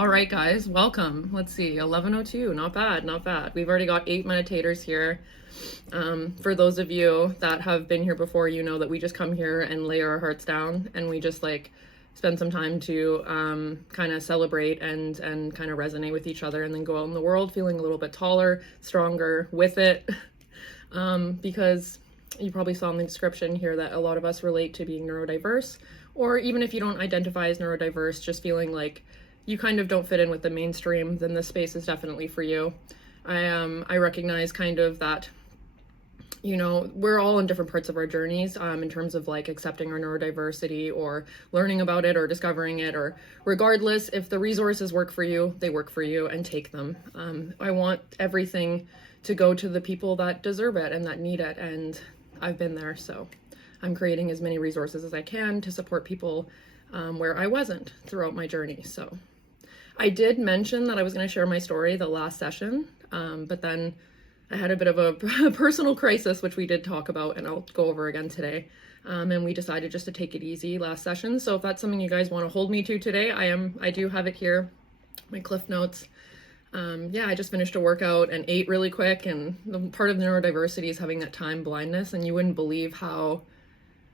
All right, guys, welcome. Let's see, 11:02. Not bad, not bad. We've already got 8 meditators here. For those of you that have been here before, you know that we just come here and lay our hearts down, and we just like spend some time to kind of celebrate and kind of resonate with each other, and then go out in the world feeling a little bit taller, stronger with it. Because you probably saw in the description here that a lot of us relate to being neurodiverse, or even if you don't identify as neurodiverse, just feeling like you kind of don't fit in with the mainstream, then this space is definitely for you. I recognize kind of that, you know, we're all in different parts of our journeys in terms of like accepting our neurodiversity or learning about it or discovering it, or regardless, if the resources work for you, they work for you, and take them. I want everything to go to the people that deserve it and that need it, and I've been there, so I'm creating as many resources as I can to support people where I wasn't throughout my journey. So I did mention that I was going to share my story the last session, but then I had a bit of a personal crisis, which we did talk about, and I'll go over again today. And we decided just to take it easy last session. So if that's something you guys want to hold me to today, I do have it here, my cliff notes. Yeah, I just finished a workout and ate really quick, and the part of neurodiversity is having that time blindness, and you wouldn't believe how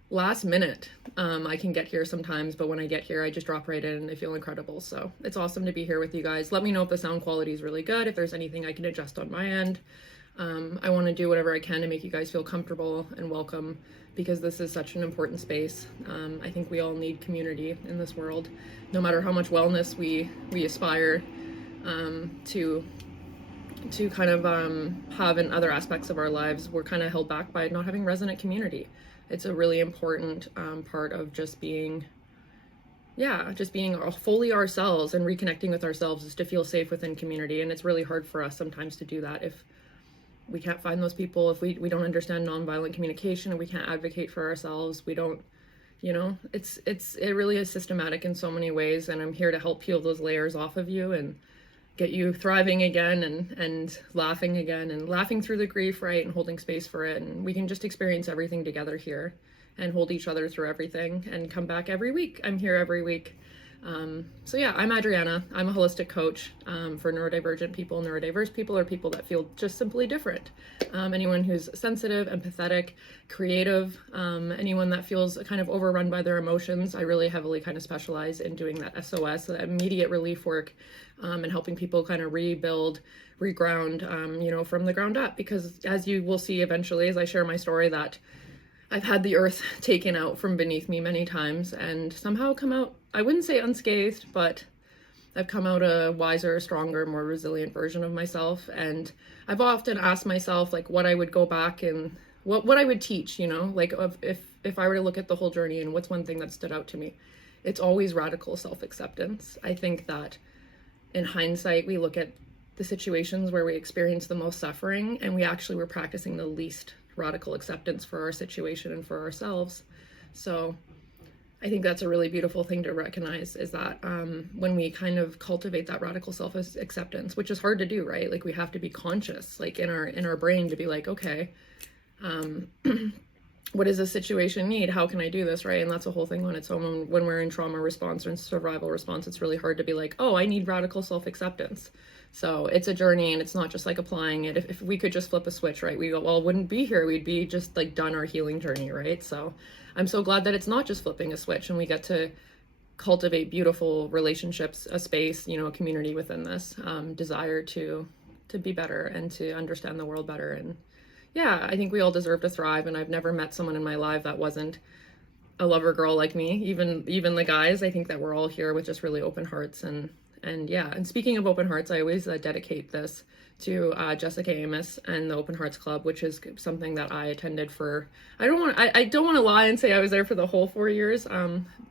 last minute I can get here sometimes, but when I get here I just drop right in and I feel incredible. So it's awesome to be here with you guys. Let me know if the sound quality is really good, if there's anything I can adjust on my end. I want to do whatever I can to make you guys feel comfortable and welcome, because this is such an important space. I think we all need community in this world, no matter how much wellness we aspire to kind of have in other aspects of our lives. We're kind of held back by not having resonant community. It's a really important part of just being fully ourselves, and reconnecting with ourselves is to feel safe within community. And it's really hard for us sometimes to do that if we can't find those people, if we don't understand nonviolent communication, and we can't advocate for ourselves. We don't, you know, it really is systematic in so many ways, and I'm here to help peel those layers off of you and get you thriving again and laughing again, and laughing through the grief, right, and holding space for it. And we can just experience everything together here and hold each other through everything, and come back every week. I'm here every week. So yeah, I'm Adriana. I'm a holistic coach for neurodivergent people, neurodiverse people, or people that feel just simply different. Anyone who's sensitive, empathetic, creative, anyone that feels kind of overrun by their emotions. I really heavily kind of specialize in doing that SOS, that immediate relief work, and helping people kind of rebuild, reground, you know, from the ground up. Because as you will see eventually, as I share my story, that I've had the earth taken out from beneath me many times, and somehow come out, I wouldn't say unscathed, but I've come out a wiser, stronger, more resilient version of myself. And I've often asked myself, like, what I would go back and what I would teach, you know, like if I were to look at the whole journey, and what's one thing that stood out to me, it's always radical self-acceptance. I think that in hindsight, we look at the situations where we experience the most suffering, and we actually were practicing the least radical acceptance for our situation and for ourselves. So I think that's a really beautiful thing to recognize, is that when we kind of cultivate that radical self-acceptance, which is hard to do, right? Like, we have to be conscious, like in our brain, to be like, okay, what does this situation need? How can I do this, right? And that's a whole thing on its own. When we're in trauma response or in survival response, it's really hard to be like, oh, I need radical self-acceptance. So it's a journey, and it's not just like applying it. If we could just flip a switch, right, we go, well, wouldn't be here. We'd be just like done our healing journey, right? So I'm so glad that it's not just flipping a switch, and we get to cultivate beautiful relationships, a space, you know, a community within this desire to be better and to understand the world better. And yeah, I think we all deserve to thrive, and I've never met someone in my life that wasn't a lover girl like me. Even the guys, I think that we're all here with just really open hearts. And yeah, and speaking of open hearts, I always dedicate this to Jessica Amos and the Open Hearts Club, which is something that I attended for, I don't want to lie and say I was there for the whole 4 years.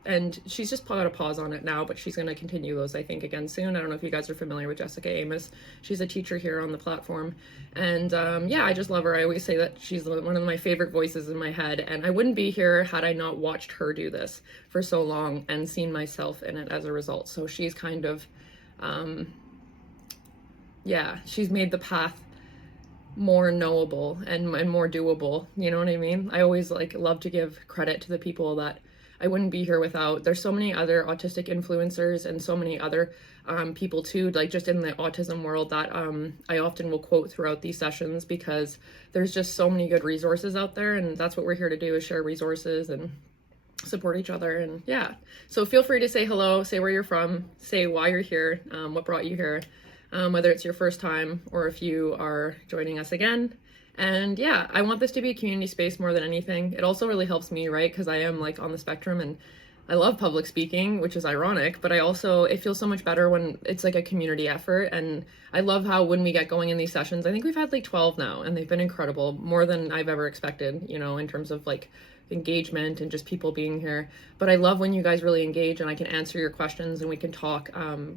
And she's just put a pause on it now, but she's going to continue those, I think, again soon. I don't know if you guys are familiar with Jessica Amos. She's a teacher here on the platform. And yeah, I just love her. I always say that she's one of my favorite voices in my head. And I wouldn't be here had I not watched her do this for so long and seen myself in it as a result. So she's kind of, yeah, she's made the path more knowable and more doable. You know what I mean? I always like love to give credit to the people that I wouldn't be here without. There's so many other autistic influencers and so many other people too, like just in the autism world, that I often will quote throughout these sessions, because there's just so many good resources out there, and that's what we're here to do, is share resources and support each other. And yeah, so feel free to say hello, say where you're from, say why you're here, what brought you here, whether it's your first time or if you are joining us again. And yeah, I want this to be a community space more than anything. It also really helps me, right? Because I am like on the spectrum and I love public speaking, which is ironic, but it feels so much better when it's like a community effort. And I love how when we get going in these sessions, I think we've had like 12 now, and they've been incredible, more than I've ever expected, you know, in terms of like engagement and just people being here. But I love when you guys really engage and I can answer your questions and we can talk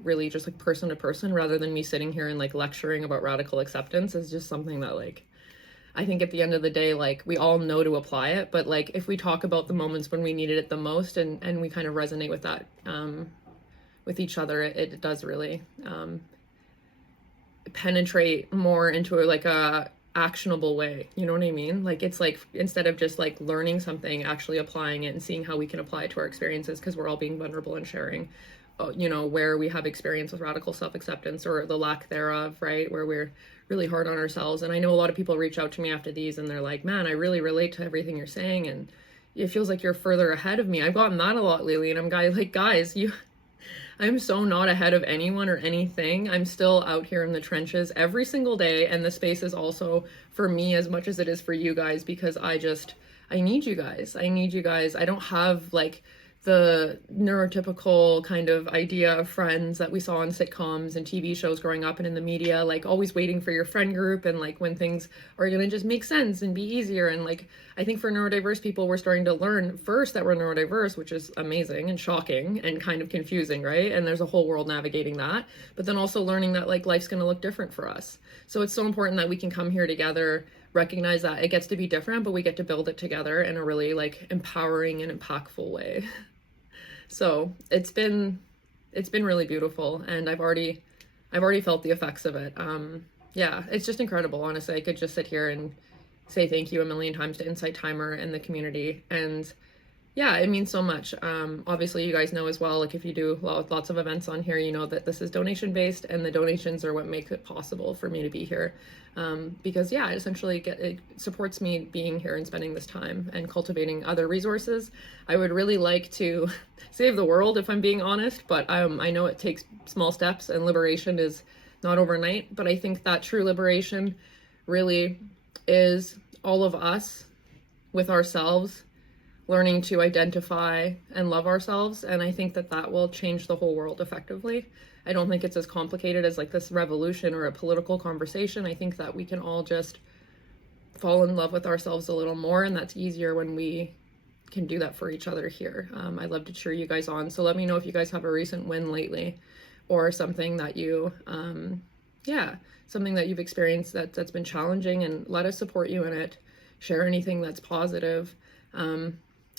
really just like person to person, rather than me sitting here and like lecturing about radical acceptance. Is just something that like, I think at the end of the day, like we all know to apply it, but like if we talk about the moments when we needed it the most, and we kind of resonate with that with each other, it does really penetrate more into like a actionable way. You know what I mean? Like it's like, instead of just like learning something, actually applying it and seeing how we can apply it to our experiences, because we're all being vulnerable and sharing, you know, where we have experience with radical self-acceptance or the lack thereof, right? Where we're really hard on ourselves. And I know a lot of people reach out to me after these and they're like, man, I really relate to everything you're saying, and it feels like you're further ahead of me. I've gotten that a lot lately, and I'm like, guys, I'm so not ahead of anyone or anything. I'm still out here in the trenches every single day, and the space is also for me as much as it is for you guys, because I need you guys. I need you guys. I don't have like the neurotypical kind of idea of friends that we saw in sitcoms and TV shows growing up and in the media, like always waiting for your friend group and like when things are going to just make sense and be easier. And like, I think for neurodiverse people, we're starting to learn first that we're neurodiverse, which is amazing and shocking and kind of confusing, right? And there's a whole world navigating that, but then also learning that like life's going to look different for us. So it's so important that we can come here together, recognize that it gets to be different, but we get to build it together in a really like empowering and impactful way. So it's been really beautiful, and I've already felt the effects of it. Yeah, it's just incredible. Honestly, I could just sit here and say thank you a million times to Insight Timer and the community. And yeah, it means so much. Obviously you guys know as well, like if you do lots of events on here, you know that this is donation based, and the donations are what make it possible for me to be here. Because yeah, it supports me being here and spending this time and cultivating other resources. I would really like to save the world, if I'm being honest, but I know it takes small steps, and liberation is not overnight, but I think that true liberation really is all of us with ourselves learning to identify and love ourselves. And I think that will change the whole world effectively. I don't think it's as complicated as like this revolution or a political conversation. I think that we can all just fall in love with ourselves a little more, and that's easier when we can do that for each other here. I love to cheer you guys on. So let me know if you guys have a recent win lately, or something that you, something that you've experienced that's been challenging, and let us support you in it. Share anything that's positive.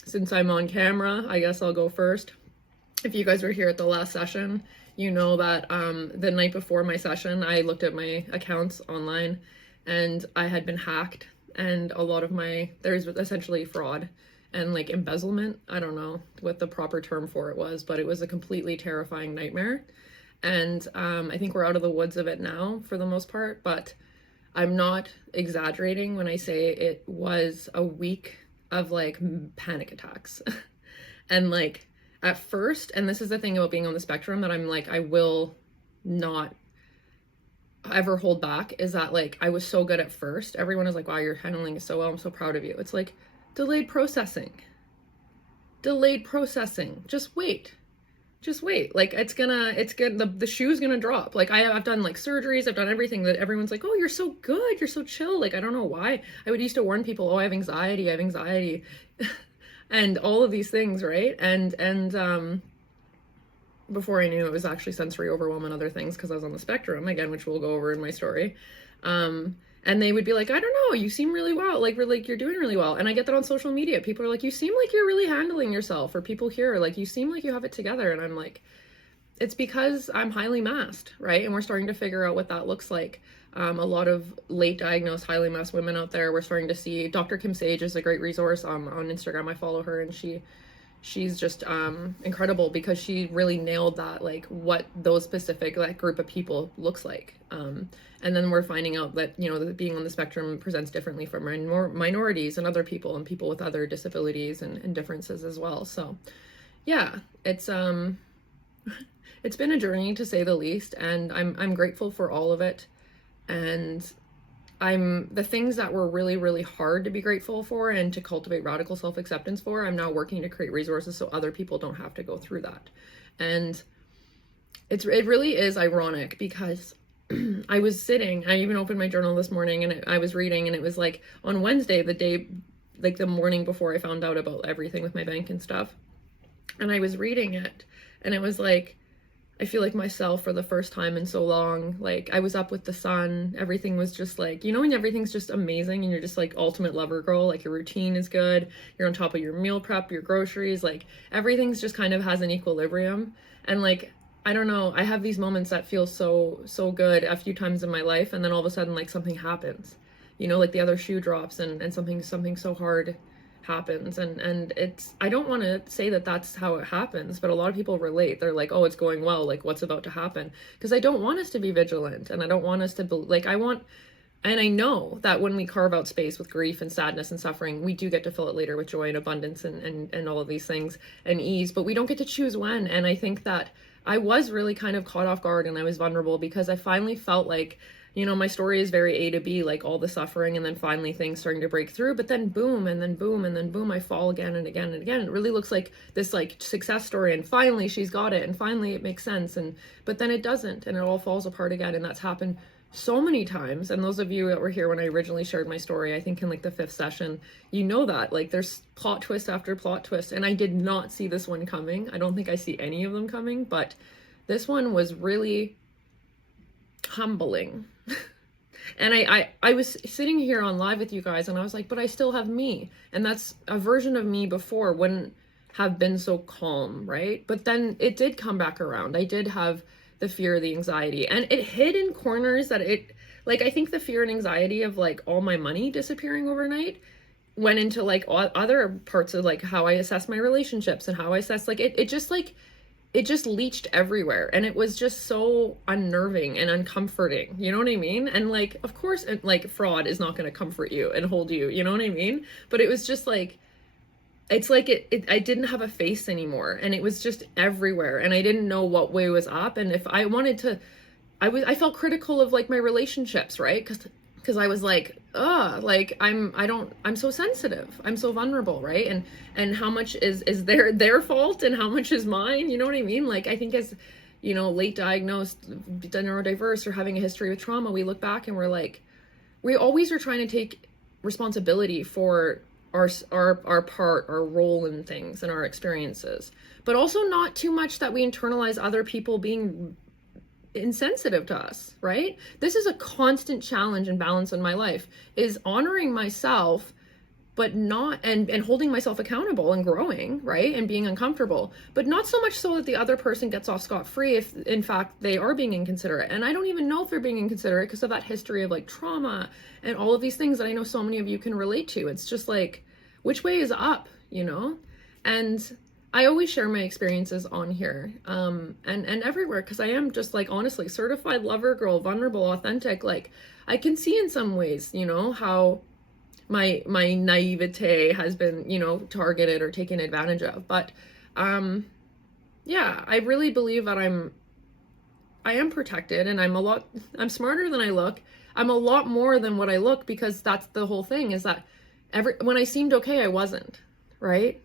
Since I'm on camera, I guess I'll go first. If you guys were here at the last session, you know that the night before my session, I looked at my accounts online, and I had been hacked, and a lot of there's essentially fraud and like embezzlement. I don't know what the proper term for it was, but it was a completely terrifying nightmare. And I think we're out of the woods of it now for the most part, but I'm not exaggerating when I say it was a week of like panic attacks. And like at first, and this is the thing about being on the spectrum that I'm like, I will not ever hold back, is that like I was so good at first. Everyone is like, wow, you're handling it so well, I'm so proud of you. It's like delayed processing. Just wait. Like it's good. The shoe's gonna drop. Like I've done like surgeries, I've done everything that everyone's like, oh, you're so good, you're so chill. Like I don't know why. I would used to warn people, oh, I have anxiety. And all of these things, right? And before I knew it was actually sensory overwhelm and other things, because I was on the spectrum again, which we'll go over in my story. And they would be like, I don't know, you seem really well, like you're doing really well. And I get that on social media. People are like, you seem like you're really handling yourself. Or people here, like, you seem like you have it together. And I'm like, it's because I'm highly masked, right? And we're starting to figure out what that looks like. A lot of late diagnosed, highly masked women out there, we're starting to see. Dr. Kim Sage is a great resource on Instagram. I follow her, and she she's just incredible, because she really nailed that, like what those specific like group of people looks like. And then we're finding out that, you know, that being on the spectrum presents differently for minorities and other people and people with other disabilities and differences as well. So yeah, it's it's been a journey, to say the least, and I'm grateful for all of it. And the things that were really, really hard to be grateful for and to cultivate radical self-acceptance for, I'm now working to create resources so other people don't have to go through that. And it really is ironic, because I was sitting, I even opened my journal this morning, and I was reading, and it was like on Wednesday, the day, like the morning before I found out about everything with my bank and stuff. And I was reading it, and it was like, I feel like myself for the first time in so long. Like, I was up with the sun, everything was just like, you know, when everything's just amazing and you're just like ultimate lover girl, like your routine is good, you're on top of your meal prep, your groceries, like everything's just kind of has an equilibrium. And like, I don't know, I have these moments that feel so good a few times in my life, and then all of a sudden like something happens, you know, like the other shoe drops, and something so hard happens, and it's, I don't want to say that that's how it happens, but a lot of people relate. They're like, oh, it's going well, like what's about to happen? Because I don't want us to be vigilant, and I don't want us to like, I want, and I know that when we carve out space with grief and sadness and suffering, we do get to fill it later with joy and abundance and all of these things and ease, but we don't get to choose when. And I think that I was really kind of caught off guard, and I was vulnerable, because I finally felt like, you know, my story is very A to B, like all the suffering, and then finally things starting to break through, but then boom, and then boom, and then boom, I fall again and again and again. It really looks like this like success story, and finally she's got it, and finally it makes sense, but then it doesn't, and it all falls apart again. And that's happened so many times. And those of you that were here when I originally shared my story, I think in like the 5th session, you know that like there's plot twist after plot twist, and I did not see this one coming. I don't think I see any of them coming, but this one was really humbling. And I was sitting here on live with you guys, and I was like, but I still have me, and that's a version of me before wouldn't have been so calm, right? But then it did come back around. I did have the fear, the anxiety, and it hid in corners that it, like, I think the fear and anxiety of like all my money disappearing overnight went into like other parts of like how I assess my relationships and how I assess, like it just leached everywhere, and it was just so unnerving and uncomforting, you know what I mean? And like, of course, like fraud is not going to comfort you and hold you, you know what I mean? But it was just like, it's like I didn't have a face anymore, and it was just everywhere, and I didn't know what way was up. And if I wanted to, I felt critical of like my relationships, right? Because I was like, like I'm so sensitive, I'm so vulnerable, right? And how much is their fault, and how much is mine? You know what I mean? Like, I think as, you know, late diagnosed neurodiverse or having a history with trauma, we look back and we're like, we always are trying to take responsibility for our part, our role in things and our experiences, but also not too much that we internalize other people being insensitive to us, right? This is a constant challenge and balance in my life, is honoring myself, but not, and holding myself accountable and growing, right? And being uncomfortable, but not so much so that the other person gets off scot-free if in fact they are being inconsiderate. And I don't even know if they're being inconsiderate because of that history of like trauma and all of these things that I know so many of you can relate to. It's just like, which way is up, you know? And I always share my experiences on here, and everywhere, because I am just like, honestly, certified lover girl, vulnerable, authentic. Like, I can see in some ways, you know, how my naivete has been, you know, targeted or taken advantage of. But yeah, I really believe that I am protected, and I'm smarter than I look. I'm a lot more than what I look, because that's the whole thing, is that when I seemed okay, I wasn't, right?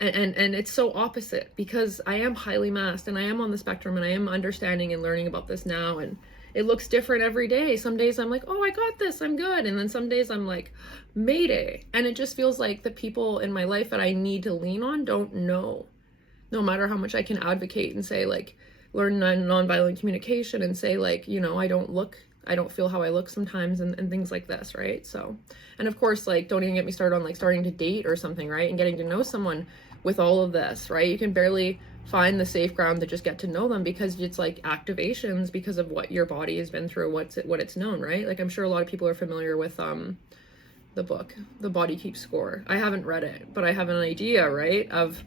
And it's so opposite, because I am highly masked, and I am on the spectrum, and I am understanding and learning about this now, and it looks different every day. Some days I'm like, oh, I got this, I'm good. And then some days I'm like, mayday. And it just feels like the people in my life that I need to lean on don't know. No matter how much I can advocate and say, like, learn nonviolent communication and say, like, you know, I don't feel how I look sometimes, and things like this, right? So, and of course, like, don't even get me started on like starting to date or something, right? And getting to know someone with all of this, right? You can barely find the safe ground to just get to know them, because it's like activations because of what your body has been through, what it's known, right? Like, I'm sure a lot of people are familiar with the book, The Body Keeps Score. I haven't read it, but I have an idea, right, of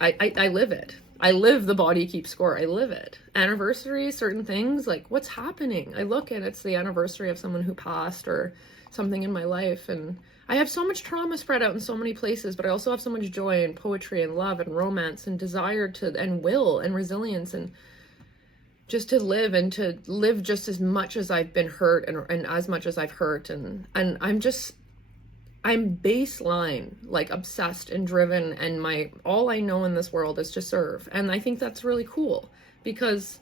I live it. I live the body keeps score. I live it. Anniversaries, certain things, like what's happening? I look and it's the anniversary of someone who passed or something in my life. And I have so much trauma spread out in so many places, but I also have so much joy and poetry and love and romance and desire to, and will and resilience, and just to live just as much as I've been hurt, and as much as I've hurt. And I'm baseline, like obsessed and driven, and all I know in this world is to serve. And I think that's really cool, because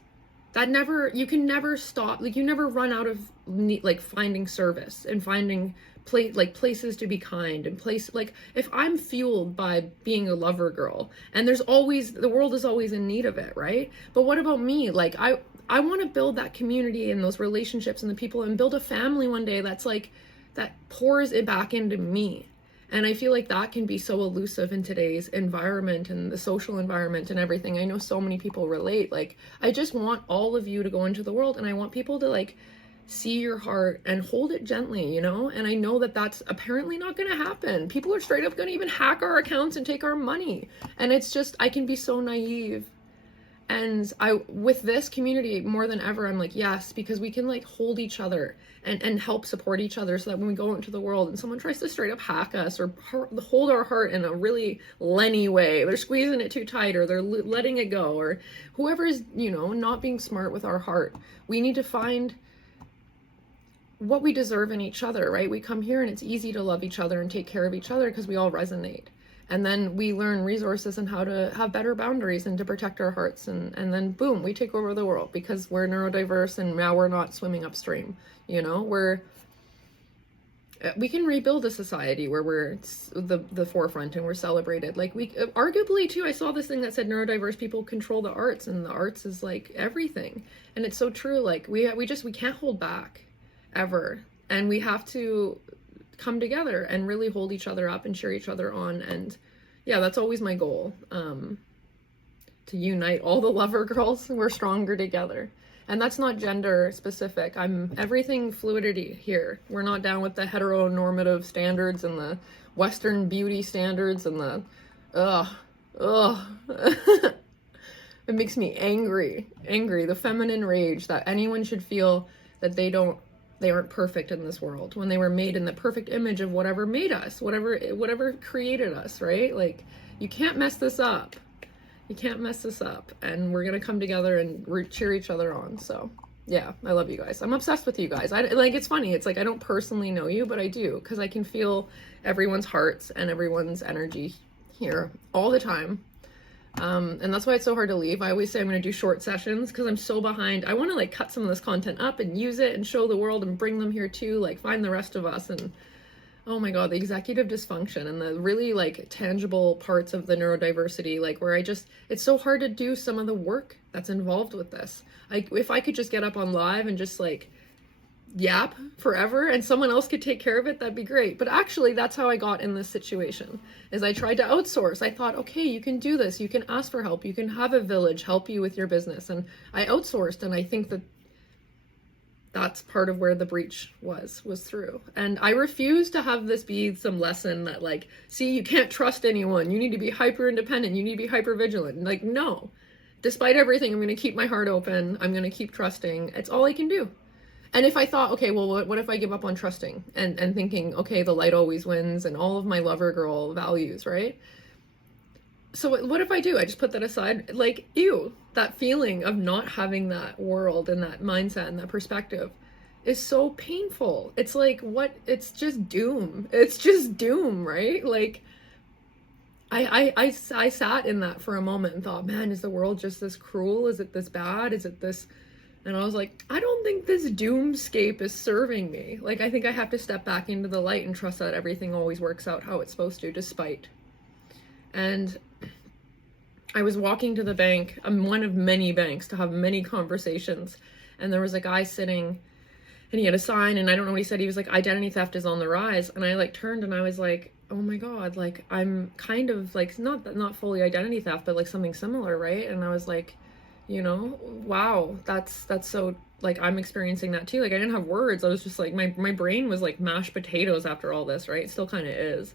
you can never stop, like you never run out of like finding service and finding places to be kind, and like if I'm fueled by being a lover girl, and the world is always in need of it, right? But what about me? Like I want to build that community and those relationships and the people, and build a family one day that's like, that pours it back into me. And I feel like that can be so elusive in today's environment and the social environment and everything. I know so many people relate. Like, I just want all of you to go into the world, and I want people to like see your heart and hold it gently, you know? And I know that that's apparently not going to happen. People are straight up going to even hack our accounts and take our money. And it's just, I can be so naive. And with this community more than ever, I'm like, yes, because we can like hold each other and help support each other, so that when we go into the world and someone tries to straight up hack us or hold our heart in a really Lenny way, they're squeezing it too tight, or they're letting it go, or whoever is, you know, not being smart with our heart, we need to find what we deserve in each other, right? We come here and it's easy to love each other and take care of each other because we all resonate. And then we learn resources and how to have better boundaries and to protect our hearts. And then boom, we take over the world because we're neurodiverse, and now we're not swimming upstream. You know, we can rebuild a society where we're the forefront and we're celebrated. Like arguably too, I saw this thing that said neurodiverse people control the arts, and the arts is like everything. And it's so true. Like we can't hold back ever. And we have to come together and really hold each other up and cheer each other on. And yeah, that's always my goal, to unite all the lover girls. We're stronger together. And that's not gender specific. I'm everything fluidity here. We're not down with the heteronormative standards and the Western beauty standards and the it makes me angry. The feminine rage that anyone should feel that they aren't perfect in this world when they were made in the perfect image of whatever made us, whatever created us, right? Like, you can't mess this up. You can't mess this up. And we're going to come together and cheer each other on. So yeah, I love you guys. I'm obsessed with you guys. It's funny. It's like, I don't personally know you, but I do, because I can feel everyone's hearts and everyone's energy here all the time. And that's why it's so hard to leave. I always say I'm going to do short sessions because I'm so behind. I want to like cut some of this content up and use it and show the world and bring them here too, like find the rest of us. And oh my God, the executive dysfunction and the really like tangible parts of the neurodiversity, like where it's so hard to do some of the work that's involved with this. Like if I could just get up on live and just like yap forever and someone else could take care of it, that'd be great. But actually that's how I got in this situation, is I tried to outsource. I thought, okay, you can do this, you can ask for help, you can have a village help you with your business. And I outsourced, and I think that's part of where the breach was through. And I refuse to have this be some lesson that like, see, you can't trust anyone, you need to be hyper independent, you need to be hyper vigilant. Like, no, despite everything, I'm going to keep my heart open, I'm going to keep trusting. It's all I can do. And if I thought, okay, well, what if I give up on trusting and thinking, okay, the light always wins and all of my lover girl values, right? So what if I do? I just put that aside. Like, ew, that feeling of not having that world and that mindset and that perspective is so painful. It's like, it's just doom. It's just doom, right? Like, I sat in that for a moment and thought, man, is the world just this cruel? Is it this bad? Is it this? And I was like, I don't think this doomscape is serving me. Like, I think I have to step back into the light and trust that everything always works out how it's supposed to, despite. And I was walking to the bank. I'm one of many banks to have many conversations. And there was a guy sitting, and he had a sign, and I don't know what he said. He was like, identity theft is on the rise. And I like turned and I was like, oh my God, like I'm kind of like, not fully identity theft, but like something similar, right? And I was like, you know, wow, that's so, like, I'm experiencing that too. Like, I didn't have words. I was just like, my brain was like mashed potatoes after all this, right? It still kind of is.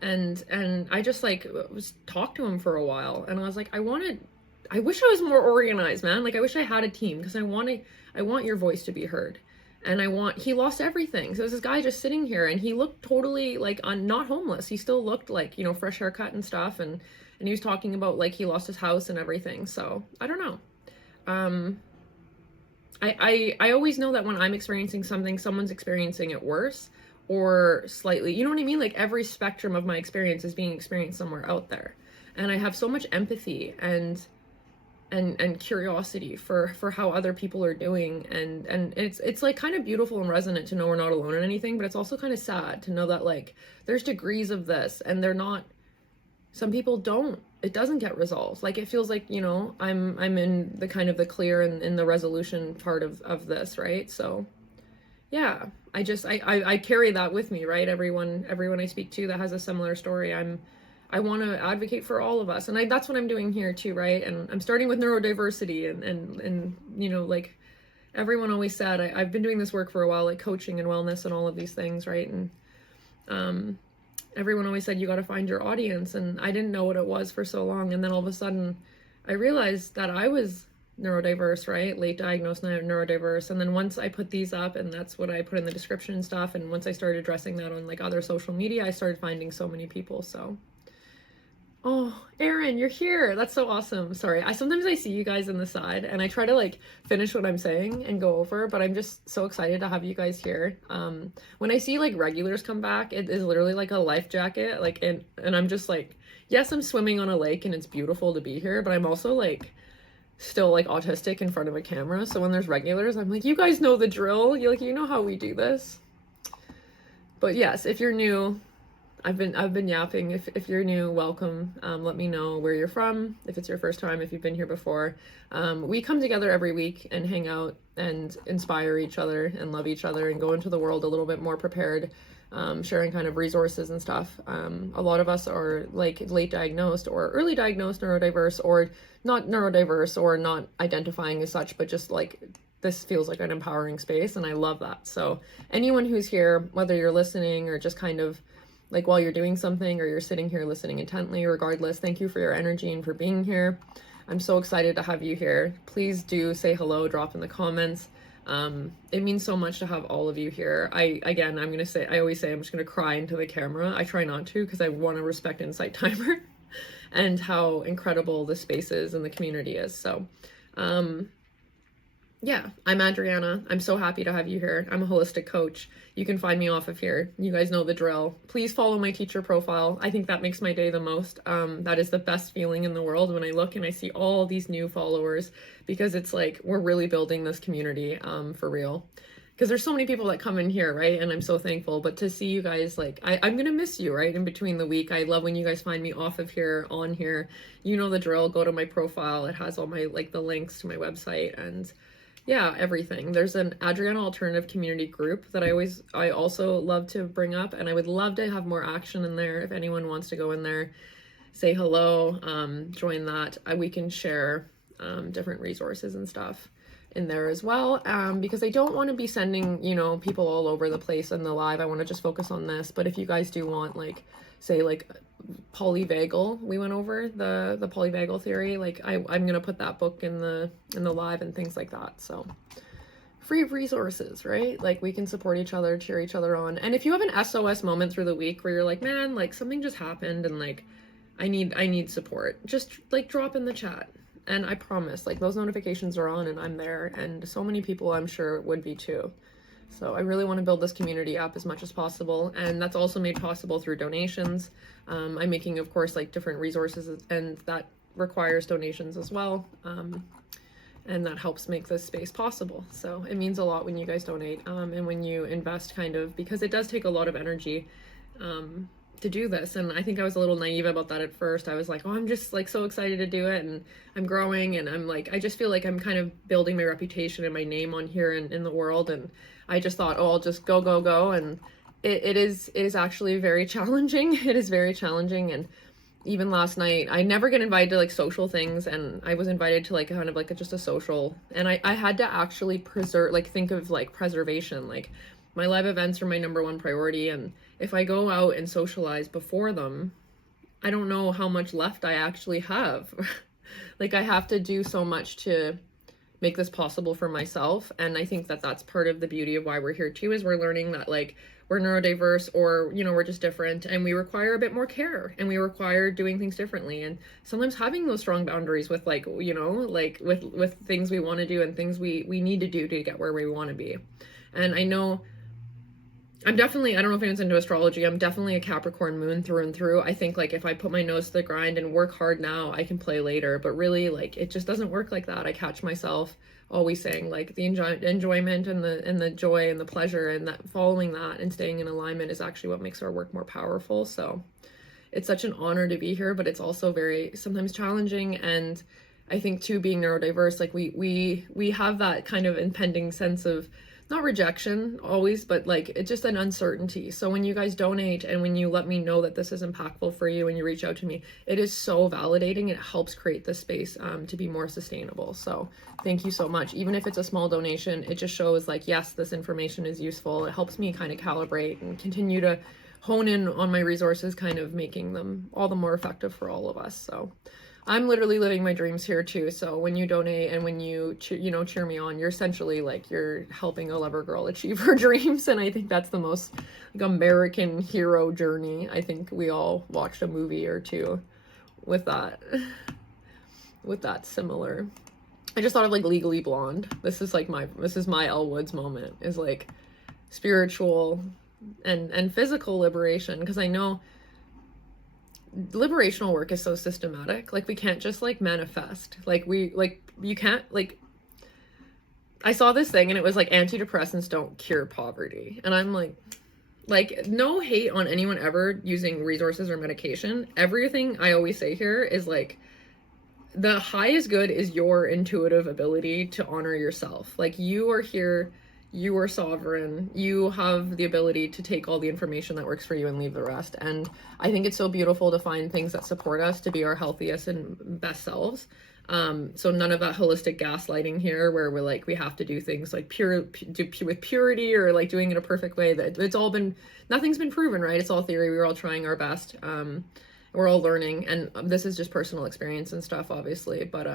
And I just like was talked to him for a while, and I was like, I wish I was more organized, man. Like I wish I had a team, because I want your voice to be heard. And he lost everything. So there's this guy just sitting here, and he looked totally like not homeless. He still looked like, fresh haircut and stuff. And he was talking about like he lost his house and everything. So I don't know. I always know that when I'm experiencing something, someone's experiencing it worse or slightly, you know what I mean? Like every spectrum of my experience is being experienced somewhere out there. And I have so much empathy and curiosity for how other people are doing, and it's like kind of beautiful and resonant to know we're not alone in anything, but it's also kind of sad to know that like there's degrees of this, and they're not, some people don't, it doesn't get resolved. Like it feels like, I'm in the kind of the clear and in the resolution part of this, right? So yeah, I carry that with me, right? Everyone I speak to that has a similar story, I want to advocate for all of us. And that's what I'm doing here too, right? And I'm starting with neurodiversity and like everyone always said, I've been doing this work for a while, like coaching and wellness and all of these things, right? And everyone always said, you got to find your audience. And I didn't know what it was for so long. And then all of a sudden I realized that I was neurodiverse, right? Late diagnosed neurodiverse. And then once I put these up, and that's what I put in the description and stuff, and once I started addressing that on like other social media, I started finding so many people. So oh, Aaron, you're here. That's so awesome. Sorry. Sometimes I see you guys in the side and I try to like finish what I'm saying and go over, but I'm just so excited to have you guys here. When I see like regulars come back, it is literally like a life jacket. Like, and I'm just like, yes, I'm swimming on a lake and it's beautiful to be here, but I'm also like still like autistic in front of a camera. So when there's regulars, I'm like, you guys know the drill. You know how we do this. But yes, if you're new, I've been yapping. If you're new, welcome. Let me know where you're from, if it's your first time, if you've been here before. We come together every week and hang out and inspire each other and love each other and go into the world a little bit more prepared, sharing kind of resources and stuff. A lot of us are like late diagnosed or early diagnosed neurodiverse, or not neurodiverse or not identifying as such, but just like this feels like an empowering space, and I love that. So anyone who's here, whether you're listening or just kind of like while you're doing something or you're sitting here listening intently, regardless, thank you for your energy and for being here. I'm so excited to have you here. Please do say hello, drop in the comments. It means so much to have all of you here. I always say I'm just going to cry into the camera. I try not to, because I want to respect Insight Timer and how incredible the space is and the community is. So, yeah, I'm Adriana. I'm so happy to have you here. I'm a holistic coach. You can find me off of here. You guys know the drill. Please follow my teacher profile. I think that makes my day the most. That is the best feeling in the world when I look and I see all these new followers, because it's like we're really building this community for real. Because there's so many people that come in here, right? And I'm so thankful. But to see you guys, like, I'm going to miss you, right? In between the week. I love when you guys find me off of here, on here. You know the drill. Go to my profile. It has all my, like, the links to my website and yeah, everything. There's an Adriana Alternative Community group that I also love to bring up, and I would love to have more action in there. If anyone wants to go in there, say hello, join that. We can share different resources and stuff in there as well, because I don't want to be sending, people all over the place in the live. I want to just focus on this. But if you guys do want, like, say, like, polyvagal, we went over the polyvagal theory, like I'm gonna put that book in the live and things like that. So free resources, right? Like we can support each other, cheer each other on. And if you have an SOS moment through the week where you're like, man, like something just happened and like I need support, just like drop in the chat, and I promise, like, those notifications are on and I'm there, and so many people I'm sure would be too. So I really want to build this community up as much as possible, and that's also made possible through donations. I'm making, of course, like different resources, and that requires donations as well, and that helps make this space possible. So it means a lot when you guys donate, and when you invest, kind of, because it does take a lot of energy to do this. And I think I was a little naive about that at first. I was like, oh, I'm just like so excited to do it, and I'm growing, and I'm like, I just feel like I'm kind of building my reputation and my name on here in the world. And I just thought, oh, I'll just go. And it is actually very challenging. It is very challenging. And even last night, I never get invited to like social things, and I was invited to like kind of like just a social, and I had to actually think of like preservation. Like my live events are my number one priority, and if I go out and socialize before them, I don't know how much left I actually have. Like, I have to do so much to make this possible for myself. And I think that that's part of the beauty of why we're here too, is we're learning that, like, we're neurodiverse, or, you know, we're just different, and we require a bit more care, and we require doing things differently, and sometimes having those strong boundaries with, like, you know, like with things we want to do and things we need to do to get where we want to be. And I know I'm definitely, I don't know if anyone's into astrology, I'm definitely a Capricorn moon through and through. I think, like, if I put my nose to the grind and work hard now, I can play later. But really, like, it just doesn't work like that. I catch myself always saying, like, the enjoyment and the joy and the pleasure, and that following that and staying in alignment is actually what makes our work more powerful. So it's such an honor to be here, but it's also very sometimes challenging. And I think too, being neurodiverse, like, we have that kind of impending sense of, not rejection always, but like, it's just an uncertainty. So when you guys donate and when you let me know that this is impactful for you and you reach out to me, it is so validating. It helps create this space to be more sustainable. So thank you so much. Even if it's a small donation, it just shows, like, yes, this information is useful. It helps me kind of calibrate and continue to hone in on my resources, kind of making them all the more effective for all of us. So I'm literally living my dreams here too. So when you donate and when you cheer me on, you're essentially, like, you're helping a lover girl achieve her dreams. And I think that's the most, like, American hero journey. I think we all watched a movie or two with that similar. I just thought of, like, Legally Blonde. This is my Elle Woods moment, is like spiritual and physical liberation, because I know liberational work is so systematic. Like, we can't just, like, manifest. You can't, like, I saw this thing and it was like, antidepressants don't cure poverty. And I'm like, no hate on anyone ever using resources or medication. Everything I always say here is, like, the highest good is your intuitive ability to honor yourself. Like, you are here, you are sovereign, you have the ability to take all the information that works for you and leave the rest. And I think it's so beautiful to find things that support us to be our healthiest and best selves. So none of that holistic gaslighting here, where we're like, we have to do things like with purity, or like doing it a perfect way. That it's all been, nothing's been proven, right? It's all theory. We're all trying our best. We're all learning, and this is just personal experience and stuff, obviously. But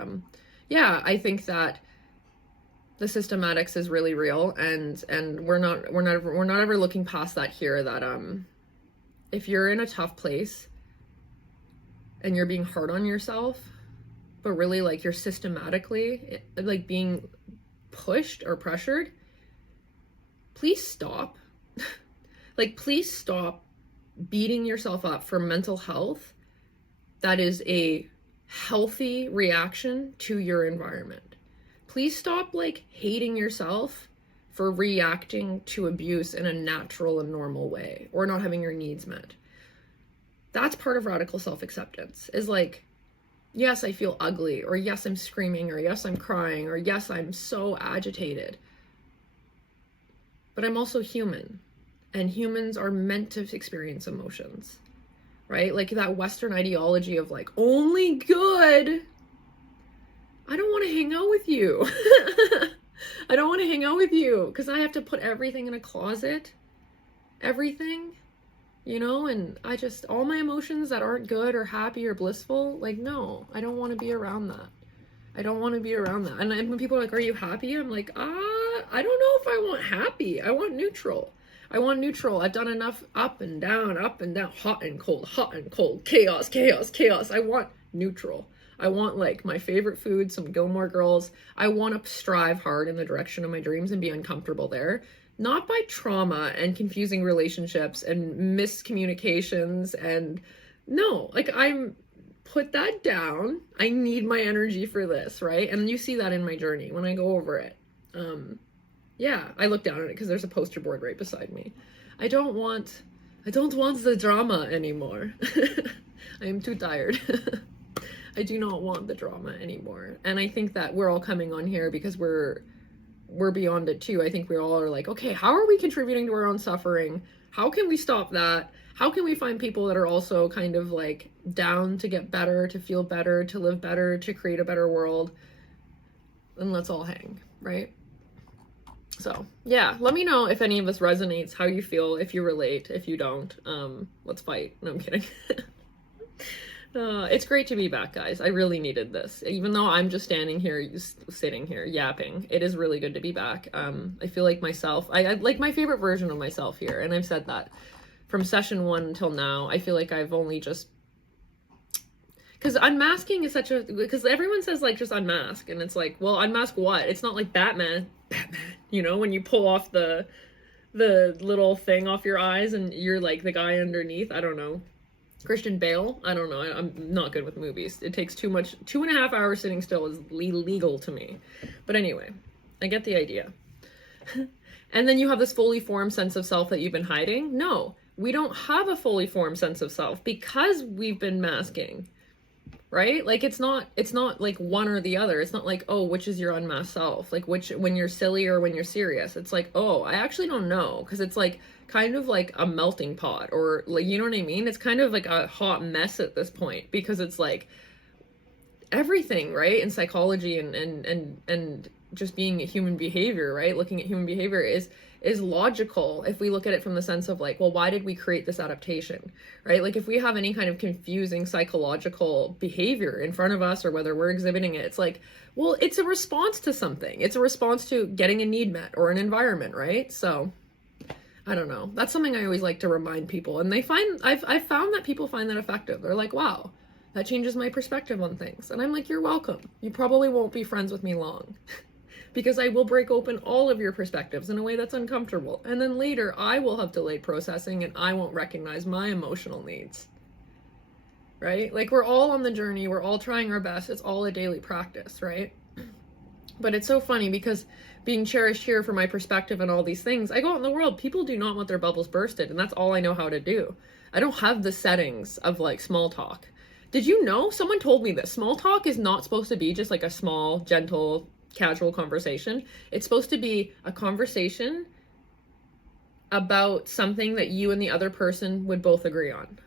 yeah, I think that the systematics is really real, and we're not ever looking past that here. That if you're in a tough place and you're being hard on yourself, but really, like, you're systematically, like, being pushed or pressured, please stop. Like, please stop beating yourself up for mental health that is a healthy reaction to your environment. Please stop, like, hating yourself for reacting to abuse in a natural and normal way, or not having your needs met. That's part of radical self-acceptance, is like, yes, I feel ugly, or yes, I'm screaming, or yes, I'm crying, or yes, I'm so agitated. But I'm also human, and humans are meant to experience emotions, right? Like, that Western ideology of, like, only good. I don't want to hang out with you. I don't want to hang out with you because I have to put everything in a closet. Everything, you know, and all my emotions that aren't good or happy or blissful, like, no, I don't want to be around that. I don't want to be around that. And when people are like, are you happy? I'm like, I don't know if I want happy. I want neutral. I want neutral. I've done enough up and down, hot and cold, chaos, chaos, chaos. I want neutral. I want, like, my favorite food, some Gilmore Girls. I want to strive hard in the direction of my dreams and be uncomfortable there. Not by trauma and confusing relationships and miscommunications. And no, like, I'm put that down. I need my energy for this, right? And you see that in my journey when I go over it. Yeah, I look down at it because there's a poster board right beside me. I don't want the drama anymore. I am too tired. I do not want the drama anymore. And I think that we're all coming on here because we're beyond it too. I think we all are like, okay, how are we contributing to our own suffering? How can we stop that? How can we find people that are also kind of, like, down to get better, to feel better, to live better, to create a better world? And let's all hang, right? So yeah, let me know if any of this resonates, how you feel, if you relate, if you don't, let's fight. No, I'm kidding. It's great to be back, guys. I really needed this. Even though I'm just standing here, sitting here, yapping, it is really good to be back. I feel like myself, I like my favorite version of myself here, and I've said that from session 1 until now. I feel like I've only just, because unmasking is such a, because everyone says like just unmask, and it's like, well, unmask what? It's not like Batman, you know, when you pull off the little thing off your eyes and you're like the guy underneath. I don't know. Christian Bale, I don't know. I'm not good with movies. It takes too much. 2.5 hours sitting still is illegal to me. But anyway, I get the idea. And then you have this fully formed sense of self that you've been hiding. No, we don't have a fully formed sense of self because we've been masking, right? Like it's not like one or the other. It's not like, oh, which is your unmasked self? Like which, when you're silly or when you're serious. It's like, oh, I actually don't know. Because it's like kind of like a melting pot, or like, you know what I mean? It's kind of like a hot mess at this point, because it's like everything, right? In psychology and just being a human behavior, right? Looking at human behavior is logical if we look at it from the sense of like, well, why did we create this adaptation, right? Like if we have any kind of confusing psychological behavior in front of us, or whether we're exhibiting it, it's like, well, it's a response to something. It's a response to getting a need met or an environment, right? So I don't know. That's something I always like to remind people. And I've found that people find that effective. They're like, wow, that changes my perspective on things. And I'm like, you're welcome. You probably won't be friends with me long because I will break open all of your perspectives in a way that's uncomfortable. And then later I will have delayed processing and I won't recognize my emotional needs, right? Like we're all on the journey. We're all trying our best. It's all a daily practice, right? But it's so funny because being cherished here for my perspective and all these things, I go out in the world, people do not want their bubbles bursted, and that's all I know how to do. I don't have the settings of like small talk. Did you know? Someone told me this. Small talk is not supposed to be just like a small, gentle, casual conversation. It's supposed to be a conversation about something that you and the other person would both agree on.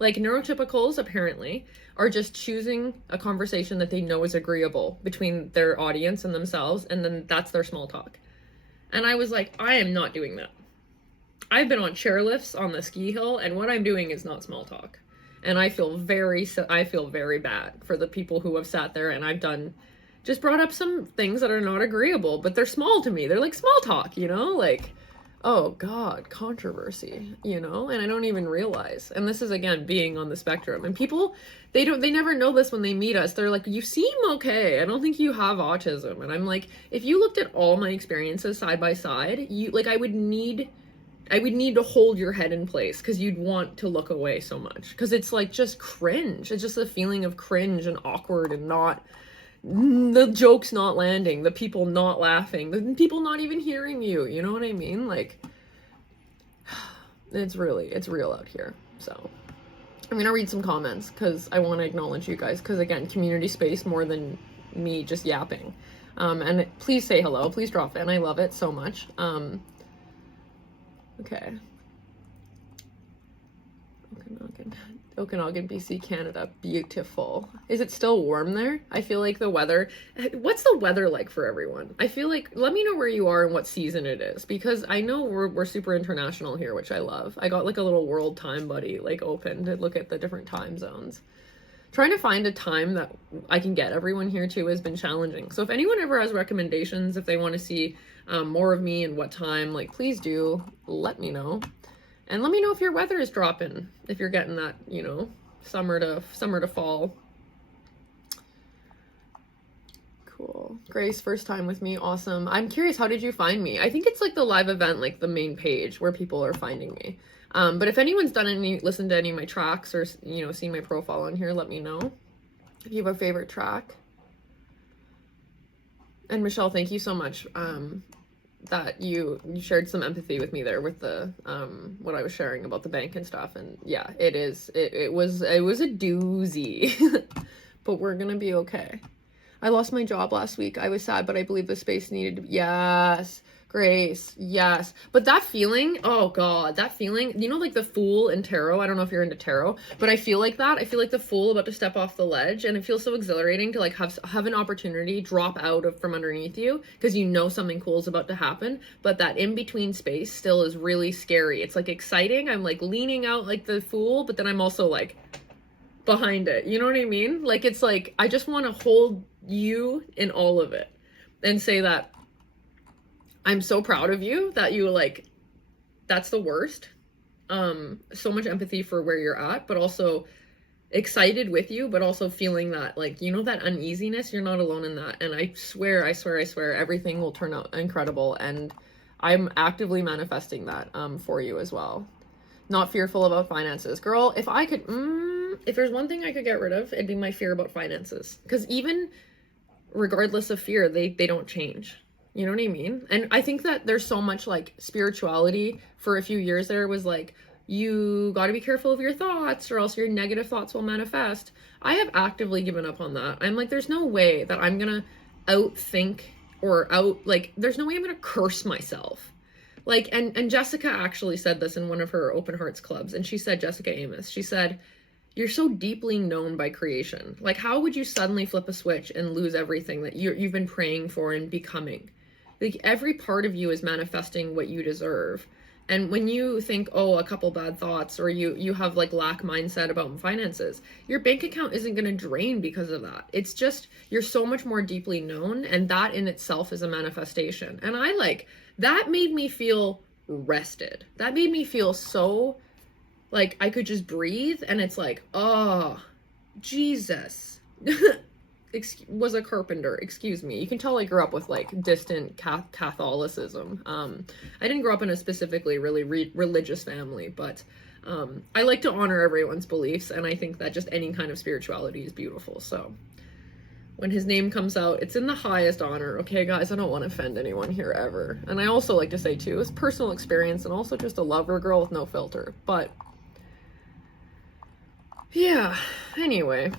Like neurotypicals apparently are just choosing a conversation that they know is agreeable between their audience and themselves, and then that's their small talk. And I was like, I am not doing that. I've been on chairlifts on the ski hill, and what I'm doing is not small talk. And I feel very bad for the people who have sat there, and I've just brought up some things that are not agreeable, but they're small to me. They're like small talk, you know, like, oh God, controversy, you know, and I don't even realize. And this is again, being on the spectrum, and people, they never know this when they meet us. They're like, you seem okay. I don't think you have autism. And I'm like, if you looked at all my experiences side by side, I would need to hold your head in place, because you'd want to look away so much, because it's like just cringe. It's just a feeling of cringe and awkward, and not the jokes not landing, the people not laughing, the people not even hearing you. You know what I mean? Like, it's real out here. So I'm gonna read some comments because I want to acknowledge you guys, because again, community space more than me just yapping. And please say hello, please drop in. I love it so much. Okay. Okanagan, BC, Canada. Beautiful. Is it still warm there? I feel like the weather... What's the weather like for everyone? I feel like... Let me know where you are and what season it is, because I know we're super international here, which I love. I got like a little world time buddy like open to look at the different time zones. Trying to find a time that I can get everyone here to has been challenging. So if anyone ever has recommendations, if they want to see more of me and what time, like, please do let me know. And let me know if your weather is dropping, if you're getting that, you know, summer to fall. Cool. Grace, first time with me. Awesome. I'm curious, how did you find me? I think it's like the live event, like the main page where people are finding me. But if anyone's listened to any of my tracks, or, you know, seen my profile on here, let me know if you have a favorite track. And Michelle, thank you so much. That you shared some empathy with me there with the what I was sharing about the bank and stuff. And yeah, it was a doozy. But we're gonna be okay. I lost my job last week. I was sad, but I believe the space needed to be, yes, Grace, yes. But that feeling, oh God, that feeling, you know, like the fool in tarot. I don't know if you're into tarot, but I feel like that. I feel like the fool about to step off the ledge, and it feels so exhilarating to like have an opportunity drop out of from underneath you because you know something cool is about to happen. But that in between space still is really scary. It's like exciting. I'm like leaning out like the fool, but then I'm also like behind it. You know what I mean? Like it's like I just want to hold you in all of it and say that I'm so proud of you that you like, that's the worst. So much empathy for where you're at, but also excited with you, but also feeling that like, you know, that uneasiness, you're not alone in that. And I swear, everything will turn out incredible. And I'm actively manifesting that, for you as well. Not fearful about finances. Girl, if I could, if there's one thing I could get rid of, it'd be my fear about finances. Because even regardless of fear, they don't change. You know what I mean? And I think that there's so much like spirituality for a few years there was like, you got to be careful of your thoughts or else your negative thoughts will manifest. I have actively given up on that. I'm like, there's no way that I'm going to outthink or there's no way I'm going to curse myself. Like, and Jessica actually said this in one of her open hearts clubs. And she said, Jessica Amos, she said, you're so deeply known by creation. Like, how would you suddenly flip a switch and lose everything that you've been praying for and becoming? Like, every part of you is manifesting what you deserve. And when you think, oh, a couple bad thoughts, or you have like lack mindset about finances, your bank account isn't going to drain because of that. It's just, you're so much more deeply known. And that in itself is a manifestation. And that made me feel rested. That made me feel so like I could just breathe. And it's like, oh, Jesus. Was a carpenter, excuse me. You can tell I grew up with like distant Catholicism. I didn't grow up in a specifically really religious family, but I like to honor everyone's beliefs, and I think that just any kind of spirituality is beautiful. So when his name comes out, it's in the highest honor. Okay, guys, I don't want to offend anyone here ever. And I also like to say too, it's personal experience and also just a lover girl with no filter. But yeah, anyway,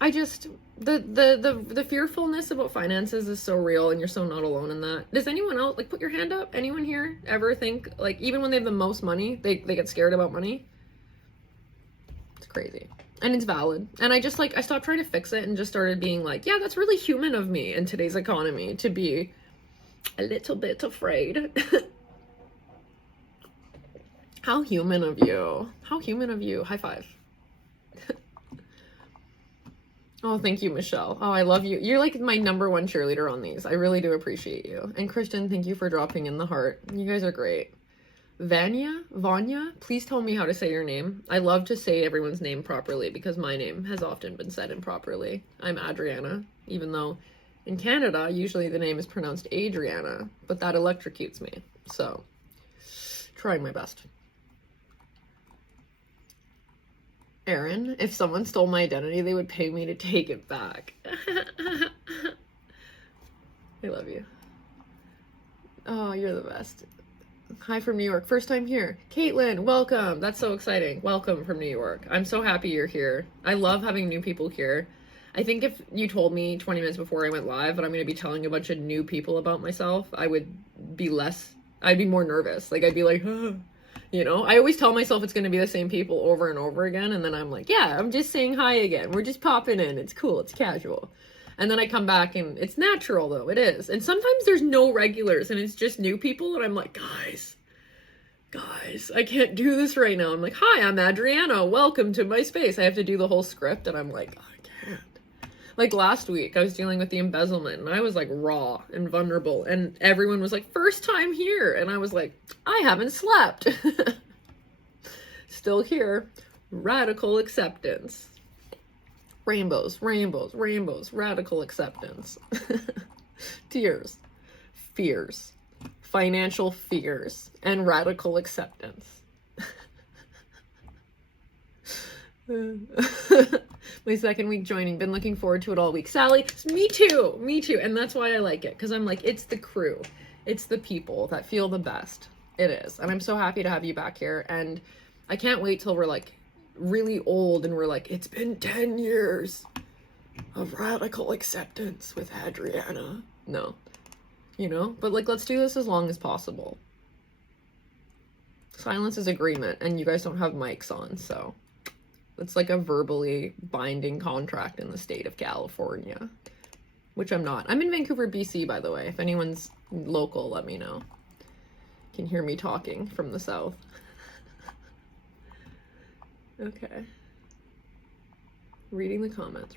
I just the fearfulness about finances is so real, and you're so not alone in that. Does anyone else, like, put your hand up? Anyone here ever think, like, even when they have the most money, they get scared about money? It's crazy. And it's valid. And I just, like, I stopped trying to fix it and just started being like, yeah, that's really human of me in today's economy to be a little bit afraid. How human of you. How human of you. High five. Oh, thank you, Michelle. Oh, I love you. You're like my number one cheerleader on these. I really do appreciate you. And Christian, thank you for dropping in the heart. You guys are great. Vanya, please tell me how to say your name. I love to say everyone's name properly because my name has often been said improperly. I'm Adriana, even though in Canada, usually the name is pronounced Adriana, but that electrocutes me. So, trying my best. Aaron, if someone stole my identity, they would pay me to take it back. I love you. Oh, you're the best. Hi from New York. First time here. Caitlin, welcome. That's so exciting. Welcome from New York. I'm so happy you're here. I love having new people here. I think if you told me 20 minutes before I went live that I'm going to be telling a bunch of new people about myself, I'd be more nervous. Like, I'd be like, you know, I always tell myself it's going to be the same people over and over again. And then I'm like, yeah, I'm just saying hi again. We're just popping in. It's cool. It's casual. And then I come back and it's natural though. It is. And sometimes there's no regulars and it's just new people. And I'm like, guys, I can't do this right now. I'm like, hi, I'm Adriana. Welcome to my space. I have to do the whole script. And I'm like, I can't. Like last week, I was dealing with the embezzlement and I was like raw and vulnerable. And everyone was like, first time here. And I was like, I haven't slept. Still here. Radical acceptance. Rainbows, rainbows, rainbows. Radical acceptance. Tears. Fears. Financial fears. And radical acceptance. My second week joining, been looking forward to it all week. Sally, me too. And that's why I like it, because I'm like, it's the crew, it's the people that feel the best. It is. And I'm so happy to have you back here. And I can't wait till we're like really old and we're like, it's been 10 years of radical acceptance with Adriana. No, you know? But like, let's do this as long as possible. Silence is agreement, and you guys don't have mics on, so it's like a verbally binding contract in the state of California, which I'm not. I'm in Vancouver, BC, by the way. If anyone's local, let me know. You can hear me talking from the south. Okay. Reading the comments.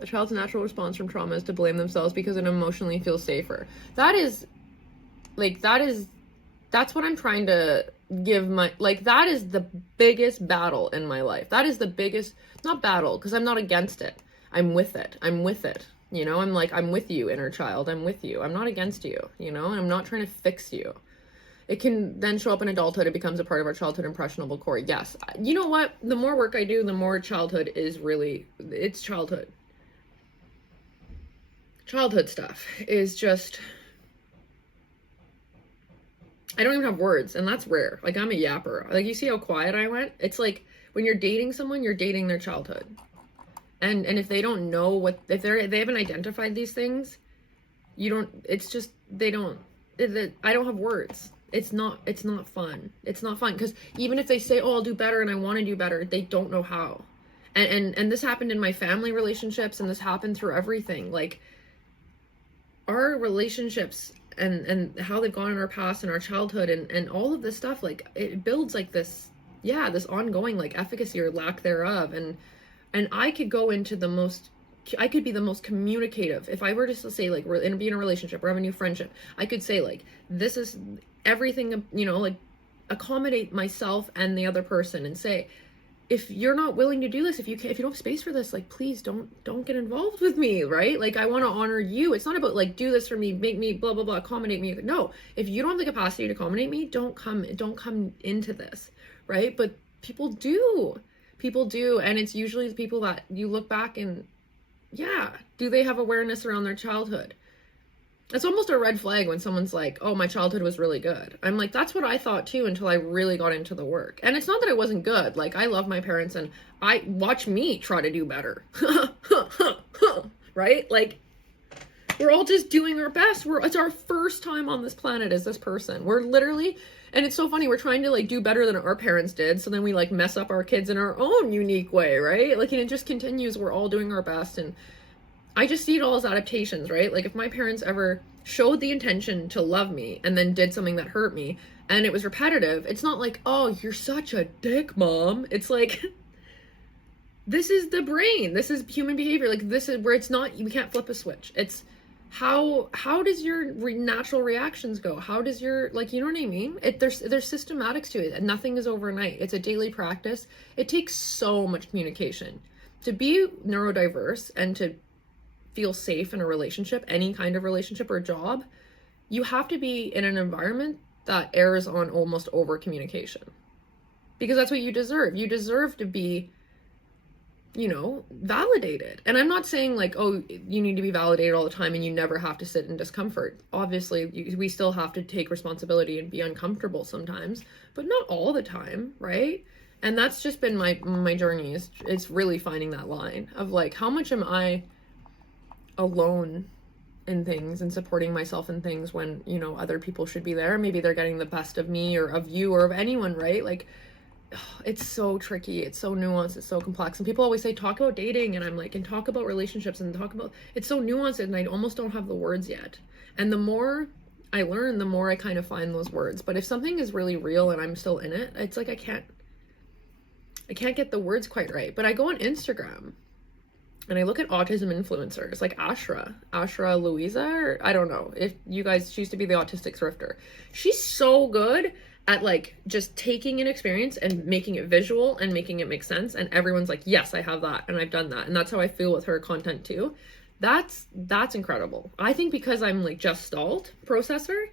A child's natural response from trauma is to blame themselves because it emotionally feels safer. That's what I'm trying to give my, like, that is the biggest battle in my life. That is the biggest, not battle, because I'm not against it. I'm with it. You know, I'm like, I'm with you, inner child. I'm with you. I'm not against you, you know, and I'm not trying to fix you. It can then show up in adulthood. It becomes a part of our childhood impressionable core. Yes. You know what? The more work I do, the more childhood is really, it's childhood. Childhood stuff is just, I don't even have words, and that's rare. Like, I'm a yapper. Like, you see how quiet I went? It's like, when you're dating someone, you're dating their childhood. And if they don't know what, if they haven't identified these things, you don't, it's just, they don't, I don't have words. It's not fun. It's not fun, because even if they say, oh, I'll do better and I want to do better, they don't know how. And this happened in my family relationships, and this happened through everything. Like, our relationships and how they've gone in our past and our childhood and all of this stuff, like, it builds like this, yeah, this ongoing like efficacy or lack thereof. And I could go into I could be the most communicative. If I were to say, like, we're be in a relationship or have a new friendship, I could say, like, this is everything, you know, like, accommodate myself and the other person and say, if you're not willing to do this, if you don't have space for this, like, please don't get involved with me, right? Like, I want to honor you. It's not about, like, do this for me, make me blah, blah, blah, accommodate me. No, if you don't have the capacity to accommodate me, don't come into this, right? But people do. And it's usually the people that you look back and, yeah, do they have awareness around their childhood? It's almost a red flag when someone's like, oh, my childhood was really good. I'm like, that's what I thought too, until I really got into the work. And it's not that I wasn't good. Like, I love my parents and I watch me try to do better. Right? Like, we're all just doing our best. It's our first time on this planet as this person. We're literally, and it's so funny, we're trying to like do better than our parents did. So then we like mess up our kids in our own unique way, right? Like, and it just continues. We're all doing our best. And I just see it all as adaptations, right? Like, if my parents ever showed the intention to love me and then did something that hurt me and it was repetitive, it's not like, oh, you're such a dick, mom. It's like, this is the brain. This is human behavior. Like, this is where it's not, we can't flip a switch. It's how does your natural reactions go? How does your, like, you know what I mean? There's systematics to it, and nothing is overnight. It's a daily practice. It takes so much communication to be neurodiverse and to feel safe in a relationship, any kind of relationship or job. You have to be in an environment that errs on almost over communication, because that's what you deserve. You deserve to be, you know, validated. And I'm not saying like, oh, you need to be validated all the time and you never have to sit in discomfort. Obviously, we still have to take responsibility and be uncomfortable sometimes, but not all the time, right? And that's just been my journey. It's really finding that line of like, how much am I alone in things and supporting myself in things when, you know, other people should be there. Maybe they're getting the best of me or of you or of anyone, right? Like, it's so tricky. It's so nuanced. It's so complex. And people always say, talk about dating. And I'm like, and talk about relationships and talk about, it's so nuanced and I almost don't have the words yet. And the more I learn, the more I kind of find those words. But if something is really real and I'm still in it, it's like, I can't get the words quite right. But I go on Instagram and I look at autism influencers like Ashra Louisa, or I don't know if you guys, she used to be the autistic thrifter. She's so good at like just taking an experience and making it visual and making it make sense. And everyone's like, yes, I have that. And I've done that. And that's how I feel with her content too. That's incredible. I think because I'm like Gestalt processor,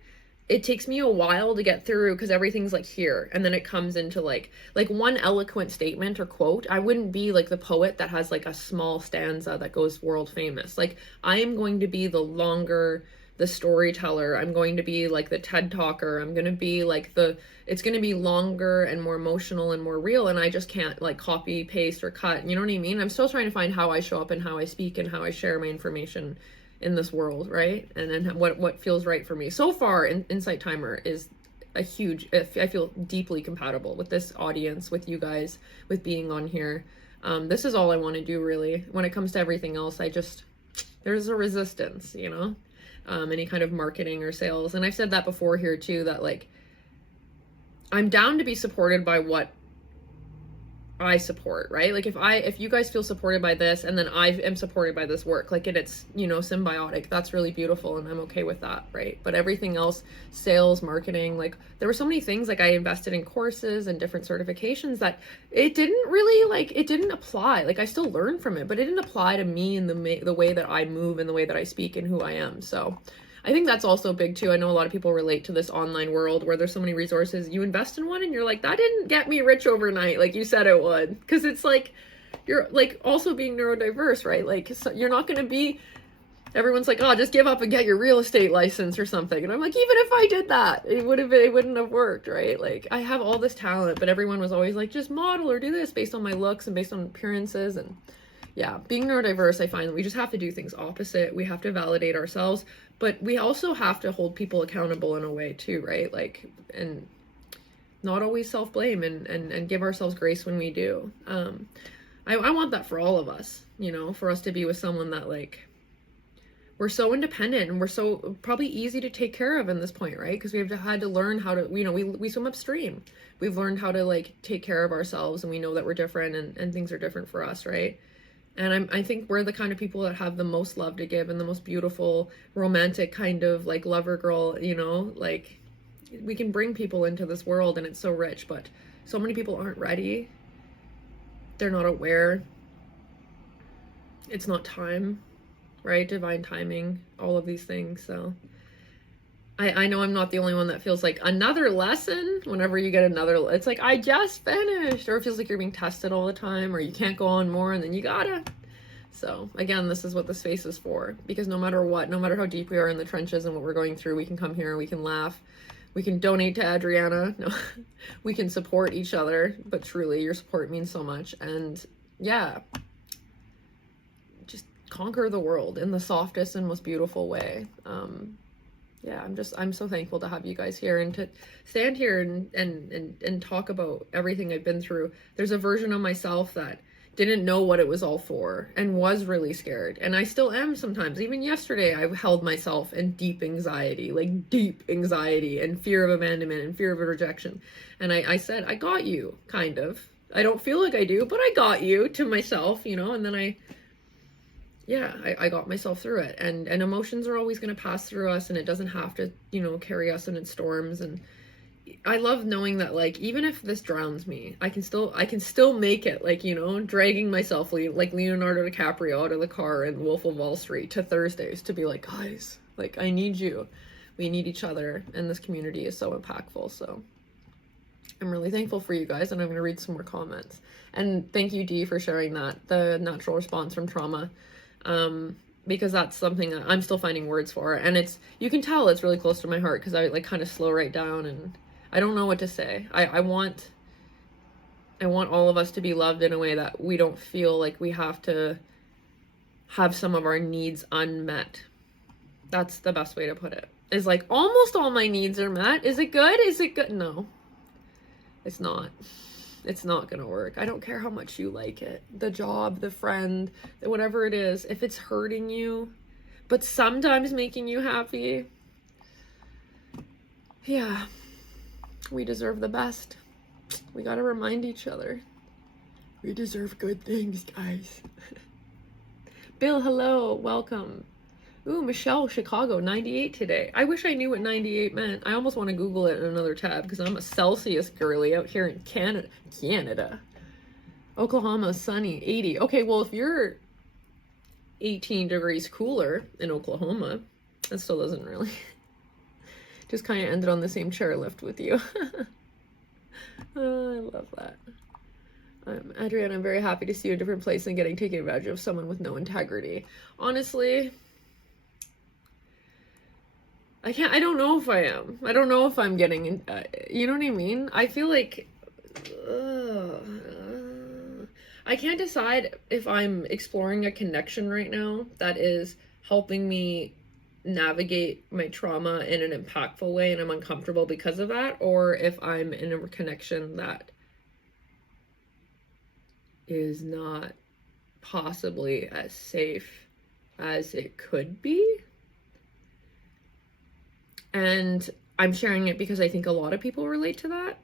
it takes me a while to get through because everything's like here. And then it comes into like one eloquent statement or quote. I wouldn't be like the poet that has like a small stanza that goes world famous. Like, I am going to be the storyteller. I'm going to be like the TED talker. I'm going to be like it's going to be longer and more emotional and more real. And I just can't like copy, paste, or cut. You know what I mean? I'm still trying to find how I show up and how I speak and how I share my information in this world, right? And then what feels right for me. So far, Insight Timer is a huge, I feel deeply compatible with this audience, with you guys, with being on here. This is all I want to do, really. When it comes to everything else, there's a resistance, you know, any kind of marketing or sales. And I've said that before here too, that like, I'm down to be supported by what I support, right? Like if you guys feel supported by this, and then I am supported by this work, like it's, you know, symbiotic, that's really beautiful, and I'm okay with that, right? But everything else, sales, marketing, like there were so many things, like I invested in courses and different certifications that it didn't really, like, it didn't apply. Like I still learned from it, but it didn't apply to me in the way that I move and the way that I speak and who I am. So I think that's also big too. I know a lot of people relate to this online world where there's so many resources. You invest in one and you're like, that didn't get me rich overnight like you said it would. Because it's like, you're like also being neurodiverse, right? Like, so you're not going to be, everyone's like, oh, just give up and get your real estate license or something. And I'm like, even if I did that, it wouldn't have worked, right? Like I have all this talent, but everyone was always like, just model or do this based on my looks and based on appearances. And yeah, being neurodiverse, I find that we just have to do things opposite. We have to validate ourselves, but we also have to hold people accountable in a way too, right? Like, and not always self-blame, and give ourselves grace when we do. I want that for all of us, you know, for us to be with someone that like, we're so independent and we're so probably easy to take care of in this point, right? Because we've had to learn how to, you know, we swim upstream. We've learned how to like take care of ourselves, and we know that we're different, and things are different for us, right? And I think we're the kind of people that have the most love to give, and the most beautiful, romantic kind of like lover girl, you know, like we can bring people into this world and it's so rich, but so many people aren't ready. They're not aware. It's not time, right? Divine timing, all of these things. So I know I'm not the only one that feels like another lesson whenever you get another, it's like, I just finished, or it feels like you're being tested all the time, or you can't go on more and then you gotta. So again, this is what the space is for, because no matter what, no matter how deep we are in the trenches and what we're going through, we can come here, we can laugh, we can donate to Adriana, no, we can support each other, but truly your support means so much. And yeah, just conquer the world in the softest and most beautiful way. Yeah, I'm so thankful to have you guys here, and to stand here and talk about everything I've been through. There's a version of myself that didn't know what it was all for and was really scared. And I still am sometimes. Even yesterday, I held myself in deep anxiety, like deep anxiety and fear of abandonment and fear of rejection. And I said, I got you, kind of. I don't feel like I do, but I got you, to myself, you know, and then I got myself through it, and emotions are always going to pass through us, and it doesn't have to, you know, carry us in its storms. And I love knowing that, like, even if this drowns me, I can still make it, like, you know, dragging myself like Leonardo DiCaprio out of the car in Wolf of Wall Street to Thursdays to be like, guys, like, I need you. We need each other, and this community is so impactful. So I'm really thankful for you guys, and I'm going to read some more comments. And thank you, Dee, for sharing that, the natural response from trauma. Because that's something that I'm still finding words for, and you can tell it's really close to my heart, because I like kind of slow right down and I don't know what to say. I want all of us to be loved in a way that we don't feel like we have to have some of our needs unmet. That's the best way to put it. Is like, almost all my needs are met. Is it good? Is it good? No, it's not. It's not gonna work. I don't care how much you like it. The job, the friend, whatever it is, if it's hurting you, but sometimes making you happy, yeah, we deserve the best. We gotta remind each other. We deserve good things, guys. Bill, hello, welcome. Ooh, Michelle, Chicago, 98 today. I wish I knew what 98 meant. I almost want to Google it in another tab, because I'm a Celsius girly out here in Canada. Oklahoma, sunny, 80. Okay, well, if you're 18 degrees cooler in Oklahoma, that still doesn't really. Just kind of ended on the same chairlift with you. Oh, I love that. Adriana, I'm very happy to see you in a different place and getting taken advantage of someone with no integrity. Honestly, I don't know if I am. I don't know if I'm getting, you know what I mean? I feel like, I can't decide if I'm exploring a connection right now that is helping me navigate my trauma in an impactful way and I'm uncomfortable because of that, or if I'm in a connection that is not possibly as safe as it could be. And I'm sharing it because I think a lot of people relate to that.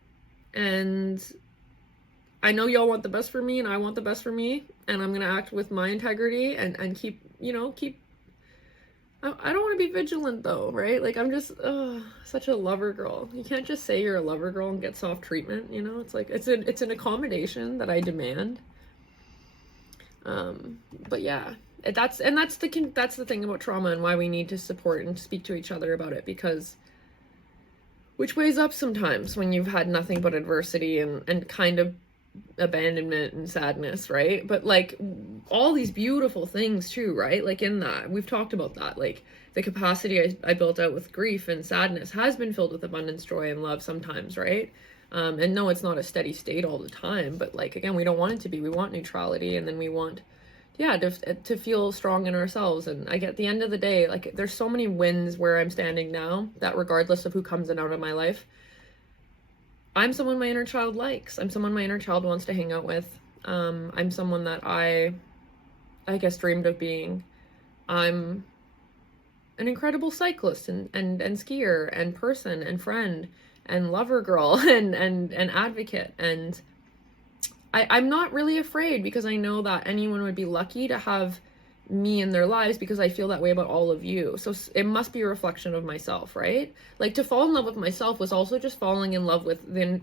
And I know y'all want the best for me and I want the best for me. And I'm going to act with my integrity and keep, I don't want to be vigilant though, right? Like I'm just such a lover girl. You can't just say you're a lover girl and get soft treatment, It's like it's an accommodation that I demand. But yeah, that's the thing about trauma and why we need to support and speak to each other about it, because which weighs up sometimes when you've had nothing but adversity and kind of abandonment and sadness, right? But like all these beautiful things too, right? Like in that, we've talked about that, like the capacity I built out with grief and sadness has been filled with abundance, joy, and love sometimes, right? And no, it's not a steady state all the time, but like, again, we don't want it to be. We want neutrality, and then we want, to feel strong in ourselves. And at the end of the day, like there's so many wins where I'm standing now that regardless of who comes in out of my life, I'm someone my inner child likes. I'm someone my inner child wants to hang out with. I'm someone that I guess dreamed of being. I'm an incredible cyclist and skier and person and friend and lover girl and advocate. And I'm not really afraid, because I know that anyone would be lucky to have me in their lives, because I feel that way about all of you. So it must be a reflection of myself, right? Like to fall in love with myself was also just falling in love with the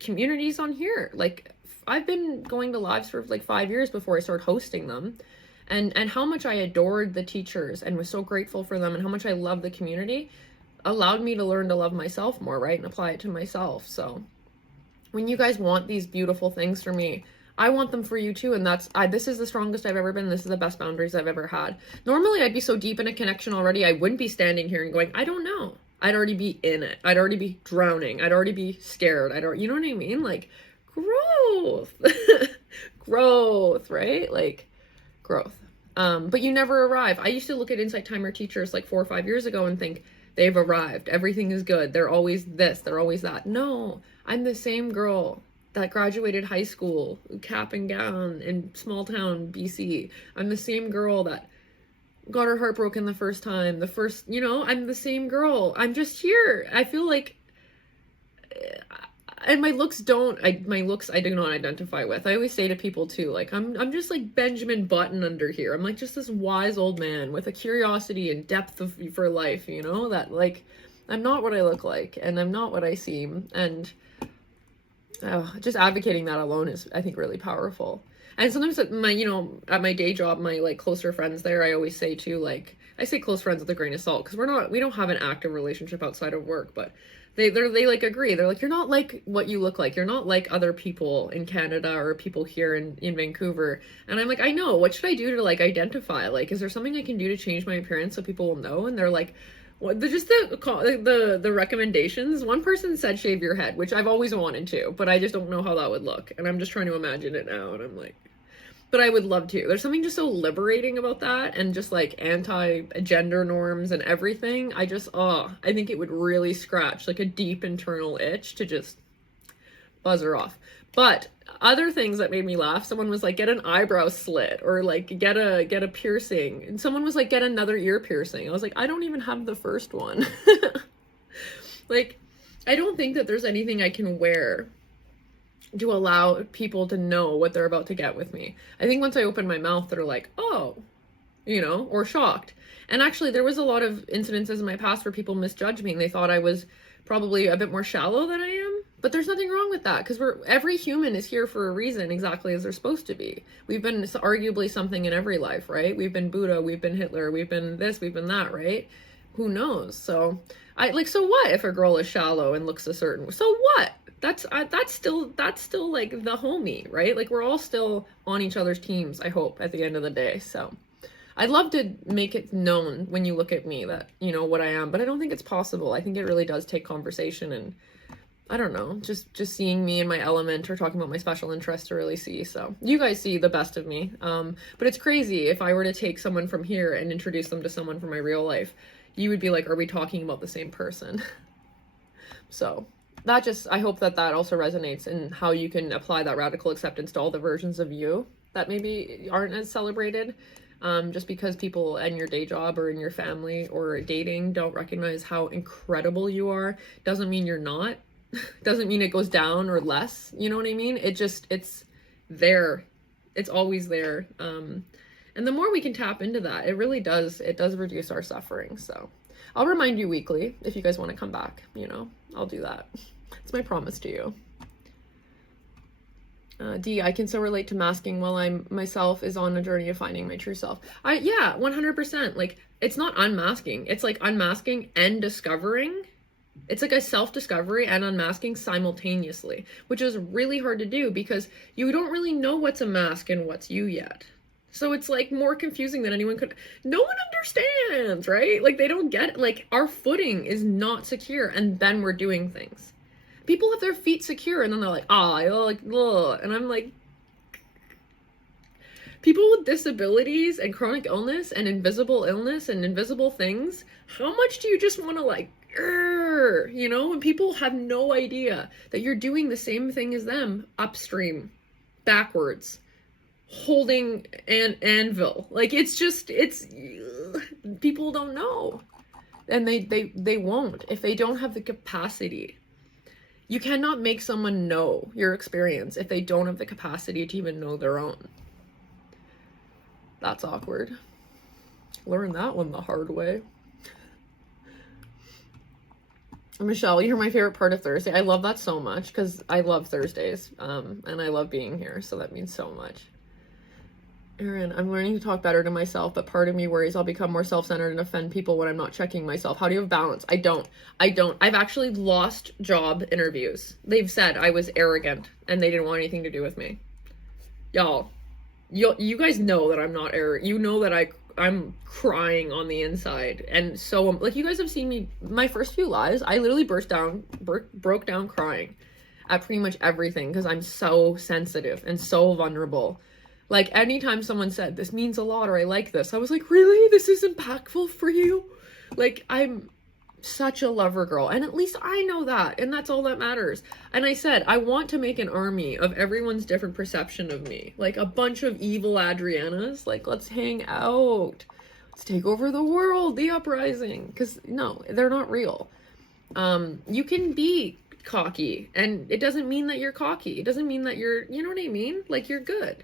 communities on here. Like I've been going to lives for like 5 years before I started hosting them, and how much I adored the teachers and was so grateful for them, and how much I love the community allowed me to learn to love myself more, right? And apply it to myself. So when you guys want these beautiful things for me, I want them for you too. And this is the strongest I've ever been. This is the best boundaries I've ever had. Normally I'd be so deep in a connection already, I wouldn't be standing here and going, I don't know. I'd already be in it. I'd already be drowning. I'd already be scared. You know what I mean? Like growth, growth, right? Like growth. But you never arrive. I used to look at Insight Timer teachers like 4 or 5 years ago and think they've arrived. Everything is good. They're always this. They're always that. No, I'm the same girl that graduated high school, cap and gown in small town BC. I'm the same girl that got her heart broken the first time. I'm the same girl. I'm just here. I feel like, and my looks I do not identify with. I always say to people too, like, I'm just like Benjamin Button under here. I'm like just this wise old man with a curiosity and depth for life, that like, I'm not what I look like, and I'm not what I seem. And just advocating that alone is, I think, really powerful. And sometimes at my day job, my like closer friends there, I always say too, like, I say close friends with a grain of salt, because we don't have an active relationship outside of work, but they like agree. They're like, you're not like what you look like. You're not like other people in Canada or people here in Vancouver. And I'm like, I know. What should I do to like identify? Like, is there something I can do to change my appearance so people will know? And they're like, what? Just the recommendations. One person said shave your head, which I've always wanted to, but I just don't know how that would look. And I'm just trying to imagine it now. And I'm like, but I would love to. There's something just so liberating about that, and just like anti-gender norms and everything. I think it would really scratch like a deep internal itch to just buzz her off. But other things that made me laugh, someone was like, get an eyebrow slit, or like get a piercing. And someone was like, get another ear piercing. I was like, I don't even have the first one. Like, I don't think that there's anything I can wear to allow people to know what they're about to get with me. I think once I open my mouth, they're like, oh, or shocked. And actually, there was a lot of incidences in my past where people misjudged me and they thought I was probably a bit more shallow than I am. But there's nothing wrong with that, because every human is here for a reason, exactly as they're supposed to be. We've been arguably something in every life, right? We've been Buddha, we've been Hitler, we've been this, we've been that, right? Who knows? So so what if a girl is shallow and looks a certain, so what? That's still like the homie, right? Like, we're all still on each other's teams, I hope, at the end of the day. So I'd love to make it known when you look at me that, what I am, but I don't think it's possible. I think it really does take conversation and I don't know, just seeing me in my element or talking about my special interest to really see. So you guys see the best of me. But it's crazy if I were to take someone from here and introduce them to someone from my real life, you would be like, are we talking about the same person? So that just, I hope that that also resonates in how you can apply that radical acceptance to all the versions of you that maybe aren't as celebrated. Just because people in your day job or in your family or dating don't recognize how incredible you are doesn't mean you're not. Doesn't mean it goes down or less. You know what I mean? It's there. It's always there. And the more we can tap into that, it really does, it does reduce our suffering. So I'll remind you weekly if you guys want to come back, you know, I'll do that. It's my promise to you. D, I can so relate to masking while I'm myself is on a journey of finding my true self. Yeah, 100%. Like, it's not unmasking. It's like unmasking and discovering. It's like a self-discovery and unmasking simultaneously, which is really hard to do because you don't really know what's a mask and what's you yet. So it's like more confusing than anyone could. No one understands, right? Like, they don't get it. Like, our footing is not secure, and then we're doing things. People have their feet secure, and then they're like, like, ugh. And I'm like, people with disabilities and chronic illness and invisible illness and invisible things, how much do you just want to, like, you know, when people have no idea that you're doing the same thing as them upstream, backwards, holding an anvil. Like, it's just, it's, people don't know. And they won't if they don't have the capacity. You cannot make someone know your experience if they don't have the capacity to even know their own. That's awkward. Learned that one the hard way. Michelle, you're my favorite part of Thursday. I love that so much because I love Thursdays, and I love being here, so that means so much. Erin, I'm learning to talk better to myself, but part of me worries I'll become more self-centered and offend people when I'm not checking myself. How do you have balance? I don't. I've actually lost job interviews. They've said I was arrogant and they didn't want anything to do with me. Y'all, you guys know that I'm not arrogant. You know that I'm crying on the inside. And so, like, you guys have seen me, my first few lives, I literally broke down crying at pretty much everything because I'm so sensitive and so vulnerable. Like, anytime someone said, this means a lot, or I like this, I was like, really? This is impactful for you? Like, I'm such a lover girl, and at least I know that, and that's all that matters. And I said, I want to make an army of everyone's different perception of me. Like, a bunch of evil Adrianas. Like, let's hang out. Let's take over the world, the uprising. Because, no, they're not real. You can be cocky, and it doesn't mean that you're cocky. It doesn't mean that you're, you know what I mean? Like, you're good.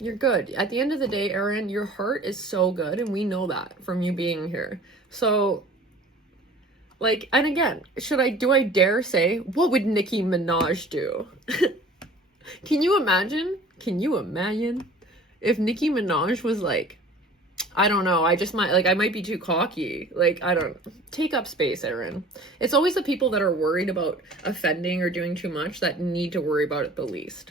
You're good. At the end of the day, Erin, your heart is so good, and we know that from you being here. So, like, and again, do I dare say, what would Nicki Minaj do? Can you imagine if Nicki Minaj was like, I don't know, I might be too cocky. Like, take up space, Erin. It's always the people that are worried about offending or doing too much that need to worry about it the least.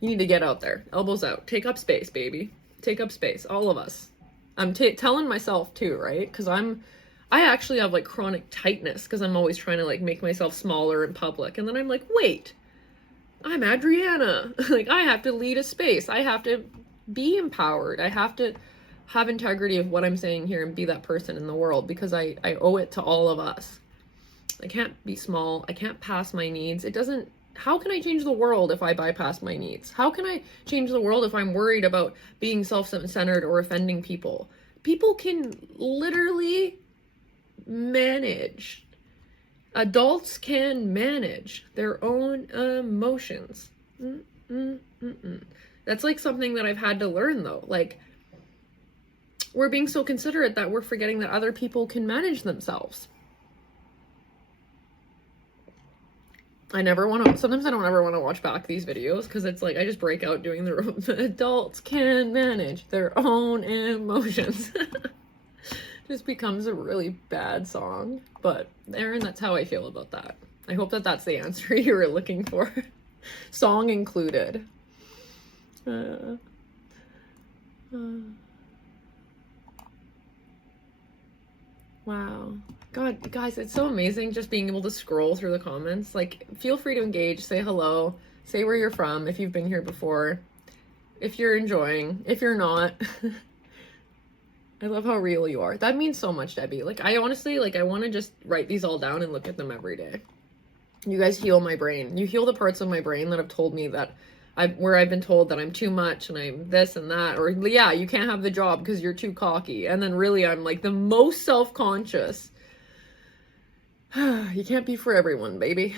You need to get out there, elbows out, take up space, baby. Take up space, all of us. I'm telling myself too, right? Because I actually have like chronic tightness because I'm always trying to like make myself smaller in public. And then I'm like, wait, I'm Adriana. Like, I have to lead a space. I have to be empowered. I have to have integrity of what I'm saying here and be that person in the world because I owe it to all of us. I can't be small. I can't pass my needs. How can I change the world if I bypass my needs? How can I change the world if I'm worried about being self-centered or offending people? People can literally manage. Adults can manage their own emotions. That's like something that I've had to learn though. Like, we're being so considerate that we're forgetting that other people can manage themselves. Sometimes I don't ever want to watch back these videos because it's like I just break out doing the adults can manage their own emotions. Just becomes a really bad song. But Erin, that's how I feel about that. I hope that that's the answer you were looking for. Song included. Wow. God, guys, it's so amazing just being able to scroll through the comments. Like, feel free to engage, say hello, say where you're from, if you've been here before, if you're enjoying, if you're not. I love how real you are. That means so much, Debbie. Like, I honestly, like, I want to just write these all down and look at them every day. You guys heal my brain. You heal the parts of my brain that have told me that where I've been told that I'm too much and I'm this and that, or yeah, you can't have the job because you're too cocky. And then really I'm like the most self-conscious. You can't be for everyone, baby.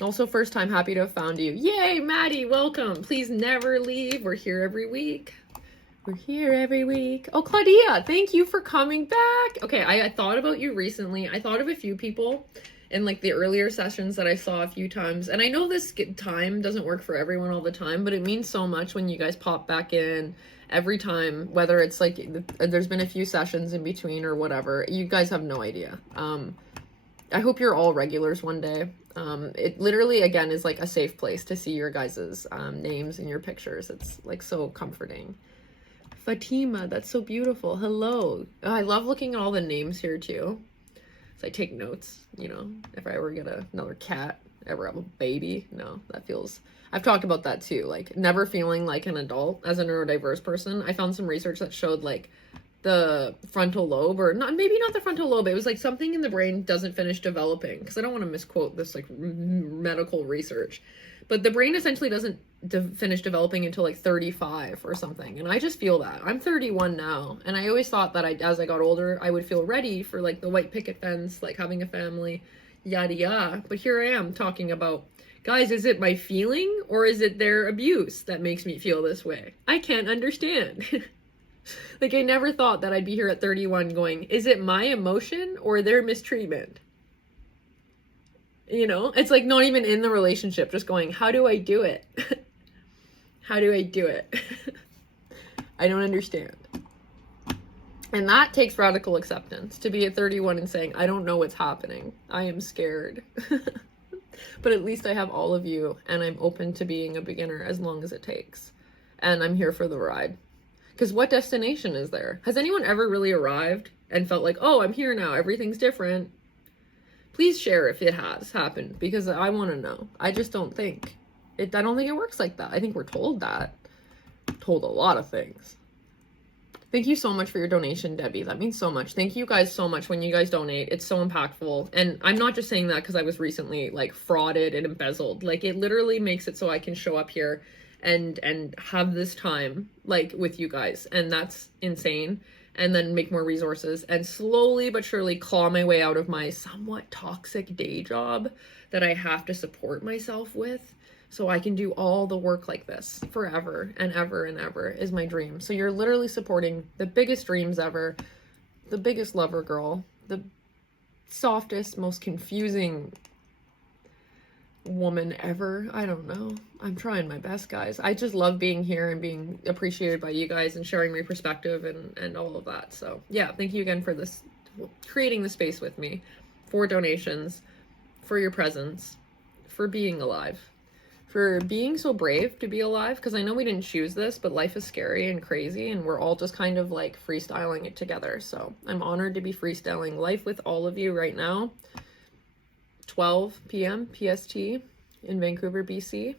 Also, first time, happy to have found you. Yay, Maddie, welcome. Please never leave. We're here every week. We're here every week. Oh, Claudia, thank you for coming back. Okay, I thought about you recently. I thought of a few people in like the earlier sessions that I saw a few times. And I know this time doesn't work for everyone all the time, but it means so much when you guys pop back in every time, whether it's like there's been a few sessions in between or whatever. You guys have no idea. I hope you're all regulars one day. It literally, again, is like a safe place to see your guys' names and your pictures. It's like so comforting. Fatima, that's so beautiful. Hello. Oh, I love looking at all the names here too. So I take notes, you know, if I ever get another cat, ever have a baby. No, that feels, I've talked about that too. Like never feeling like an adult as a neurodiverse person. I found some research that showed like the frontal lobe, or not, maybe not the frontal lobe. It was like something in the brain doesn't finish developing, because I don't want to misquote this like medical research, but the brain essentially doesn't finish developing until like 35 or something. And I just feel that. I'm 31 now, and I always thought that as I got older, I would feel ready for like the white picket fence, like having a family, yada yada. But here I am talking about, guys, is it my feeling or is it their abuse that makes me feel this way? I can't understand. Like, I never thought that I'd be here at 31 going, is it my emotion or their mistreatment? You know, it's like not even in the relationship, just going, how do I do it? How do I do it? I don't understand. And that takes radical acceptance, to be at 31 and saying, I don't know what's happening. I am scared. But at least I have all of you, and I'm open to being a beginner as long as it takes. And I'm here for the ride. Because what destination is there? Has anyone ever really arrived and felt like, oh, I'm here now, everything's different? Please share if it has happened, because I want to know. I just don't think I don't think it works like that. I think we're told that. Told a lot of things. Thank you so much for your donation, Debbie. That means so much. Thank you guys so much when you guys donate. It's so impactful. And I'm not just saying that because I was recently like frauded and embezzled. Like, it literally makes it so I can show up here and have this time like with you guys, and that's insane. And then make more resources and slowly but surely claw my way out of my somewhat toxic day job that I have to support myself with, so I can do all the work like this forever and ever and ever is my dream. So you're literally supporting the biggest dreams ever, the biggest lover girl, the softest, most confusing woman ever. I don't know. I'm trying my best, guys. I just love being here and being appreciated by you guys and sharing my perspective and all of that. So yeah, thank you again for this, creating the space with me, for donations, for your presence, for being alive, for being so brave to be alive. Because I know we didn't choose this, but life is scary and crazy, and we're all just kind of like freestyling it together. So I'm honored to be freestyling life with all of you right now. 12 p.m. PST in Vancouver, BC.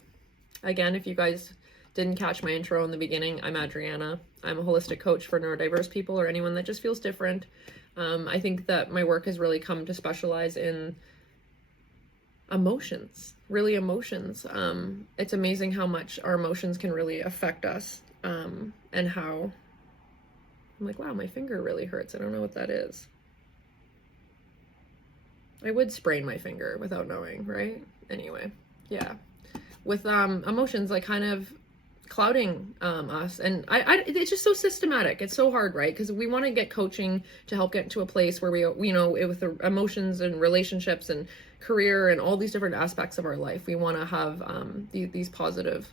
Again, if you guys didn't catch my intro in the beginning, I'm Adriana. I'm a holistic coach for neurodiverse people or anyone that just feels different. I think that my work has really come to specialize in emotions, really emotions. It's amazing how much our emotions can really affect us, and how I'm like, wow, my finger really hurts. I don't know what that is. I would sprain my finger without knowing, right? Anyway, yeah. With emotions like kind of clouding us, and it's just so systematic. It's so hard, right? Because we want to get coaching to help get to a place where we, you know, with the emotions and relationships and career and all these different aspects of our life, we want to have these positive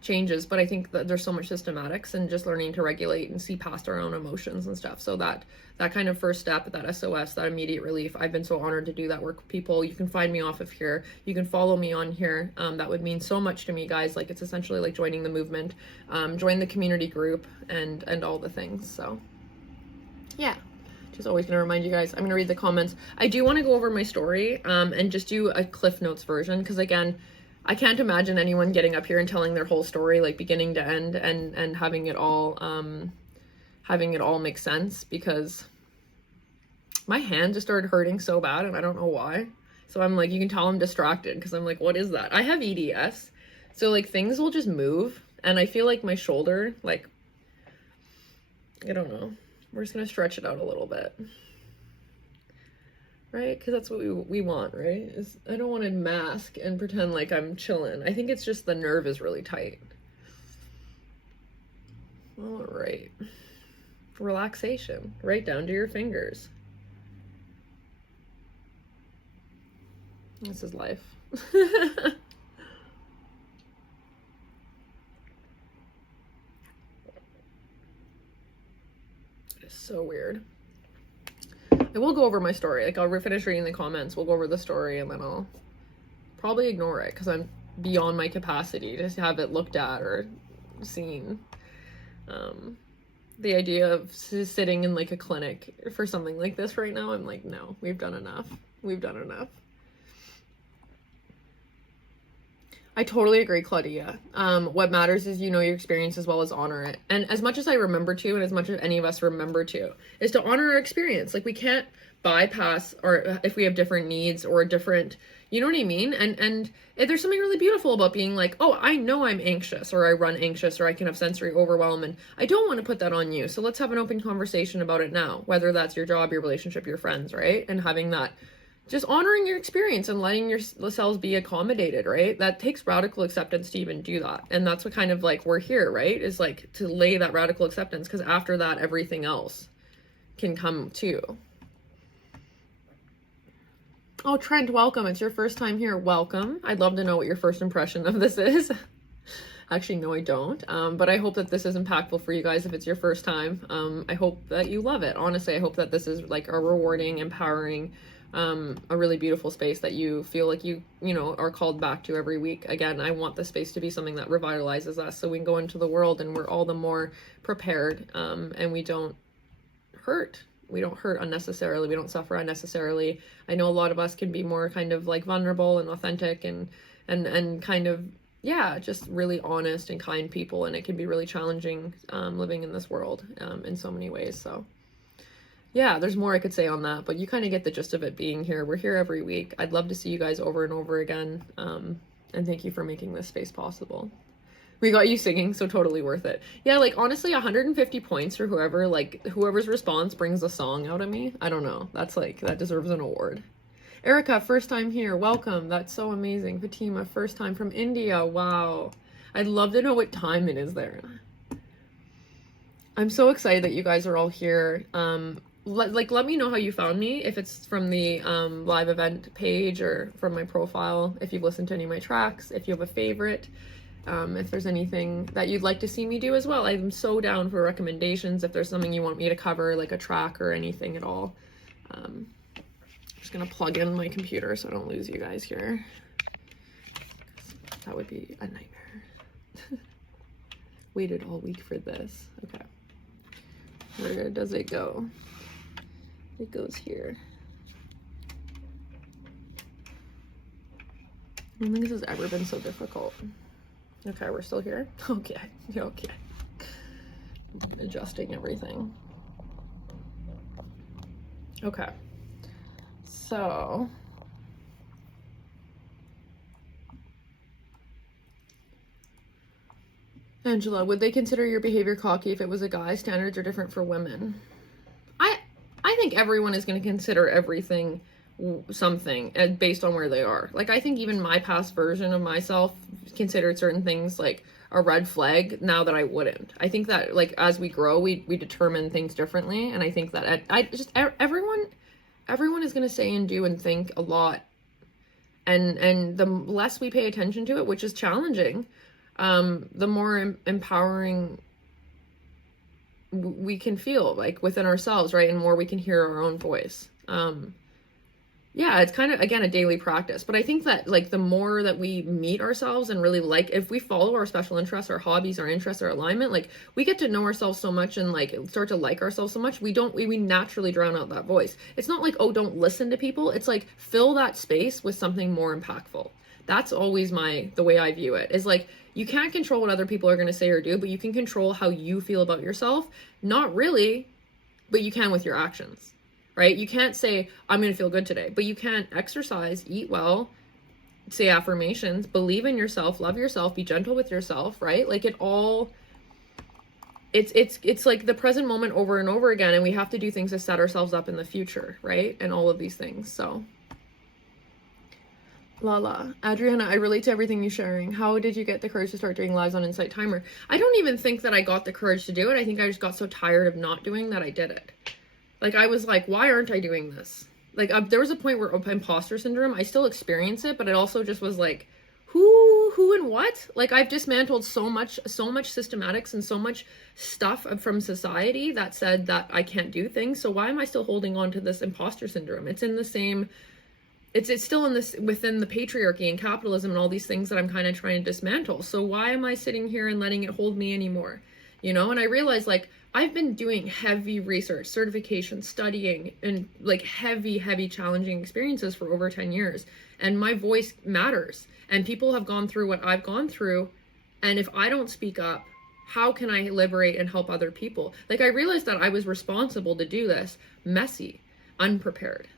changes. But I think that there's so much systematics and just learning to regulate and see past our own emotions and stuff. So that kind of first step, that SOS, that immediate relief, I've been so honored to do that work with people. You can find me off of here. You can follow me on here. That would mean so much to me, guys. Like, it's essentially like joining the movement, join the community group and all the things. So yeah, Just always going to remind you guys. I'm going to read the comments. I do want to go over my story and just do a Cliff Notes version, because again, I can't imagine anyone getting up here and telling their whole story, like beginning to end, and having it all make sense, because my hand just started hurting so bad and I don't know why. So I'm like, you can tell I'm distracted because I'm like, what is that? I have EDS. So like things will just move, and I feel like my shoulder, like, I don't know. We're just going to stretch it out a little bit. Right? Because that's what we want, right? I don't want to mask and pretend like I'm chilling. I think it's just the nerve is really tight. All right. Relaxation. Right down to your fingers. This is life. It's so weird. I will go over my story. Like, I'll finish reading the comments. We'll go over the story, and then I'll probably ignore it because I'm beyond my capacity to have it looked at or seen. The idea of sitting in like a clinic for something like this right now, I'm like, no, we've done enough. We've done enough. I totally agree, Claudia. What matters is you know your experience as well as honor it. And as much as I remember to, and as much as any of us remember to, is to honor our experience. Like, we can't bypass, or if we have different needs or different, you know what I mean? And there's something really beautiful about being like, oh, I know I'm anxious, or I run anxious, or I can have sensory overwhelm, and I don't want to put that on you. So let's have an open conversation about it now, whether that's your job, your relationship, your friends, right? And having that, just honoring your experience and letting yourselves be accommodated, right? That takes radical acceptance to even do that. And that's what kind of like we're here, right? Is like to lay that radical acceptance, because after that, everything else can come too. Oh, Trent, welcome. It's your first time here. Welcome. I'd love to know what your first impression of this is. Actually, no, I don't. But I hope that this is impactful for you guys if it's your first time. I hope that you love it. Honestly, I hope that this is like a rewarding, empowering, a really beautiful space that you feel like you know, are called back to every week. Again, I want the space to be something that revitalizes us, so we can go into the world and we're all the more prepared, and we don't hurt unnecessarily. We don't suffer unnecessarily. I know a lot of us can be more kind of like vulnerable and authentic and kind of, yeah, just really honest and kind people, and it can be really challenging living in this world in so many ways. So yeah, there's more I could say on that, but you kind of get the gist of it being here. We're here every week. I'd love to see you guys over and over again. And thank you for making this space possible. We got you singing, so totally worth it. Yeah, like honestly, 150 points for whoever's response brings a song out of me. I don't know. That's like, that deserves an award. Erica, first time here. Welcome. That's so amazing. Fatima, first time from India. Wow. I'd love to know what time it is there. I'm so excited that you guys are all here. Let me know how you found me, if it's from the live event page or from my profile, if you've listened to any of my tracks, if you have a favorite, if there's anything that you'd like to see me do as well. I'm so down for recommendations if there's something you want me to cover, like a track or anything at all. I'm just gonna plug in my computer so I don't lose you guys here. That would be a nightmare. Waited all week for this. Okay. Where does it go? It goes here. I don't think this has ever been so difficult. Okay, we're still here? Okay, okay. Adjusting everything. Okay. So. Angela, would they consider your behavior cocky if it was a guy? Standards are different for women. I think everyone is going to consider everything something based on where they are. Like, I think even my past version of myself considered certain things like a red flag now that I wouldn't. I think that like as we grow, we determine things differently, and I think that everyone is going to say and do and think a lot, and the less we pay attention to it, which is challenging, the more empowering we can feel like within ourselves, right? And more we can hear our own voice. Yeah, it's kind of, again, a daily practice. But I think that, like, the more that we meet ourselves and really, like, if we follow our special interests, our hobbies, our interests, our alignment, like, we get to know ourselves so much and, like, start to like ourselves so much, we naturally drown out that voice. It's not like, oh, don't listen to people. It's like, fill that space with something more impactful. That's always the way I view it, is like, you can't control what other people are going to say or do, but you can control how you feel about yourself. Not really, but you can with your actions. Right? You can't say, I'm going to feel good today, but you can exercise, eat well, say affirmations, believe in yourself, love yourself, be gentle with yourself, right? Like, it's like the present moment over and over again. And we have to do things to set ourselves up in the future, right? And all of these things. So Lala, Adriana, I relate to everything you're sharing. How did you get the courage to start doing lives on Insight Timer? I don't even think that I got the courage to do it. I think I just got so tired of not doing that I did it. Like, I was like, why aren't I doing this? Like, there was a point where imposter syndrome, I still experience it, but it also just was like, who and what? Like, I've dismantled so much systematics and so much stuff from society that said that I can't do things. So why am I still holding on to this imposter syndrome? It's in the same, it's still in this, within the patriarchy and capitalism and all these things that I'm kind of trying to dismantle. So why am I sitting here and letting it hold me anymore? You know, and I realized, like, I've been doing heavy research, certification, studying, and like heavy challenging experiences for over 10 years. And my voice matters. And people have gone through what I've gone through. And if I don't speak up, how can I liberate and help other people? Like, I realized that I was responsible to do this, messy, unprepared.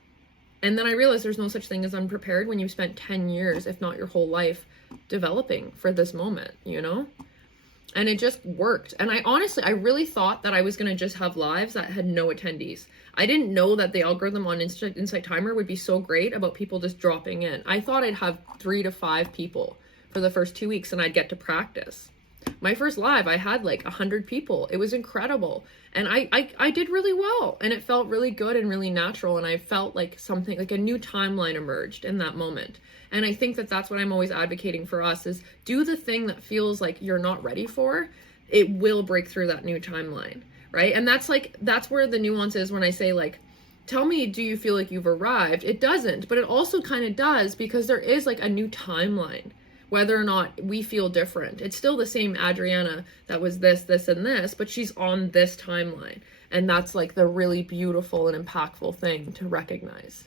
And then I realized there's no such thing as unprepared when you've spent 10 years, if not your whole life, developing for this moment, you know? And it just worked. And I really thought that I was going to just have lives that had no attendees. I didn't know that the algorithm on Insight Timer would be so great about people just dropping in. I thought I'd have 3 to 5 people for the first 2 weeks and I'd get to practice. My first live, I had like 100 people. It was incredible. And I did really well. And it felt really good and really natural. And I felt like something, like a new timeline emerged in that moment. And I think that that's what I'm always advocating for us, is do the thing that feels like you're not ready for. It will break through that new timeline, right? And that's where the nuance is when I say, like, tell me, do you feel like you've arrived? It doesn't, but it also kind of does, because there is like a new timeline. Whether or not we feel different, it's still the same Adriana that was this, and this, but she's on this timeline. And that's like the really beautiful and impactful thing to recognize.